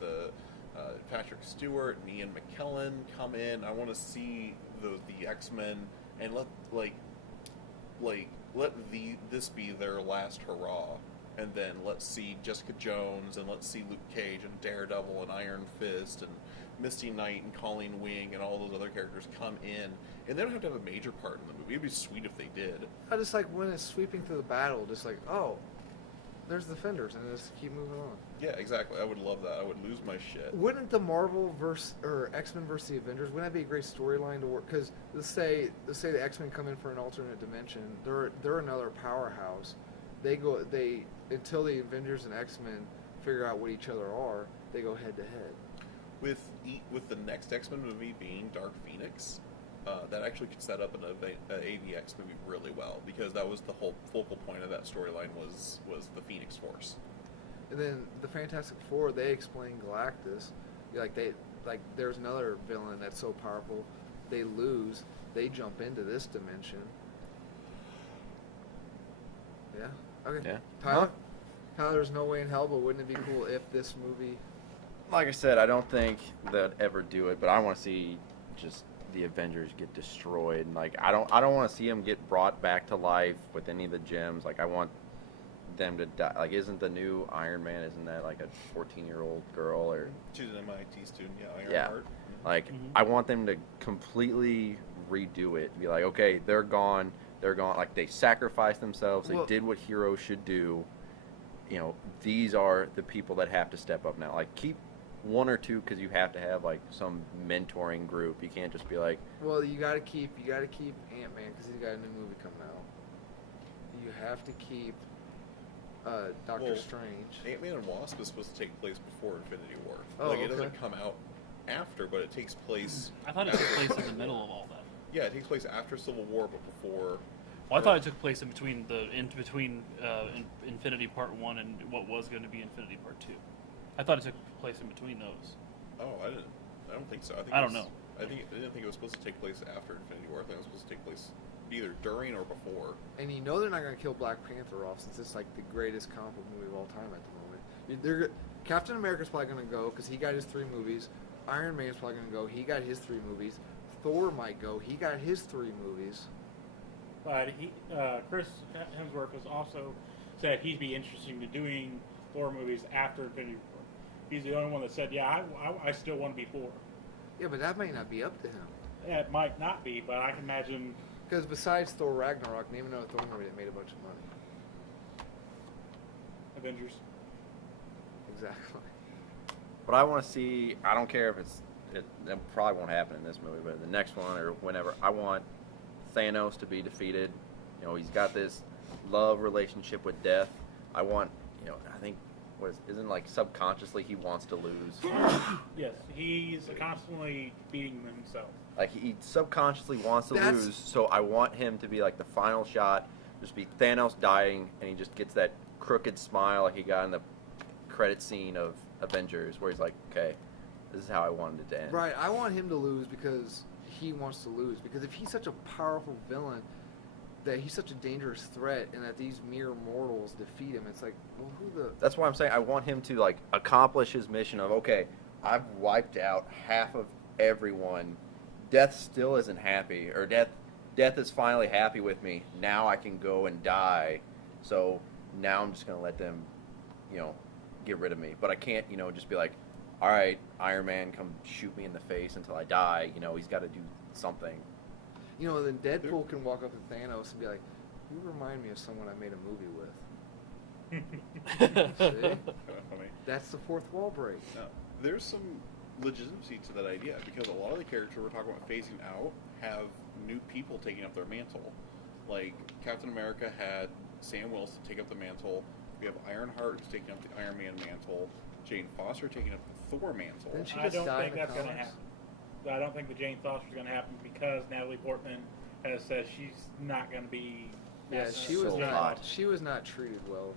the Patrick Stewart and Ian McKellen come in. I want to see the X-Men and let this be their last hurrah. And then let's see Jessica Jones, and let's see Luke Cage and Daredevil and Iron Fist and Misty Knight and Colleen Wing and all those other characters come in. And they don't have to have a major part in the movie. It'd be sweet if they did. I just like when it's sweeping through the battle, just like, oh, there's the Defenders, and just keep moving on. Yeah, exactly. I would love that. I would lose my shit. Wouldn't the Marvel X-Men versus the Avengers? Wouldn't that be a great storyline to work? Because let's say the X-Men come in for an alternate dimension. They're another powerhouse. They until the Avengers and X-Men figure out what each other are. They go head to head. With the next X-Men movie being Dark Phoenix, that actually could set up an AVX movie really well, because that was the whole focal point of that storyline was the Phoenix Force. And then the Fantastic Four, they explain Galactus. There's another villain that's so powerful, they lose. They jump into this dimension. Yeah. Okay. Yeah. Tyler. Tyler, there's no way in hell, but wouldn't it be cool if this movie? Like I said, I don't think they'll ever do it, but I want to see just the Avengers get destroyed. And I don't want to see them get brought back to life with any of the gems. I want them to die. Isn't the new Iron Man? Isn't that like a 14-year-old girl or? She's an MIT student, yeah. Yeah. Ironheart. I want them to completely redo it. Be like, okay, they're gone. They're gone. They sacrificed themselves. They did what heroes should do. These are the people that have to step up now. Keep one or two, because you have to have some mentoring group. You can't just be like. Well, you gotta keep Ant-Man because he's got a new movie coming out. You have to keep Doctor Strange. Ant-Man and Wasp is supposed to take place before Infinity War. Oh, It okay. doesn't come out after, but it takes place. I thought it took place in the middle of all that. Yeah, it takes place after Civil War, but before. Well, I thought it took place in between Infinity Part 1 and what was going to be Infinity Part 2. I thought it took place in between those. Oh, I don't think so. I don't know. I didn't think it was supposed to take place after Infinity War. I think it was supposed to take place either during or before. And they're not gonna kill Black Panther off since it's the greatest comic book movie of all time at the moment. Captain America's probably gonna go because he got his 3 movies. Iron Man's probably gonna go. He got his 3 movies. Thor might go. He got his 3 movies. But Chris Hemsworth was also said he'd be interested in doing Thor movies after Infinity War. He's the only one that said, yeah, I still want to be Thor. Yeah, but that might not be up to him. Yeah, it might not be, but I can imagine. Because besides Thor Ragnarok, name another Thor movie that made a bunch of money. Avengers. Exactly. But I want to see. I don't care if it probably won't happen in this movie, but in the next one or whenever, I want Thanos to be defeated. You know, he's got this love relationship with death. I want, you know, I think, isn't like subconsciously he wants to lose. Yes, he's constantly beating himself. Like he subconsciously wants to That's- lose, so I want him to be like the final shot, just be Thanos dying, and he just gets that crooked smile like he got in the credit scene of Avengers, where he's like, okay, this is how I wanted it to end. Right, I want him to lose because he wants to lose. Because if he's such a powerful villain, that he's such a dangerous threat, and that these mere mortals defeat him, it's like, well, who the... That's why I'm saying I want him to like accomplish his mission of, okay, I've wiped out half of everyone. Death still isn't happy, or death is finally happy with me. Now I can go and die. So now I'm just gonna let them, you know, get rid of me. But I can't, you know, just be like, all right, Iron Man, come shoot me in the face until I die. You know, he's got to do something. You know, then Deadpool can walk up to Thanos and be like, you remind me of someone I made a movie with. See? Kind of funny. That's the fourth wall break. Now, there's some legitimacy to that idea because a lot of the characters we're talking about phasing out have new people taking up their mantle. Like Captain America had Sam Wilson take up the mantle. We have Ironheart who's taking up the Iron Man mantle. Jane Foster taking up the Thor mantle. Didn't she I just don't die think in the that's going to comics? happen. I don't think the Jane Foster is going to happen because Natalie Portman has said she's not going to be. Yeah, she was So not. hot. She was not treated well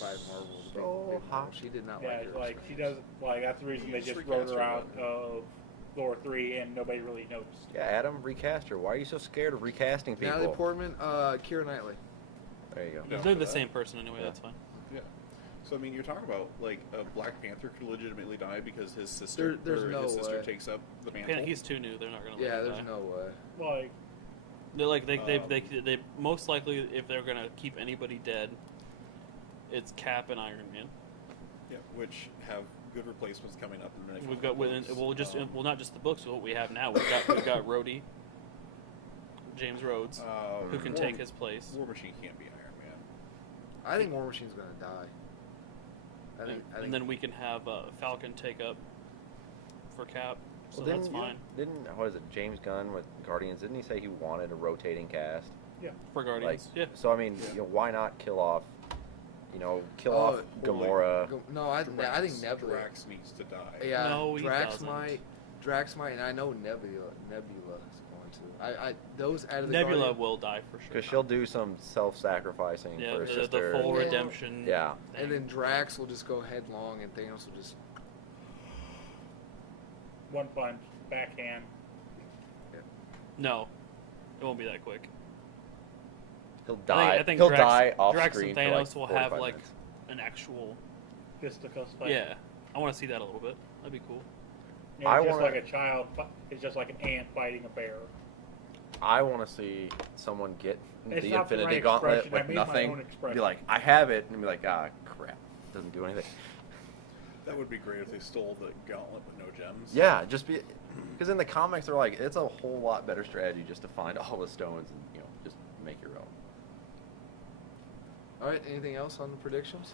by Marvel. So hot. She did not Yeah, like her. like she does. Like that's the reason they Just just wrote recast her her, out yeah. of Thor 3, and nobody really noticed. Yeah, Adam, recast her. Why are you so scared of recasting people? Natalie Portman, Keira Knightley. There you go. Yeah. They're for the that. same person anyway. Yeah. That's fine. Yeah. So I mean, you're talking about like a Black Panther could legitimately die because his sister There's no his sister way. takes up the mantle. He's too new. They're not gonna. Yeah, let him there's die. no way. Like They're like they most likely, if they're gonna keep anybody dead, it's Cap and Iron Man. Yeah, which have good replacements coming up in the next. We've couple got within books. well just well not just the books, but what we have now. We've got Rhodey, James Rhodes, who can take his place. War Machine can't be Iron Man. I think War Machine's gonna die. I think. And then we can have Falcon take up for Cap, so Well, that's fine What is it, James Gunn with Guardians? Didn't he say he wanted a rotating cast? for Guardians. Like, yeah, So I mean, Yeah. you know, why not kill off Or Gamora? No, I think Nebula. Drax needs to die. Yeah, No, he Drax doesn't. might. Drax might, and I know Nebula is going to. Those out of the Nebula Guardian- will die for sure. Because she'll do some self-sacrificing yeah, for her the sister. full Yeah. redemption. Yeah. thing. And then Drax will just go headlong, and Thanos will just. one punch, backhand. No, it won't be that quick. He'll die. I think He'll Drax, die off Drax screen and for Thanos like will 45 have like minutes. an actual. Fisticuffs fight. Yeah, I want to see that a little bit. That'd be cool. And I it's just wanna- like a child. It's just like an ant fighting a bear. I want to see someone get It's the not the Infinity right Gauntlet expression. I with made my nothing. own expression. Be like, I have it, and be like, ah, crap, doesn't do anything. That would be great if they stole the gauntlet with no gems. Yeah, just be, because in the comics they're like, it's a whole lot better strategy just to find all the stones and just make your own. All right. Anything else on the predictions?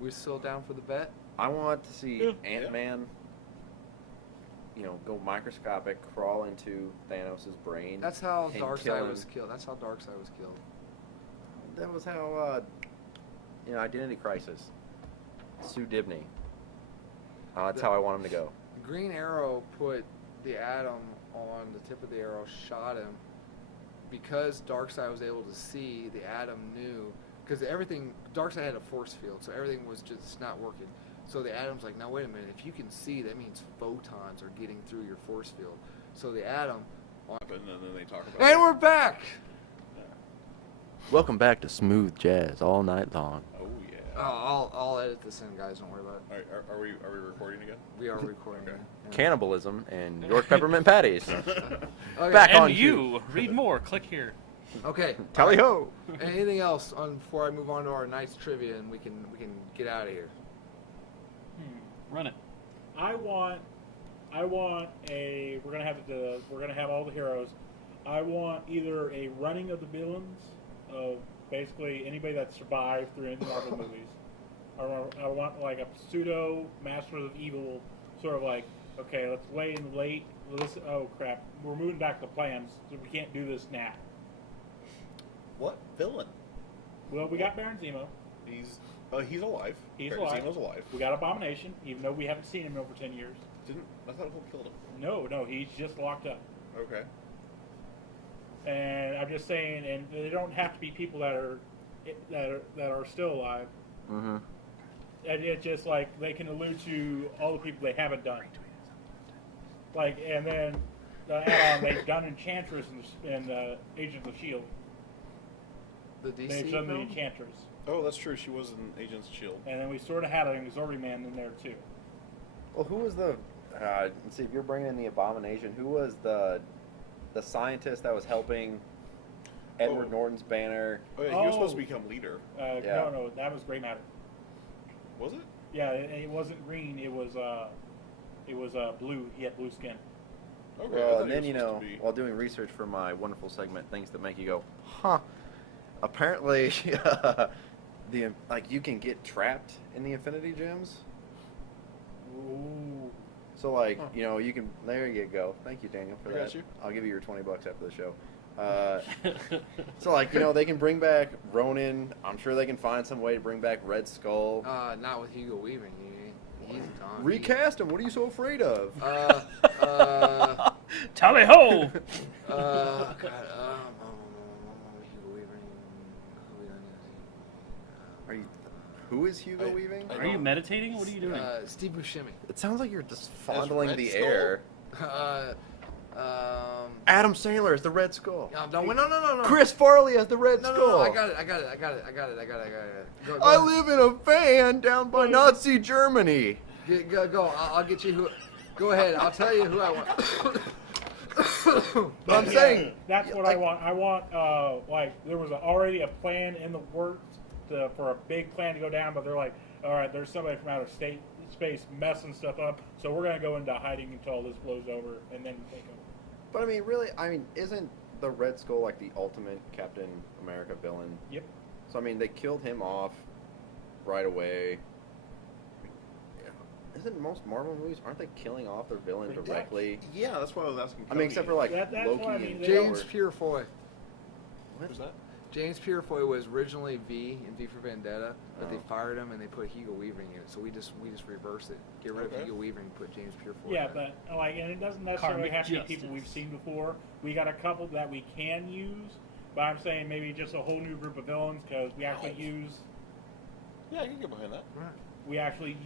We're still down for the bet. I want to see Yeah. Ant-Man, go microscopic, crawl into Thanos' brain. That's how and kill Darkseid him. was killed. That's how Darkseid was killed. That was how, Identity Crisis. Sue Dibney. That's how I want him to go. Green Arrow put the atom on the tip of the arrow, shot him. Because Darkseid was able to see, the atom knew. Because Darkseid had a force field, so everything was just not working. So the atom's like, now wait a minute, if you can see, that means photons are getting through your force field. So the atom. And then they talk about. And we're back! Welcome back to Smooth Jazz all night long. Oh yeah. I'll edit this in, guys. Don't worry about it. All right, are we recording again? We are recording. Okay. Yeah. Cannibalism and York peppermint patties. Okay. Back and on you read more. Click here. Okay. Tally all ho! right. Anything else before I move on to our night's trivia and we can get out of here? Run it. I want a. We're gonna have all the heroes. I want either a running of the villains of basically anybody that survived through any of the Marvel movies. I want like a pseudo Masters of Evil sort of like, okay, let's wait and late. Oh crap, we're moving back to plans, so we can't do this now. What villain? Well, we got Baron Zemo. He's alive. He's Baron alive. Zemo's alive. We got Abomination, even though we haven't seen him in over 10 years. I thought Hulk killed him. No, he's just locked up. Okay. And I'm just saying, and they don't have to be people that are still alive. Mm-hmm. And it's just like they can allude to all the people they haven't done. Like, and then the add-on, they've done Enchantress in Agents of S.H.I.E.L.D. The DC They've done the film? Enchantress. Oh, that's true. She was in Agents of S.H.I.E.L.D. And then we sort of had an Exordy Man in there, too. Well, who was the? Let's see if you're bringing in the Abomination. Who was the scientist that was helping Edward Oh. Norton's banner? Oh, yeah, he was supposed to become leader. Yeah. No, that was Grey Matter. Was it? Yeah, it wasn't green. It was blue. He had blue skin. Okay. I Well, thought and he then was supposed to be. while doing research for my wonderful segment, things that make you go, huh? Apparently, you can get trapped in the Infinity Gems. Ooh. So you can. There you go. Thank you, Daniel, for I that. got you. I'll give you your $20 after the show. So they can bring back Ronin. I'm sure they can find some way to bring back Red Skull. Not with Hugo Weaving. He's gone. Recast him. What are you so afraid of? Tally ho! God, Hugo Weaving. Are you? Who is Hugo Weaving? Are you meditating? What are you doing? Steve Buscemi. It sounds like you're just fondling Red the Skull? air. Adam Sandler is the Red Skull. No. Chris Farley as the Red No, Skull. I got it. Go, I live in a van down by Nazi Germany. Go. I'll get you who. Go ahead. I'll tell you who I want. But I'm saying That's what I want. I want, there was already a plan in the works for a big plan to go down, but they're like, all right, there's somebody from outer space messing stuff up, so we're going to go into hiding until this blows over, and then take over. But I mean, really, isn't the Red Skull like the ultimate Captain America villain? Yep. So I mean, they killed him off right away. Isn't most Marvel movies, aren't they killing off their villain directly? Yeah, that's why I was asking. I mean, except for like That's Loki what I mean, and they James Thor. Purefoy. What was that? James Purefoy was originally V in V for Vendetta, but they Oh. fired him and they put Hugo Weaving in it. So we just reversed it. Get rid of Okay. Hugo Weaving and put James Purefoy. Yeah, in it. but and it doesn't necessarily Karmic have to be justice. people we've seen before. We got a couple that we can use, but I'm saying maybe just a whole new group of villains because we actually use Yeah, I can get behind that.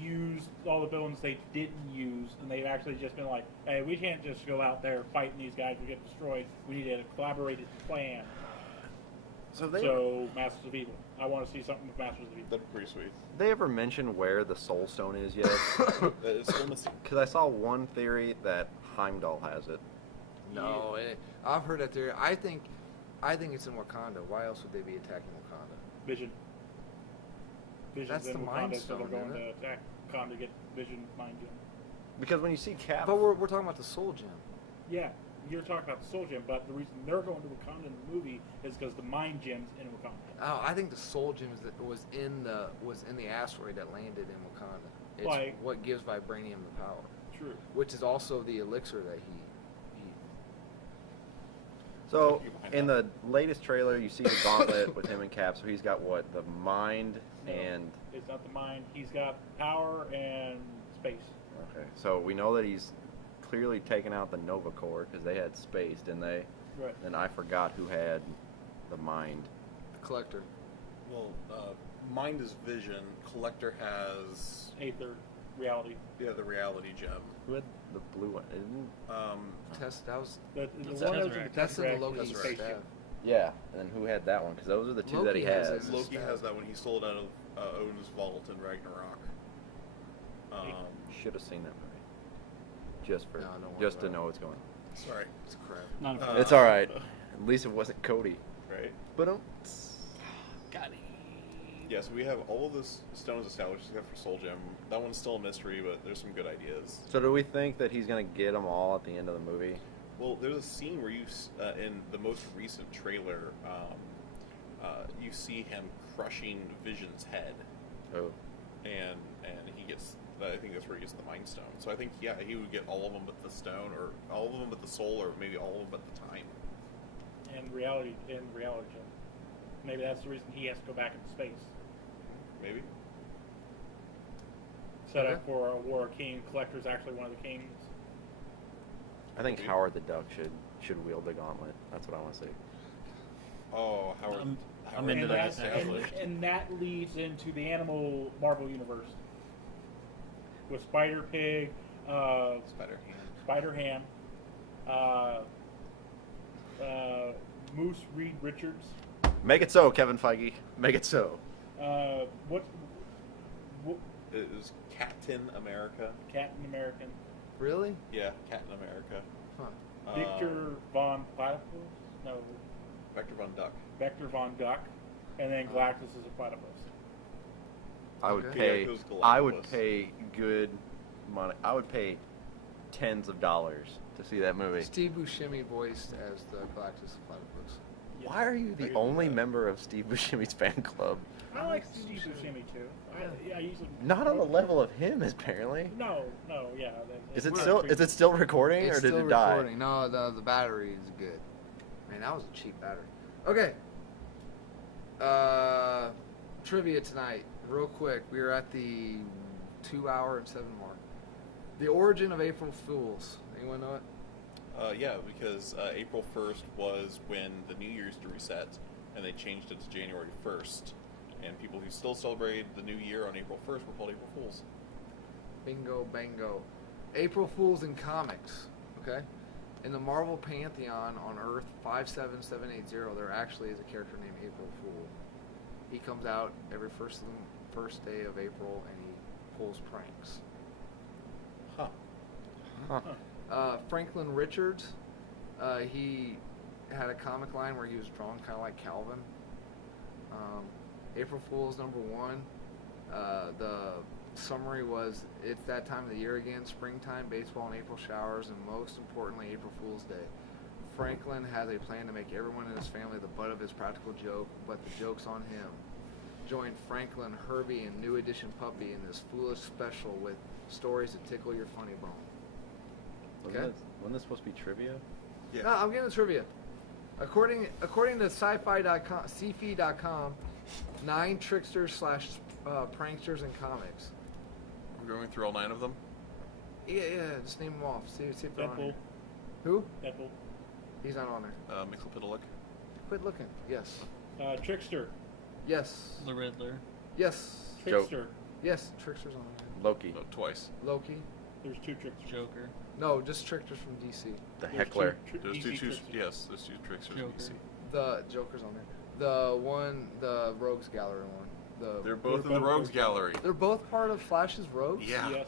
used all the villains they didn't use, and they've actually just been like, hey, we can't just go out there fighting these guys and get destroyed. We need a collaborated plan. So Masters of Evil. I want to see something with Masters of Evil. That'd be pretty sweet. They ever mention where the Soul Stone is yet? It's still missing. Because I saw one theory that Heimdall has it. No, I've heard that theory. I think it's in Wakanda. Why else would they be attacking Wakanda? Vision. Vision's That's in the Wakanda, Mind so they're Stone, going isn't to it? attack Wakanda to get Vision Mind Gem. Because when you see Cap, But we're talking about the Soul Gem. Yeah, you're talking about the Soul Gem, but the reason they're going to Wakanda in the movie is because the Mind Gem's in Wakanda. Oh, I think the Soul Gem was in the asteroid that landed in Wakanda. It's Like- what gives vibranium the power, True. which is also the elixir that he. so in the latest trailer, you see the gauntlet with him and Cap. So he's got what, the mind No. and It's not the mind. He's got power and space. okay. So we know that he's clearly taken out the Nova Corps because they had space, didn't they? Right. And I forgot who had the mind. The Collector. Well, Mind is Vision. Collector has Aether, reality. the reality gem. Who had the blue one? Isn't- That was The That's one that was in Tesseract. the that's in the Tesseract Loki is the That's spaceship. staff. Yeah, and then who had that one? Because those are the two that he Loki has has. it. Loki has that when he stole it out of Odin's vault in Ragnarok. Should have seen that movie. Just for No, don't worry just to about know it. what's going on. Sorry. It's crap. Not a Uh, It's all right. At least it wasn't Cody. right? But Got it. Yeah, so we have all of this stones established except for Soul Gem. That one's still a mystery, but there's some good ideas. so do we think that he's gonna get them all at the end of the movie? Well, there's a scene where in the most recent trailer, you see him crushing Vision's head, Oh, and he gets. I think that's where he gets the Mind Stone. So I think he would get all of them but the stone, or all of them but the soul, or maybe all of them but the time. In reality, Gem. Maybe that's the reason he has to go back into space. Maybe. Set Okay. up for a War of King. Collector's actually one of the kings. I think Maybe. Howard the Duck should wield the gauntlet. That's what I want to see. Oh, Howard. I'm into And that, that, actually. and that leads into the animal Marvel universe with Spider Pig, Spider Ham, Moose Reed Richards. Make it so, Kevin Feige. Make it so. What It was Captain America. Captain American? Really? Yeah, Captain America. Huh. Victor Von Platypus? No, Vector Von Duck. Vector Von Duck, and then Galactus is a platypus. I would Okay. Yeah, pay. it was I would Galactus. pay good money. I would pay tens of dollars to see that movie. Steve Buscemi voiced as the Galactus Platypus. Why are you the only member of Steve Buscemi's fan club? I like Steve Buscemi too. I usually Not on the level of him, apparently. No, yeah. Is it still recording, It's or did still it die? recording. No, the battery is good. Man, that was a cheap battery. Okay. Trivia tonight, real quick. We are at the 2 hour and 7 mark. The origin of April Fools. Anyone know it? Yeah, because April 1st was when the New Year's to reset, and they changed it to January 1st. And people who still celebrate the New Year on April 1st were called April Fools. Bingo, bango. April Fools in comics. Okay. In the Marvel Pantheon on Earth 57780, there actually is a character named April Fool. He comes out every first day of April and he pulls pranks. Huh. Franklin Richards, he had a comic line where he was drawn kind of like Calvin. April Fool's number 1. The summary was, it's that time of the year again, springtime, baseball, and April showers, and most importantly, April Fool's Day. Franklin has a plan to make everyone in his family the butt of his practical joke, but the joke's on him. Join Franklin, Herbie, and New Edition Puppy in this foolish special with stories that tickle your funny bone. Okay. Wasn't this supposed to be trivia? Yeah. No, I'm getting the trivia. According to sci-fi.com, 9 tricksters / pranksters in comics. We're going through all 9 of them? Yeah, just name them off. See if they're on Deadpool. here. Who? Deadpool. He's not on there. Mixopiddleic. Quit looking. Yes. Trickster. Yes. The Riddler. Yes. Trickster. Yes, Trickster's on there. Loki, No, twice. Loki. There's 2 tricksters. Joker. No, just Tricksters from DC. the There's heckler. There's DC two tricksters. yes, there's 2 tricksters in Joker. DC. The Joker's on there. The Rogues Gallery one. They're both in both the Rogues Rogues Gallery. They're both part of Flash's Rogues? Yeah. Yes.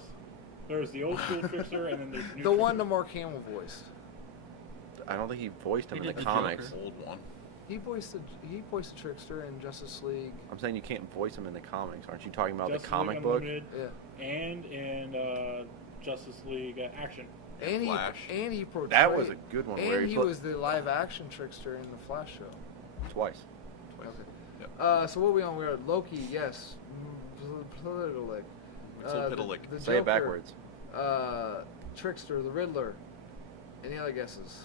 There's the old school trickster, and then there's new The one trickster. the Mark Hamill voiced. I don't think he voiced him He in the did the comics. Joker. Old one. He voiced the Trickster in Justice League. I'm saying you can't voice him in the comics. Aren't you talking about Justice the comic League book? Unlimited, Yeah. and in Justice League Action. And Flash. he portrayed. That was a good one. where And he put- was the live action Trickster in the Flash show. twice. Twice. Okay. Yep. So what are we on? We're at Loki. Yes. Political. Mixopiddleic. the Say it Joker, backwards. Trickster, the Riddler. Any other guesses?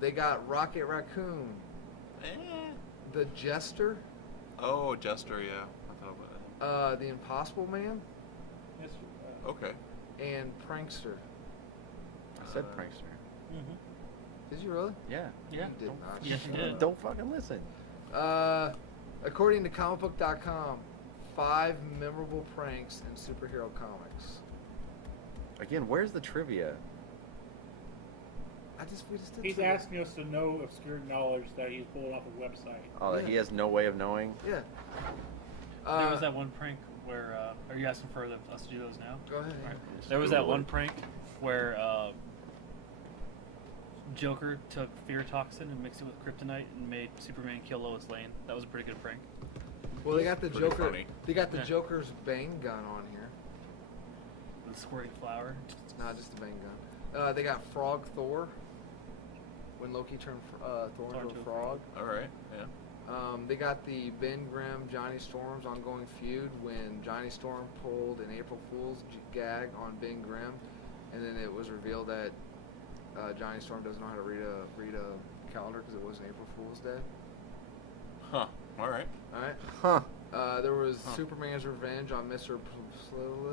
They got Rocket Raccoon, the Jester, Oh, Jester, yeah. I thought about it. the Impossible Man, Yes. Okay. and Prankster. I said prankster. Did you really? Yeah. Yeah. You did not. Yes, you did. Don't fucking listen. According to comicbook.com, 5 memorable pranks in superhero comics. Again, where's the trivia? We just did He's trivia. asking us to know obscure knowledge that he's pulling off a website. Oh, that Yeah. he has no way of knowing. Yeah. There was that one prank where. Are you asking for us to do those now? Go ahead. Right. yeah. There was that Google one it. prank where Joker took fear toxin and mixed it with kryptonite and made Superman kill Lois Lane. That was a pretty good prank. Well, they got the Pretty Joker. funny. They got the Yeah. Joker's bang gun on here. The squirting flower. Not just a bang gun. They got Frog Thor. When Loki turned Thor into a frog. All right. Yeah. They got the Ben Grimm Johnny Storm's ongoing feud when Johnny Storm pulled an April Fool's gag on Ben Grimm, and then it was revealed that Johnny Storm doesn't know how to read a calendar because it wasn't April Fool's Day. Huh. All right. All right. Huh. There was Huh. Superman's revenge on Mr.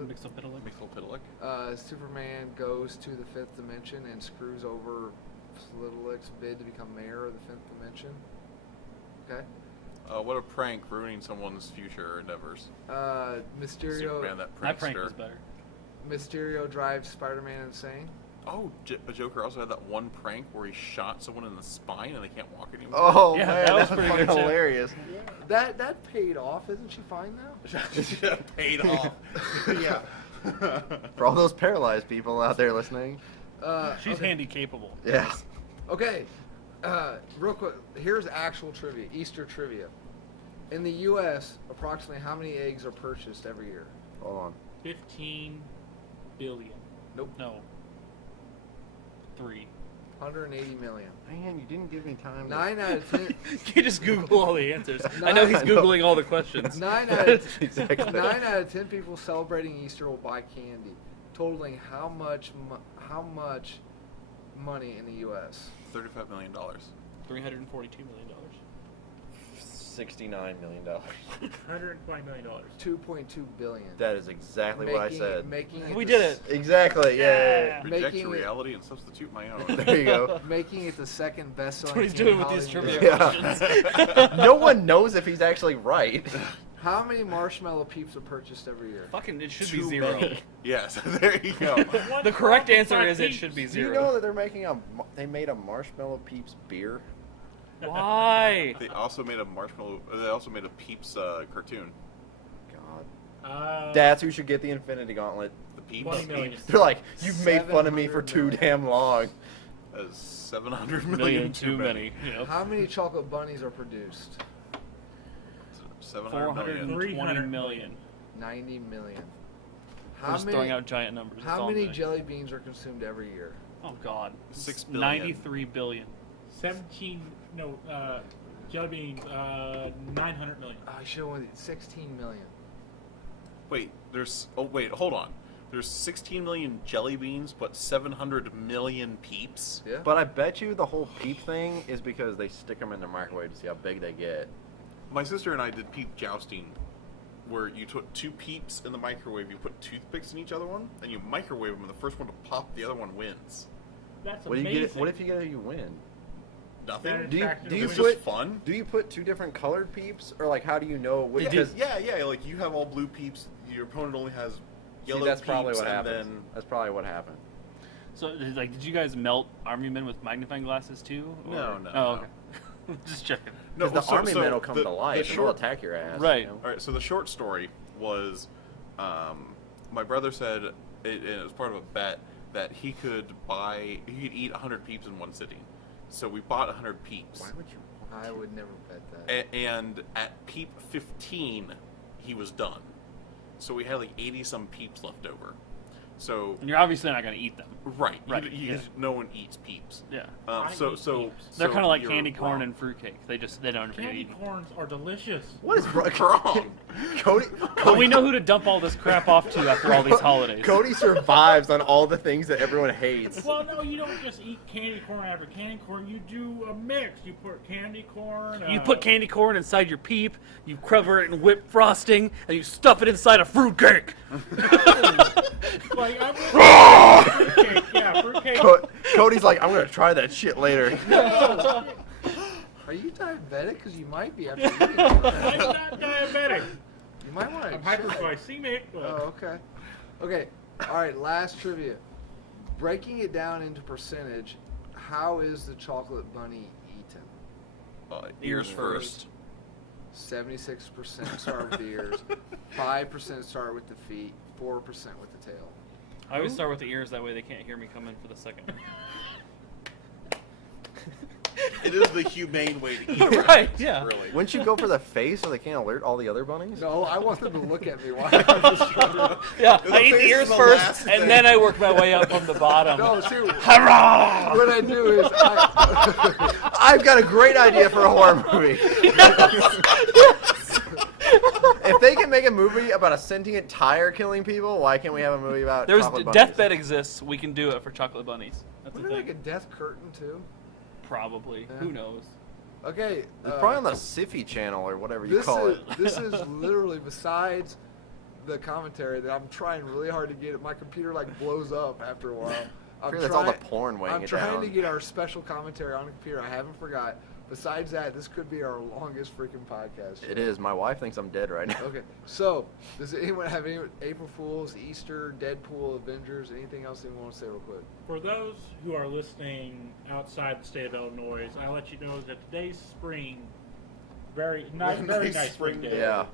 Mixopidalic. Mixopidalic. Superman goes to the fifth dimension and screws over Slidalic's bid to become mayor of the fifth dimension. Okay. What a prank, ruining someone's future endeavors. Mysterio. Superman, that That prank prankster. was better. Mysterio drives Spider-Man insane. Oh, Joker also had that one prank where he shot someone in the spine and they can't walk anymore. Oh Yeah, man, that was that's pretty fucking good, too. hilarious. That paid off. Isn't she fine now? Paid off. Yeah. For all those paralyzed people out there listening. She's okay. handy capable. Yeah. Okay. Real quick. Here's actual trivia. Easter trivia. In the U.S., approximately how many eggs are purchased every year? Hold on. 15 billion. Nope. No. 3. 180 million. Man, you didn't give me time. 9 out of 10. You just Google all the answers. I know he's Googling all the questions. 9 out of Exactly. 9 out of 10 people celebrating Easter will buy candy, totaling how much money in the U.S.? $35 million. $342 million. $69 million. $120 million. 2.2 billion. That is exactly what I said. Making it We the did s- it. Exactly. Yeah. Reject Making your it- reality and substitute my own. There you go. Making it the second That's best-selling. what he's candy doing with these holiday trivia ever. Yeah. questions. No one knows if he's actually right. How many marshmallow peeps are purchased every year? Fucking, it should be Too 0. many. Yes, there you go. The correct answer is it should be Do you 0. know that they made a Marshmallow Peeps beer? Why? They also made a marshmallow. They also made a Peeps cartoon. God. That's who should get the Infinity Gauntlet. The Peeps. 20 million. Peeps They're like, you've made fun of me for 700 too million. damn long. As 700 Million million too many. Yep. How many chocolate bunnies are produced? 700 million. 420 300 million. 90 million. We're How just throwing out giant numbers. That's how all I'm many doing. jelly beans are consumed every year? Oh God. 6 billion. 93 billion. 17, no, jelly beans, 900 million. I should have went 16 million. Wait, hold on. There's 16 million jelly beans, but 700 million Peeps. Yeah. But I bet you the whole peep thing is because they stick them in the microwave to see how big they get. My sister and I did peep jousting, where you took 2 Peeps in the microwave, you put toothpicks in each other one, and you microwave them, and the first one to pop, the other one wins. That's What do amazing. you get? What if you get you win? Nothing. That Do you Attractive. do you It's put just fun. do you put 2 different colored peeps, or like how do you know which? Yeah, Because yeah. Like you have all blue Peeps. Your opponent only has yellow that's Peeps, probably what and happened. then That's probably what happened. So, like, did you guys melt army men with magnifying glasses too? Or? No, no, Oh, no. okay. Just checking. no. Because the army men will come the- to life The and they'll short, attack your ass. Right. you know? all right. So the short story was, my brother said it was part of a bet that he could eat 100 Peeps in one sitting. So we bought 100 Peeps. Why would you? I would never bet that. And at Peep 15, he was done. So we had like 80 some Peeps left over. So And you're obviously not going to eat them. right, Right, yeah. yeah. No one eats Peeps. Yeah. I So eat so Peeps. They're so kind of like you're candy corn wrong. and fruitcake. They don't Candy eat them. corns are delicious. What is wrong? Wrong. Cody, But we know who to dump all this crap off to after all these holidays. Cody survives on all the things that everyone hates. Well, no, you don't just eat candy corn after candy corn. You do a mix. You put candy corn. You put candy corn inside your peep, you cover it in whipped frosting, and you stuff it inside a fruitcake. Like, fruitcake. Yeah, fruitcake. Cody's like, I'm gonna try that shit later. Are you diabetic? Because you might be after eating. I'm not diabetic. You might want to. I'm hyperglycemic. But Oh, okay. Okay. All right. Last trivia. Breaking it down into percentage, how is the chocolate bunny eaten? Ears first. 76% start with the ears, 5% start with the feet, 4% with the tail. I always start with the ears, that way they can't hear me come in for the second. It is the humane way to eat. Right, yeah. Really. Wouldn't you go for the face so they can't alert all the other bunnies? No, I want them to look at me while I'm just trying to... Yeah, The I eat the face ears is the first, last and thing. then I work my way up from the bottom. No, see, Hurrah! what I do is I've got a great idea for a horror movie. If they can make a movie about a sentient tire killing people, why can't we have a movie about There's chocolate bunnies? deathbed exists. We can do it for chocolate bunnies. That's the Wouldn't it thing. make a death curtain too? Probably. Yeah. Who knows? Okay. It's probably on the Siffy channel or whatever you This call is it. this is literally besides the commentary that I'm trying really hard to get. My computer like blows up after a while. I figure that's all the porn weighing I'm it trying down. to get our special commentary on the computer. I haven't forgot. Besides that, this could be our longest freaking podcast. It is. My wife thinks I'm dead right now. Okay, so does anyone have any April Fools, Easter, Deadpool, Avengers, anything else they want to say real quick? For those who are listening outside the state of Illinois, I'll let you know that today's spring, very nice spring day. Yeah.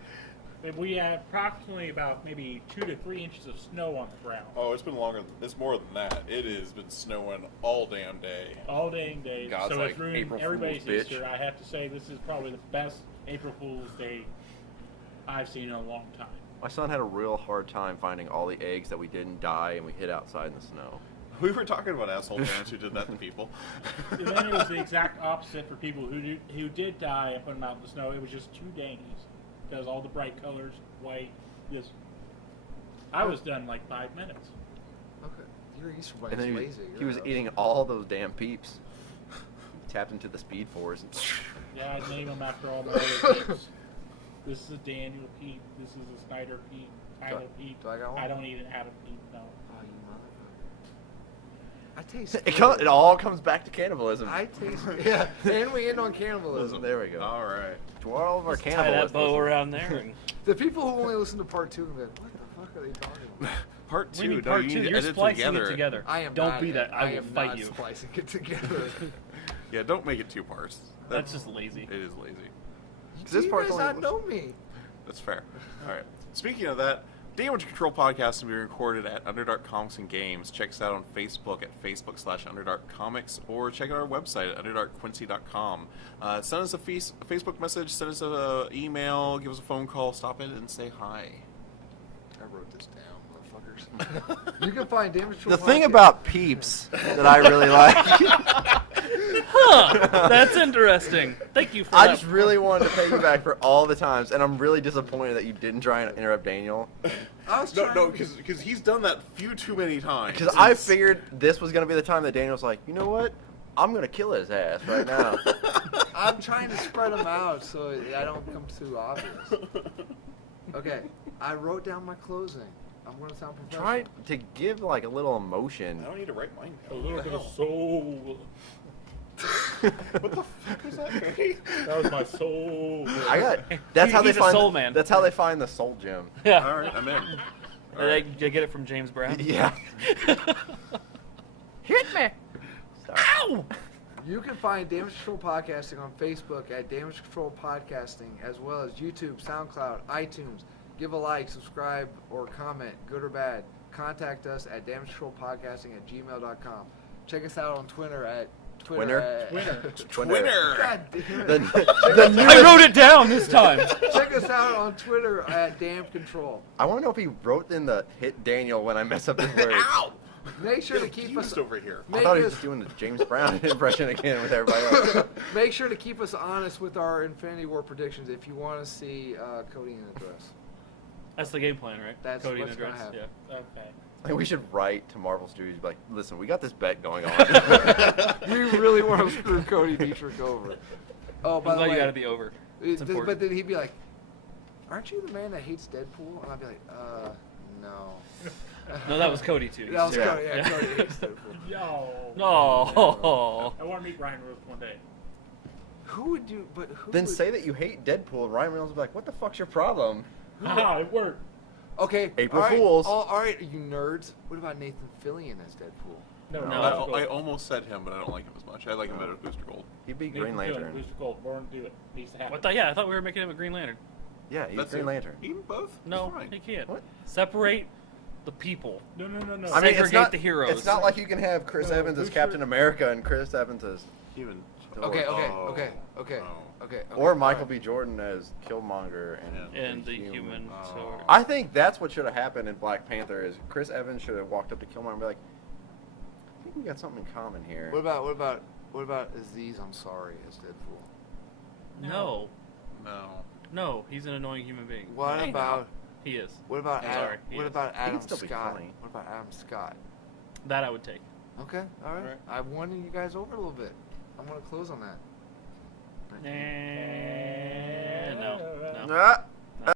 And we have approximately about maybe 2 to 3 inches of snow on the ground. Oh, it's been longer. It's more than that. It has been snowing all damn day. All day and day. God's So like, it's ruining April everybody's Fool's bitch. Easter. I have to say this is probably the best April Fool's Day I've seen in a long time. My son had a real hard time finding all the eggs that we didn't dye and we hid outside in the snow. We were talking about asshole parents who did that to people. And then it was the exact opposite for people who did die and put them out in the snow. It was just too dainties. Because all the bright colors, white, just... I was done in like 5 minutes. Okay, your Easter And bunny's then lazy. he was eating all those damn peeps. He tapped into the Speed Force. And Yeah, I name them after all my other peeps. This is a Daniel peep. This is a Snyder peep. Tyler peep. do I got one? I don't even have a peep, no. Oh, you motherfucker. I taste. it all comes back to cannibalism. I taste. Yeah, and we end on cannibalism. There we go. All right. To all of our Tie that cannibalism. bow around there. And The people who only listen to part 2 will be like, what the fuck are they talking about? Part What do you two. mean No, part you two? need to You're edit splicing together. it together. I am Don't not, be that. I will am fight not you. splicing it together. Yeah, don't make it 2 parts. That's just lazy. It is lazy. This you part's guys only- not know me. That's fair. All right. Speaking of that, Damage Control Podcast will be recorded at Underdark Comics and Games. Check us out on Facebook at Facebook/UnderdarkComics, or check out our website at UnderdarkQuincy.com. Send us a Facebook message, send us an email, give us a phone call, stop in and say hi. I wrote this down, motherfuckers. You can find Damage Control The thing Podcast- about peeps that I really like, Huh, that's interesting. Thank you for I that. just really wanted to pay you back for all the times, and I'm really disappointed that you didn't try and interrupt Daniel. I was No, trying no, to- because he's done that few too many times. Because I figured this was going to be the time that Daniel's like, you know what? I'm going to kill his ass right now. I'm trying to spread them out so I don't become too obvious. Okay, I wrote down my closing. I'm going to sound professional. Try to give like a little I emotion. don't need to write mine A down. little What the bit of hell? soul. What the fuck was that, Cody? That was my soul. I got. That's how they He's a find. soul man. That's how they find the soul gem. Yeah. All right, I'm in. All Did right. I get it from James Brown? Yeah. Hit me. Sorry. Ow! You can find Damage Control Podcasting on Facebook at Damage Control Podcasting, as well as YouTube, SoundCloud, iTunes. Give a like, subscribe, or comment, good or bad. Contact us at damagecontrolpodcasting@gmail.com. Check us out on Twitter at Twitter? at- Twinner. God damn it. The new. I wrote it down this time. Check us out on Twitter at Damn Control. I want to know if he wrote in the hit Daniel when I mess up his words. Ow! Make sure to Get keep us abused over here. I Make thought he was us- doing the James Brown impression again with everybody else. Make sure to keep us honest with our Infinity War predictions if you want to see Cody in a dress. That's the game plan, right? That's Cody what's in the gonna dress. happen. Yeah. Okay. Like we should write to Marvel Studios, be like, listen, we got this bet going on. We really want to screw Cody Dietrich over. Oh, by I'm the glad way, you got the over. It's but important. then he'd be like, "Aren't you the man that hates Deadpool?" And I'd be like, no." No, that was Cody too. That was Yeah. Cody. Yeah, Cody hates Deadpool. Yo. No. I want to meet Ryan Rose one day. Who would you? But who? Then would, say that you hate Deadpool. Ryan Reynolds would be like, what the fuck's your problem? Haha, it worked. Okay. April all right, Fools. All right, you nerds. What about Nathan Fillion as Deadpool? No, No. I almost said him, but I don't like him as much. I like him better as Booster Gold. He'd be Nathan Green Fillion, Lantern. Booster Gold, born to do it. Needs to happen. What the? Yeah, I thought we were making him a Green Lantern. Yeah, he's That's Green it. Lantern. Even both? No, It's fine. he can't. What? Separate the people. No. I mean, it's Segregate not the heroes. It's not like you can have Chris No, Evans as Booster- Captain America and Chris Evans as. Even. Okay. Oh. Okay. Or all Michael right. B. Jordan as Killmonger And the human Oh. sword. I think that's what should have happened in Black Panther. Is Chris Evans should have walked up to Killmonger and be like, "I think we got something in common here." What about Aziz Ansari as Deadpool? No, he's an annoying human being. What about He is. what about I'm Adam, sorry, he what is. about He can Adam still be Scott? funny. What about Adam Scott? That I would take. Okay, all right. Alright. I won you guys over a little bit. I'm gonna close on that. No. Ah!